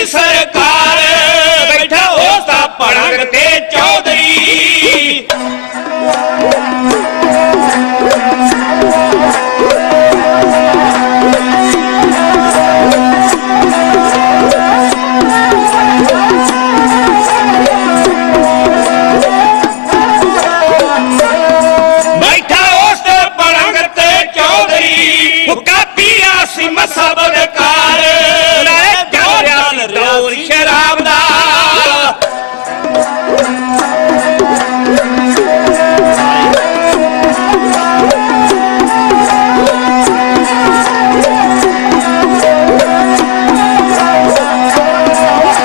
ਦੀ ਸਰਕਾਰ ਬੈਠਾ ਉਸ ਦਾ ਪਲੰਗ ਤੇ ਚੌਧਰੀ ਮਸਬਦਕਾਰ ਲੈ ਚੱਲ ਰਿਹਾ ਸੀ ਸ਼ਰਾਬ ਦਾ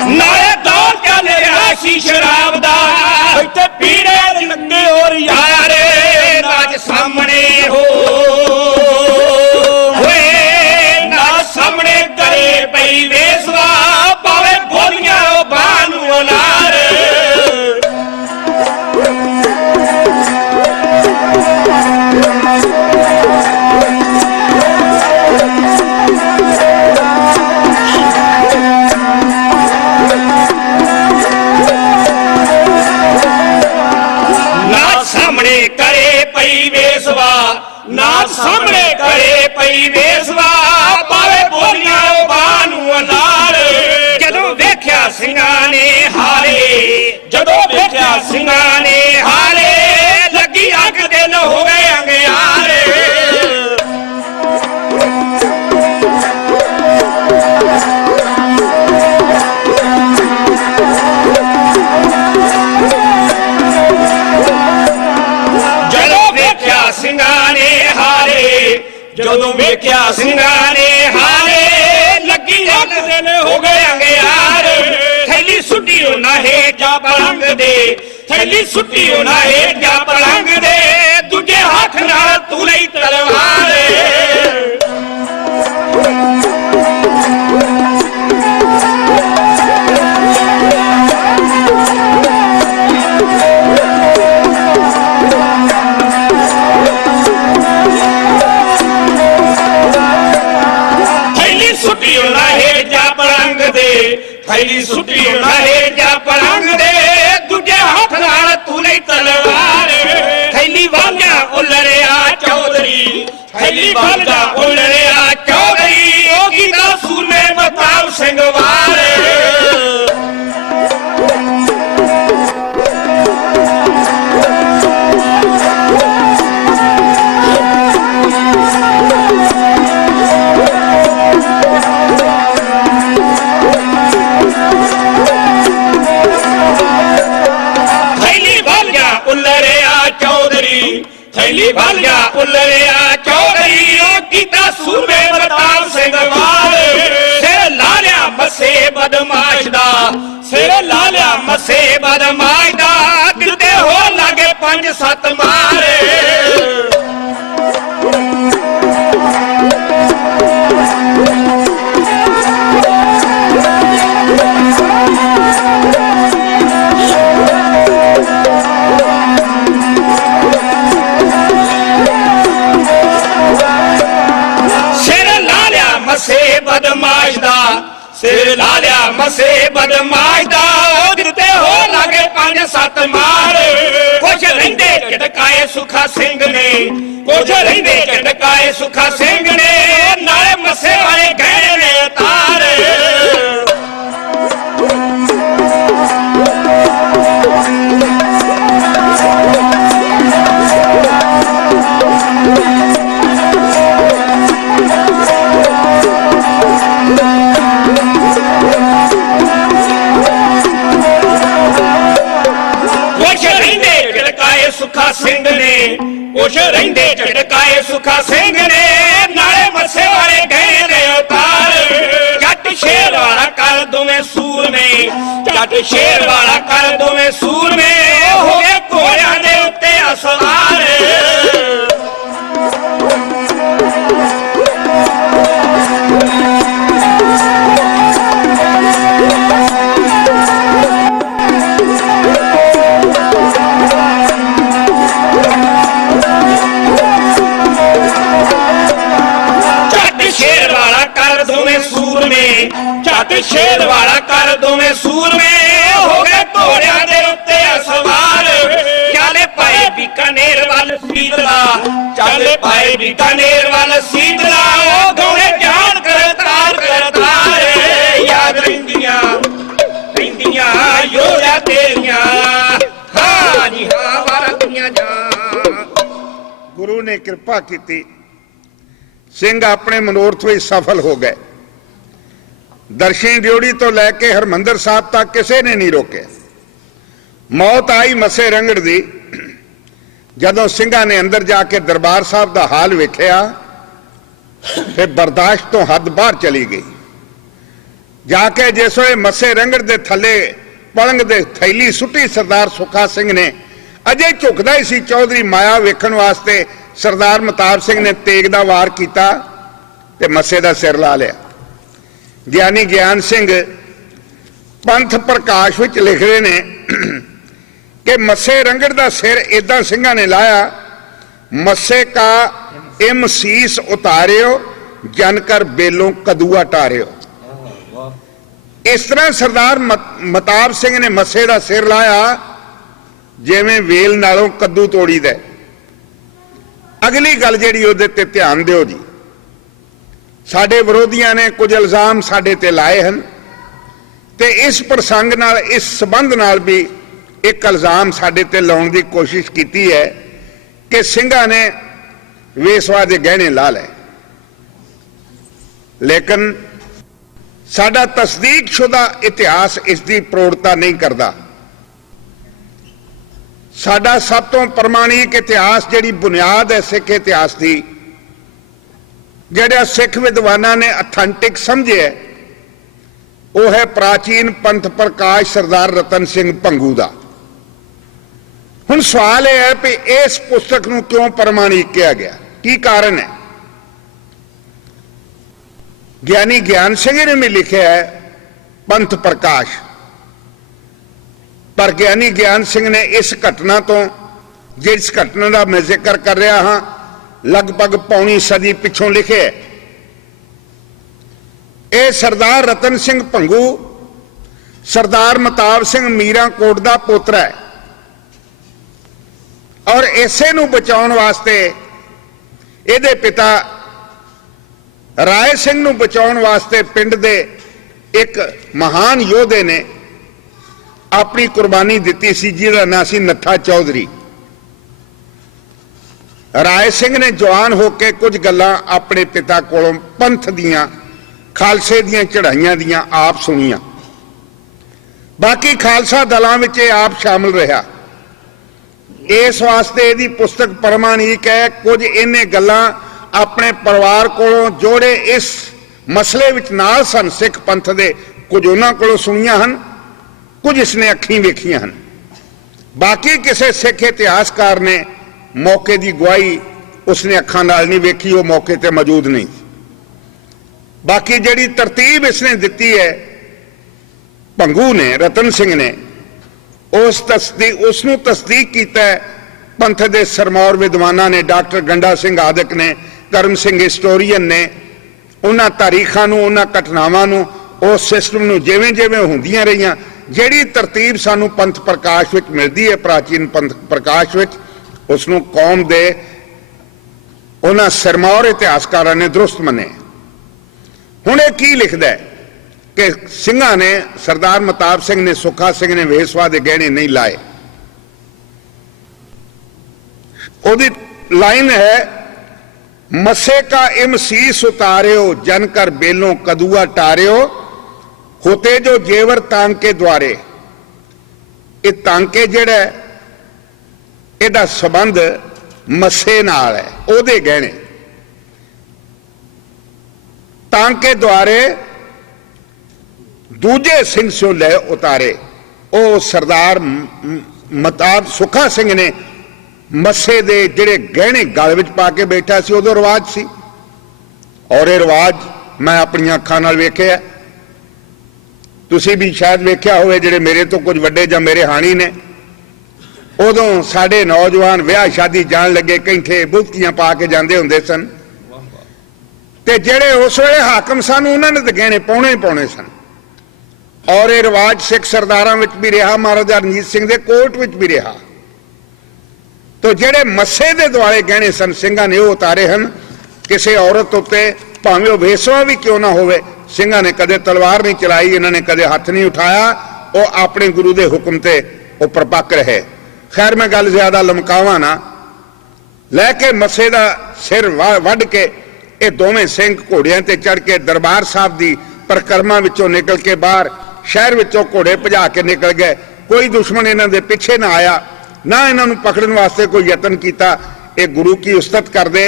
ਨਾਲੇ ਦੌਰ ਚੱਲ ਰਿਹਾ ਸੀ ਸ਼ਰਾਬ ਦਾ ਇੱਥੇ ਪੀੜੇ ਲੱਗੇ ਹੋਰ ਯਾਰੇ ਨਾਚ ਸਾਹਮਣੇ ਹੋ ਪਈ ਵੇਸਵਾ ਪਾਵੇ ਬੋਲੀਆਂ ਉਹ ਬਾਹ ਨੂੰ ਅਨਾਰ ਨਾ ਸਾਹਮਣੇ ਕਰੇ ਪਈ ਵੇਸਵਾ ਨਾ ਸਾਹਮਣੇ ਕਰੇ ਪਈ ਵੇਸਵਾ ਪਾਵੇ ਬੋਲੀਆਂ ਉਹ ਬਾਹ ਨੂੰ ਅਨਾਰ ਜਦੋਂ ਵੇਖਿਆ ਸਿੰਘਾਂ ਨੇ ਹਾਰੇ ਜਦੋਂ ਵੇਖਿਆ ਸਿੰਘਾਂ ਨੇ ਹਾਰੇ ਲੱਗੀ ਅੱਗ ਦਿਲ ਹੋ ਗਏ ਅੰਗਿਆਰੇ ਜਦੋਂ ਵੇਖਿਆ ਸਿੰਘਾਂ ਨੇ ਹਾਰੇ ਜਦੋਂ ਵੇਖਿਆ ਸਿੰਘਾਂ ਨੇ ਹਾਰੇ ਲੱਗੀ ਅੱਗ ਦਿਲ ਹੋ ਗਏ ਅੰਗਿਆਰ ਥੈਲੀ ਸੁੱਟੀ ਉਹਨਾਂ ਹੇਠਾਂ ਪਲੰਗ ਦੇ ਥੈਲੀ ਸੁੱਟੀ ਉਹਨਾਂ ਹੇਠਾਂ ਪਲੰਗ ਦੇ ਦੂਜੇ ਹੱਥ ਨਾਲ ਤੂੰ ਲਈ ਤਲਵਾਰ ਸੁੱਟੀ ਉਹਨਾਂ ਹੇਠਾਂ ਪਲੰਗ ਦੇ ਥੈਲੀ ਸੁੱਟੀ ਉਹਨਾਂ ਹੇਠਾਂ ਪਲੰਗ ਦੇ ਦੂਜੇ ਹੱਥ ਨਾਲ ਤੂੰ ਲਈ ਤਲਵਾਰ ਥੈਲੀ ਵਾਲਿਆ ਉਲਰਿਆ ਚੌਧਰੀ ਥੈਲੀ ਵਾਲਿਆ ਉਲਰਿਆ ਚੌਧਰੀ ਉਹ ਕੀਤਾ ਸੂਰਮੇ ਮਤਾਬ ਸਿੰਘ ਵਾਰ ਥੈਲੀ ਵਾਲਿਆ ਉਲਰਿਆ ਚੌਧਰੀ ਉਹ ਕੀਤਾ ਸੂਰਮੇ ਮਤਾਬ ਸਿੰਘ ਵਾਰ ਸਿਰ ਲਾ ਲਿਆ ਮੱਸੇ ਬਦਮਾਸ਼ ਦਾ ਸਿਰ ਲਾ ਲਿਆ ਮੱਸੇ ਬਦਮਾਸ਼ ਦਾ ਦਿਲ ਤੇ ਹੋ ਲਾਗੇ 5-7 ਮਾਰੇ ਮੱਸੇ ਬਦਮਾਸ਼ ਦਾ ਸਿਰ ਲਾ ਲਿਆ ਮੱਸੇ ਬਦਮਾਸ਼ ਦਾ ਦਿਲ ਤੇ ਹੋ ਲਾਗੇ 5-7 ਮਾਰ ਕੁਝ ਰਹਿੰਦੇ ਝਟਕਾਏ ਸੁਖਾ ਸਿੰਘ ਨੇ ਕੁਝ ਰਹਿੰਦੇ ਝਟਕਾਏ ਸੁਖਾ ਸਿੰਘ ਨੇ ਨਾਲੇ ਮੱਸੇ ਵਾਲੇ ਗਹਿਣੇ ਨੇ ਉਤਾਰ ਸੁਖਾ ਸਿੰਘ ਨੇ ਕੁਛ ਰਹਿੰਦੇ ਝਟਕਾਏ ਸੁਖਾ ਸਿੰਘ ਨੇ ਨਾਲੇ ਮੱਸੇ ਵਾਲੇ ਗਏ ਨੇ ਉਤਾਰ ਜੱਟ ਸ਼ੇਰ ਵਾਲਾ ਕਰ ਦੋਵੇਂ ਸੂਰਮੇ ਜੱਟ ਸ਼ੇਰ ਵਾਲਾ ਕਰ ਦੋਵੇਂ ਸੂਰਮੇ ਹੋ ਗਏ ਘੋੜਿਆਂ ਦੇ ਉੱਤੇ ਅਸਵਾਰ ਸ਼ੇਰ ਵਾਲਾ ਪਾਏ ਬੀਕਾਨੇਰ ਵੱਲ ਸੀਤਲਾ ਉਹ ਗਾਉਣੇ ਜਾਣ ਕਰਤਾਰ ਯਾਦ ਰਹਿੰਦੀਆਂ ਯੋਧਾ ਤੇਰੀਆਂ ਹਾਂ ਜੀ ਹਾਂ ਵਾਰਾ ਦੁਨੀਆ ਜਾਨ। ਗੁਰੂ ਨੇ ਕਿਰਪਾ ਕੀਤੀ, ਸਿੰਘ ਆਪਣੇ ਮਨੋਰਥ ਵਿੱਚ ਸਫਲ ਹੋ ਗਏ। ਦਰਸ਼ਨੀ ਡਿਓੜੀ ਤੋਂ ਲੈ ਕੇ ਹਰਮੰਦਰ ਸਾਹਿਬ ਤੱਕ ਕਿਸੇ ਨੇ ਨਹੀਂ ਰੋਕਿਆ। ਮੌਤ ਆਈ ਮੱਸੇ ਰੰਗੜ ਦੀ। ਜਦੋਂ ਸਿੰਘਾਂ ਨੇ ਅੰਦਰ ਜਾ ਕੇ ਦਰਬਾਰ ਸਾਹਿਬ ਦਾ ਹਾਲ ਵੇਖਿਆ ਫਿਰ ਬਰਦਾਸ਼ਤ ਤੋਂ ਹੱਦ ਬਾਹਰ ਚਲੀ ਗਈ। ਜਾ ਕੇ ਜਿਸ ਵੇਲੇ ਮੱਸੇ ਰੰਗੜ ਦੇ ਥੱਲੇ ਪਲੰਗ ਦੇ ਥੈਲੀ ਸੁੱਟੀ ਸਰਦਾਰ ਸੁੱਖਾ ਸਿੰਘ ਨੇ, ਅਜੇ ਝੁਕਦਾ ਹੀ ਸੀ ਚੌਧਰੀ ਮਾਇਆ ਵੇਖਣ ਵਾਸਤੇ, ਸਰਦਾਰ ਮਤਾਬ ਸਿੰਘ ਨੇ ਤੇਗ ਦਾ ਵਾਰ ਕੀਤਾ ਤੇ ਮੱਸੇ ਦਾ ਸਿਰ ਲਾ ਲਿਆ। ਗਿਆਨੀ ਗਿਆਨ ਸਿੰਘ ਪੰਥ ਪ੍ਰਕਾਸ਼ ਵਿੱਚ ਲਿਖਦੇ ਨੇ ਕਿ ਮੱਸੇ ਰੰਗੜ ਦਾ ਸਿਰ ਇਦਾਂ ਸਿੰਘਾਂ ਨੇ ਲਾਇਆ, ਮੱਸੇ ਕਾ ਇਮ ਸੀਸ ਉਤਾਰਿਓ ਜਨ ਕਰ ਬੇਲੋਂ ਕਦੂਆ ਟਾਰਿਓ। ਇਸ ਤਰ੍ਹਾਂ ਸਰਦਾਰ ਮਤਾਬ ਸਿੰਘ ਨੇ ਮੱਸੇ ਦਾ ਸਿਰ ਲਾਇਆ ਜਿਵੇਂ ਵੇਲ ਨਾਲੋਂ ਕੱਦੂ ਤੋੜੀਦਾ। ਅਗਲੀ ਗੱਲ ਜਿਹੜੀ ਉਹਦੇ ਤੇ ਧਿਆਨ ਦਿਓ ਜੀ, ਸਾਡੇ ਵਿਰੋਧੀਆਂ ਨੇ ਕੁਝ ਇਲਜ਼ਾਮ ਸਾਡੇ ਤੇ ਲਾਏ ਹਨ ਤੇ ਇਸ ਪ੍ਰਸੰਗ ਨਾਲ, ਇਸ ਸਬੰਧ ਨਾਲ ਵੀ ਇੱਕ ਇਲਜ਼ਾਮ ਸਾਡੇ ਤੇ ਲਾਉਣ ਦੀ ਕੋਸ਼ਿਸ਼ ਕੀਤੀ ਹੈ ਕਿ ਸਿੰਘਾਂ ਨੇ ਵੇਸਵਾ ਦੇ ਗਹਿਣੇ ਲਾ ਲਏ। ਲੇਕਿਨ ਸਾਡਾ ਤਸਦੀਕਸ਼ੁਦਾ ਇਤਿਹਾਸ ਇਸ ਦੀ ਪ੍ਰੋੜਤਾ ਨਹੀਂ ਕਰਦਾ। ਸਾਡਾ ਸਭ ਤੋਂ ਪ੍ਰਮਾਣਿਕ ਇਤਿਹਾਸ, ਜਿਹੜੀ ਬੁਨਿਆਦ ਹੈ ਸਿੱਖ ਇਤਿਹਾਸ ਦੀ, ਜਿਹੜਾ ਸਿੱਖ ਵਿਦਵਾਨਾਂ ਨੇ ਅਥੈਂਟਿਕ ਸਮਝਿਆ, ਉਹ ਹੈ ਪ੍ਰਾਚੀਨ ਪੰਥ ਪ੍ਰਕਾਸ਼ ਸਰਦਾਰ ਰਤਨ ਸਿੰਘ ਭੰਗੂ ਦਾ। ਹੁਣ ਸਵਾਲ ਇਹ ਹੈ ਕਿ ਇਸ ਪੁਸਤਕ ਨੂੰ ਕਿਉਂ ਪ੍ਰਮਾਣਿਕ ਕਿਹਾ ਗਿਆ, ਕੀ ਕਾਰਨ ਹੈ? ਗਿਆਨੀ ਗਿਆਨ ਸਿੰਘ ਨੇ ਵੀ ਲਿਖਿਆ ਹੈ ਪੰਥ ਪ੍ਰਕਾਸ਼, ਪਰ ਗਿਆਨੀ ਗਿਆਨ ਸਿੰਘ ਨੇ ਇਸ ਘਟਨਾ ਤੋਂ, ਜਿਸ ਘਟਨਾ ਦਾ ਮੈਂ ਜ਼ਿਕਰ ਕਰ ਰਿਹਾ ਹਾਂ, ਲਗਭਗ ਪੌਣੀ ਸਦੀ ਪਿੱਛੋਂ ਲਿਖਿਆ। ਇਹ ਸਰਦਾਰ ਰਤਨ ਸਿੰਘ ਭੰਗੂ ਸਰਦਾਰ ਮਤਾਬ ਸਿੰਘ ਮੀਰਾਂਕੋਟ ਦਾ ਪੋਤਰਾ ਹੈ ਔਰ ਇਸੇ ਨੂੰ ਬਚਾਉਣ ਵਾਸਤੇ, ਇਹਦੇ ਪਿਤਾ ਰਾਏ ਸਿੰਘ ਨੂੰ ਬਚਾਉਣ ਵਾਸਤੇ ਪਿੰਡ ਦੇ ਇੱਕ ਮਹਾਨ ਯੋਧੇ ਨੇ ਆਪਣੀ ਕੁਰਬਾਨੀ ਦਿੱਤੀ ਸੀ, ਜਿਹਦਾ ਨਾਂ ਸੀ ਨੱਥਾ ਚੌਧਰੀ। ਰਾਏ ਸਿੰਘ ਨੇ ਜਵਾਨ ਹੋ ਕੇ ਕੁਝ ਗੱਲਾਂ ਆਪਣੇ ਪਿਤਾ ਕੋਲੋਂ ਪੰਥ ਦੀਆਂ, ਖਾਲਸੇ ਦੀਆਂ ਚੜ੍ਹਾਈਆਂ ਦੀਆਂ ਆਪ ਸੁਣੀਆਂ। ਬਾਕੀ ਖਾਲਸਾ ਦਲਾਂ ਵਿੱਚ ਇਹ ਆਪ ਸ਼ਾਮਲ ਰਿਹਾ। ਇਸ ਵਾਸਤੇ ਇਹਦੀ ਪੁਸਤਕ ਪ੍ਰਮਾਣਿਕ ਹੈ। ਕੁਝ ਇਹਨੇ ਗੱਲਾਂ ਆਪਣੇ ਪਰਿਵਾਰ ਕੋਲੋਂ, ਜਿਹੜੇ ਇਸ ਮਸਲੇ ਵਿੱਚ ਨਾਲ ਸਨ ਸਿੱਖ ਪੰਥ ਦੇ, ਕੁਝ ਉਹਨਾਂ ਕੋਲੋਂ ਸੁਣੀਆਂ ਹਨ, ਕੁਝ ਇਸਨੇ ਅੱਖੀਂ ਵੇਖੀਆਂ ਹਨ। ਬਾਕੀ ਕਿਸੇ ਸਿੱਖ ਇਤਿਹਾਸਕਾਰ ਨੇ ਮੌਕੇ ਦੀ ਗਵਾਹੀ ਉਸਨੇ ਅੱਖਾਂ ਨਾਲ ਨਹੀਂ ਵੇਖੀ, ਉਹ ਮੌਕੇ ਤੇ ਮੌਜੂਦ ਨਹੀਂ। ਬਾਕੀ ਜਿਹੜੀ ਤਰਤੀਬ ਇਸਨੇ ਦਿੱਤੀ ਹੈ ਭੰਗੂ ਨੇ, ਰਤਨ ਸਿੰਘ ਨੇ, ਉਸ ਨੂੰ ਤਸਦੀਕ ਕੀਤਾ ਪੰਥ ਦੇ ਸਰਮੌਰ ਵਿਦਵਾਨਾਂ ਨੇ, ਡਾਕਟਰ ਗੰਡਾ ਸਿੰਘ ਆਦਿਕ ਨੇ, ਕਰਮ ਸਿੰਘ ਹਿਸਟੋਰੀਅਨ ਨੇ। ਉਹਨਾਂ ਤਾਰੀਖਾਂ ਨੂੰ, ਉਹਨਾਂ ਘਟਨਾਵਾਂ ਨੂੰ, ਉਸ ਸਿਸਟਮ ਨੂੰ ਜਿਵੇਂ ਜਿਵੇਂ ਹੁੰਦੀਆਂ ਰਹੀਆਂ, ਜਿਹੜੀ ਤਰਤੀਬ ਸਾਨੂੰ ਪੰਥ ਪ੍ਰਕਾਸ਼ ਵਿੱਚ ਮਿਲਦੀ ਹੈ, ਪ੍ਰਾਚੀਨ ਪੰਥ ਪ੍ਰਕਾਸ਼ ਵਿੱਚ, ਉਸ ਨੂੰ ਕੌਮ ਦੇ ਉਹਨਾਂ ਸਰਮੌਰ ਇਤਿਹਾਸਕਾਰਾਂ ਨੇ ਦਰੁਸਤ ਮੰਨੇ। ਹੁਣ ਇਹ ਕੀ ਲਿਖਦਾ ਹੈ ਕਿ ਸਿੰਘਾਂ ਨੇ, ਸਰਦਾਰ ਮਤਾਬ ਸਿੰਘ ਨੇ, ਸੁੱਖਾ ਸਿੰਘ ਨੇ ਵੇਸਵਾ ਦੇ ਗਹਿਣੇ ਨਹੀਂ ਲਾਏ। ਉਹਦੀ ਲਾਈਨ ਹੈ, ਮੱਸੇ ਕਾ ਇਮ ਸੀਸ ਉਤਾਰਿਓ ਜਨ ਕਰ ਬੇਲੋਂ ਕਦੂਆ ਟਾਰਿਓ ਹੋਤੇ ਜੋ ਜੇਵਰ ਤਾਂਕੇ ਦੁਆਰੇ। ਇਹ ਤਾਂਕੇ ਜਿਹੜਾ ਇਹਦਾ ਸੰਬੰਧ ਮੱਸੇ ਨਾਲ ਹੈ, ਉਹਦੇ ਗਹਿਣੇ। ਤਾਂਕੇ ਦੁਆਰੇ ਦੂਜੇ ਸਿੰਘ ਸੋ ਲੈ ਉਤਾਰੇ। ਉਹ ਸਰਦਾਰ ਮਤਾਬ ਸੁੱਖਾ ਸਿੰਘ ਨੇ ਮੱਸੇ ਦੇ ਜਿਹੜੇ ਗਹਿਣੇ ਗਲ ਵਿੱਚ ਪਾ ਕੇ ਬੈਠਾ ਸੀ, ਉਦੋਂ ਰਿਵਾਜ ਸੀ। ਔਰ ਇਹ ਰਿਵਾਜ ਮੈਂ ਆਪਣੀਆਂ ਅੱਖਾਂ ਨਾਲ ਵੇਖਿਆ, ਤੁਸੀਂ ਵੀ ਸ਼ਾਇਦ ਵੇਖਿਆ ਹੋਵੇ, ਜਿਹੜੇ ਮੇਰੇ ਤੋਂ ਕੁਝ ਵੱਡੇ ਜਾਂ ਮੇਰੇ ਹਾਣੀ ਨੇ। ਉਦੋਂ ਸਾਡੇ ਨੌਜਵਾਨ ਵਿਆਹ ਸ਼ਾਦੀ ਜਾਣ ਲੱਗੇ ਕੈਂਠੇ ਬੁਲਕੀਆਂ ਪਾ ਕੇ ਜਾਂਦੇ ਹੁੰਦੇ ਸਨ, ਤੇ ਜਿਹੜੇ ਉਸ ਵੇਲੇ ਹਾਕਮ ਸਨ ਉਹਨਾਂ ਨੇ ਤਾਂ ਗਹਿਣੇ ਪਾਉਣੇ ਹੀ ਪਾਉਣੇ ਸਨ। ਔਰ ਇਹ ਰਿਵਾਜ ਸਿੱਖ ਸਰਦਾਰਾਂ ਵਿੱਚ ਵੀ ਰਿਹਾ, ਮਹਾਰਾਜਾ ਰਣਜੀਤ ਸਿੰਘ ਦੇ ਕੋਰਟ ਵਿੱਚ ਵੀ ਰਿਹਾ। तो ਜਿਹੜੇ ਮੱਸੇ ਦੇ ਦੁਆਲੇ ਗਹਿਣੇ ਸਨ ਸਿੰਘਾਂ ਨੇ ਉਹ ਉਤਾਰੇ ਹਨ। ਕਿਸੇ ਔਰਤ ਉੱਤੇ ਭਾਵੇਂ ਉਹ ਵੇਸਵਾ ਵੀ ਕਿਉਂ ਨਾ ਹੋਵੇ, ਸਿੰਘਾਂ ਨੇ ਕਦੇ ਤਲਵਾਰ ਨਹੀਂ ਚਲਾਈ, ਇਹਨਾਂ ਨੇ ਕਦੇ ਹੱਥ ਨਹੀਂ ਉਠਾਇਆ, ਉਹ ਆਪਣੇ ਗੁਰੂ ਦੇ ਹੁਕਮ ਤੇ ਉਹ ਪਰਪੱਕ ਰਹੇ। ਖੈਰ ਮੈਂ ਗੱਲ ਜ਼ਿਆਦਾ ਲਮਕਾਵਾਂ ਨਾ, ਲੈ ਕੇ ਮੱਸੇ ਦਾ ਸਿਰ ਵੱਢ ਕੇ ਇਹ ਦੋਵੇਂ ਸਿੰਘ ਘੋੜਿਆਂ ਤੇ ਚੜ ਕੇ ਦਰਬਾਰ ਸਾਹਿਬ ਦੀ ਪਰਿਕਰਮਾ ਵਿੱਚੋਂ ਨਿਕਲ ਕੇ ਬਾਹਰ ਸ਼ਹਿਰ ਵਿੱਚੋਂ ਘੋੜੇ ਭਜਾ ਕੇ ਨਿਕਲ ਗਏ। ਕੋਈ ਦੁਸ਼ਮਣ ਇਹਨਾਂ ਦੇ ਪਿੱਛੇ ਨਾ ਆਇਆ, ਨਾ ਇਹਨਾਂ ਨੂੰ ਪਕੜਨ ਵਾਸਤੇ ਕੋਈ ਯਤਨ ਕੀਤਾ। ਇਹ ਗੁਰੂ ਕੀ ਉਸਤਤ ਕਰਦੇ,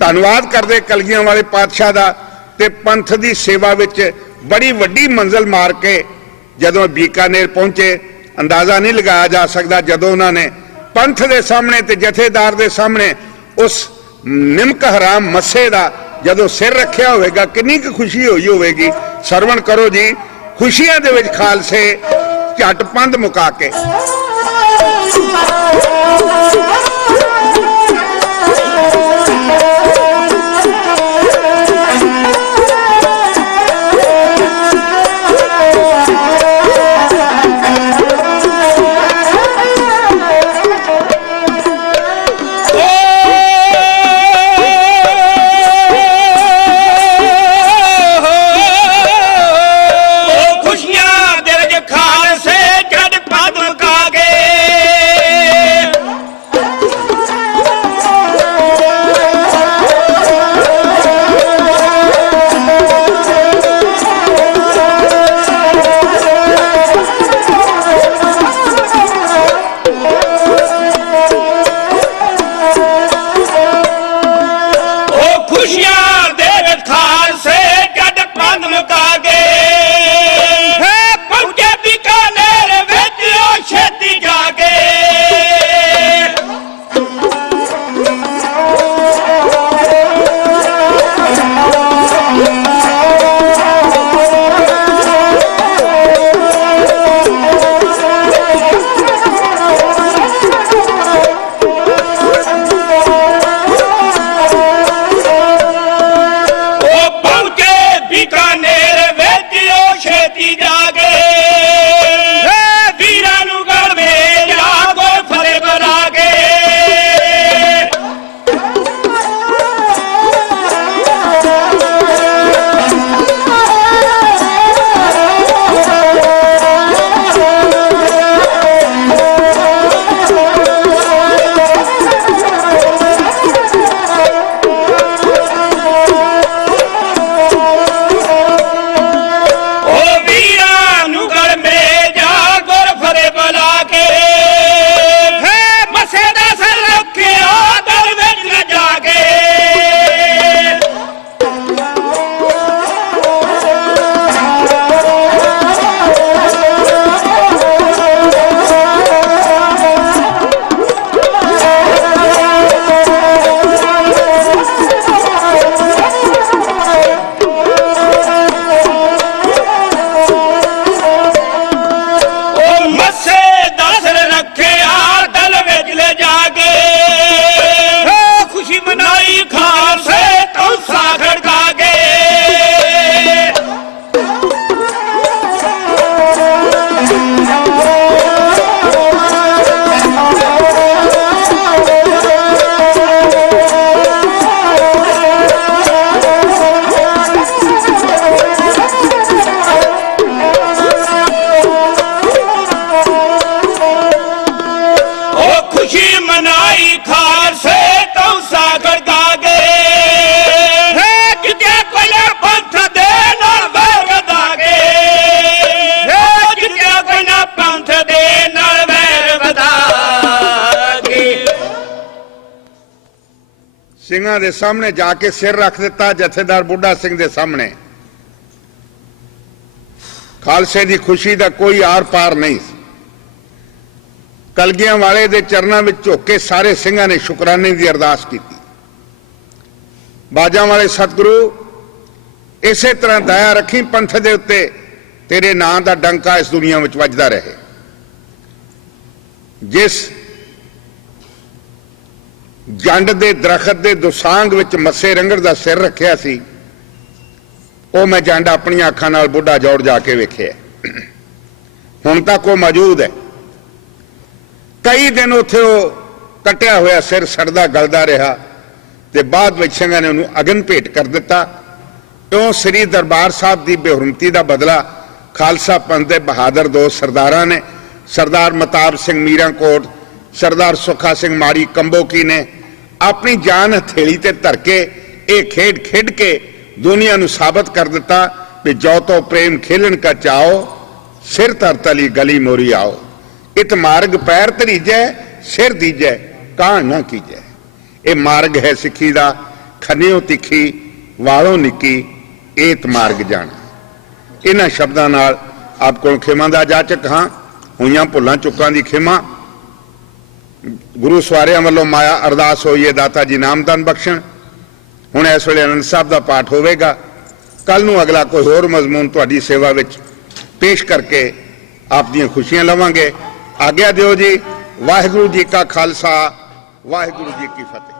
ਧੰਨਵਾਦ ਕਰਦੇ ਕਲਗੀਆਂ ਵਾਲੇ ਪਾਤਸ਼ਾਹ ਦਾ। ਤੇ ਪੰਥ ਦੀ ਸੇਵਾ ਵਿੱਚ ਬੜੀ ਵੱਡੀ ਮੰਜ਼ਿਲ ਮਾਰ ਕੇ ਜਦੋਂ ਬੀਕਾਨੇਰ ਪਹੁੰਚੇ, ਅੰਦਾਜ਼ਾ ਨਹੀਂ ਲਗਾਇਆ ਜਾ ਸਕਦਾ ਜਦੋਂ ਉਹਨਾਂ ਨੇ ਪੰਥ ਦੇ ਸਾਹਮਣੇ ਤੇ ਜਥੇਦਾਰ ਦੇ ਸਾਹਮਣੇ ਉਸ ਨਿਮਕ ਹਰਾਮ ਮੱਸੇ ਦਾ ਜਦੋਂ ਸਿਰ ਰੱਖਿਆ ਹੋਵੇਗਾ ਕਿੰਨੀ ਕੁ ਖੁਸ਼ੀ ਹੋਈ ਹੋਵੇਗੀ। ਸਰਵਣ ਕਰੋ ਜੀ, ਖੁਸ਼ੀਆਂ ਦੇ ਵਿੱਚ ਖਾਲਸੇ ਝਟ ਪੰਧ ਮੁਕਾ ਕੇ। ਸਿੰਘਾਂ ਦੇ ਸਾਹਮਣੇ ਜਾ ਕੇ ਸਿਰ ਰੱਖ ਦਿੱਤਾ ਜਥੇਦਾਰ ਬੁੱਢਾ ਸਿੰਘ ਦੇ ਸਾਹਮਣੇ। ਖਾਲਸੇ ਦੀ ਖੁਸ਼ੀ ਦਾ ਕੋਈ ਆਰ ਪਾਰ ਨਹੀਂ। ਕਲਗੀਆਂ ਵਾਲੇ ਦੇ ਚਰਨਾਂ ਵਿੱਚ ਝੁੱਕ ਕੇ ਸਾਰੇ ਸਿੰਘਾਂ ਨੇ ਸ਼ੁਕਰਾਨੇ ਦੀ ਅਰਦਾਸ ਕੀਤੀ। ਬਾਜਾਂ ਵਾਲੇ ਸਤਿਗੁਰੂ ਇਸੇ ਤਰ੍ਹਾਂ ਦਇਆ ਰੱਖੀ ਪੰਥ ਦੇ ਉੱਤੇ, ਤੇਰੇ ਨਾਂ ਦਾ ਡੰਕਾ ਇਸ ਦੁਨੀਆ ਵਿੱਚ ਵੱਜਦਾ ਰਹੇ। ਜਿਸ ਜੰਡ ਦੇ ਦਰਖਤ ਦੇ ਦੁਸਾਂਗ ਵਿੱਚ ਮੱਸੇ ਰੰਗੜ ਦਾ ਸਿਰ ਰੱਖਿਆ ਸੀ, ਉਹ ਮੈਂ ਜੰਡ ਆਪਣੀਆਂ ਅੱਖਾਂ ਨਾਲ ਬੁੱਢਾ ਜੋੜ ਜਾ ਕੇ ਵੇਖਿਆ। ਹੁਣ ਤੱਕ ਉਹ ਮੌਜੂਦ ਹੈ। ਕਈ ਦਿਨ ਉੱਥੇ ਉਹ ਕੱਟਿਆ ਹੋਇਆ ਸਿਰ ਸੜਦਾ ਗਲਦਾ ਰਿਹਾ ਤੇ ਬਾਅਦ ਵਿੱਚ ਸਿੰਘਾਂ ਨੇ ਉਹਨੂੰ ਅਗਨ ਭੇਟ ਕਰ ਦਿੱਤਾ। ਇਉਂ ਸ੍ਰੀ ਦਰਬਾਰ ਸਾਹਿਬ ਦੀ ਬੇਹੁਰਮਤੀ ਦਾ ਬਦਲਾ ਖਾਲਸਾ ਪੰਥ ਦੇ ਬਹਾਦਰ ਦੋ ਸਰਦਾਰਾਂ ਨੇ, ਸਰਦਾਰ ਮਤਾਬ ਸਿੰਘ ਮੀਰਾਂਕੋਟ, ਸਰਦਾਰ ਸੁੱਖਾ ਸਿੰਘ ਮਾੜੀ ਕੰਬੋਕੀ ਨੇ ਆਪਣੀ ਜਾਨ ਹਥੇਲੀ ਤੇ ਧਰ ਕੇ ਇਹ ਖੇਡ ਖੇਡ ਕੇ ਦੁਨੀਆ ਨੂੰ ਸਾਬਤ ਕਰ ਦਿੱਤਾ ਕਿ ਜੋ ਤੋ ਪ੍ਰੇਮ ਖੇਲਣ ਕਾ ਚਾਓ, ਸਿਰ ਧਰ ਤਲੀ ਗਲੀ ਮੋਰੀ ਆਓ। ਇਤ ਮਾਰਗ ਪੈਰ ਧਰੀਜੈ, ਸਿਰ ਦੀਜੈ ਕਾਣ ਨਾ ਕੀਜੈ। ਇਹ ਮਾਰਗ ਹੈ ਸਿੱਖੀ ਦਾ, ਖੰਨਿਓ ਤਿੱਖੀ ਵਾਲੋਂ ਨਿੱਕੀ ਏਤ ਮਾਰਗ ਜਾਣਾ। ਇਹਨਾਂ ਸ਼ਬਦਾਂ ਨਾਲ ਆਪ ਕੋਲ ਖਿਮਾ ਦਾ ਜਾਚਕ ਹਾਂ। ਹੋਈਆਂ ਭੁੱਲਾਂ ਚੁੱਕਾਂ ਦੀ ਖਿਮਾ। ਗੁਰੂ ਸਵਾਰਿਆਂ ਵੱਲੋਂ ਮਾਇਆ ਅਰਦਾਸ ਹੋਈ ਹੈ ਦਾਤਾ ਜੀ ਨਾਮਦਾਨ ਬਖਸ਼ਣ। ਹੁਣ ਇਸ ਵੇਲੇ ਆਨੰਦ ਸਾਹਿਬ ਦਾ ਪਾਠ ਹੋਵੇਗਾ। ਕੱਲ ਨੂੰ ਅਗਲਾ ਕੋਈ ਹੋਰ ਮਜ਼ਮੂਨ ਤੁਹਾਡੀ ਸੇਵਾ ਵਿੱਚ ਪੇਸ਼ ਕਰਕੇ ਆਪ ਦੀਆਂ ਖੁਸ਼ੀਆਂ ਲਵਾਂਗੇ। ਆਗਿਆ ਦਿਓ ਜੀ। ਵਾਹਿਗੁਰੂ ਜੀ ਕਾ ਖਾਲਸਾ, ਵਾਹਿਗੁਰੂ ਜੀ ਕੀ ਫਤਿਹ।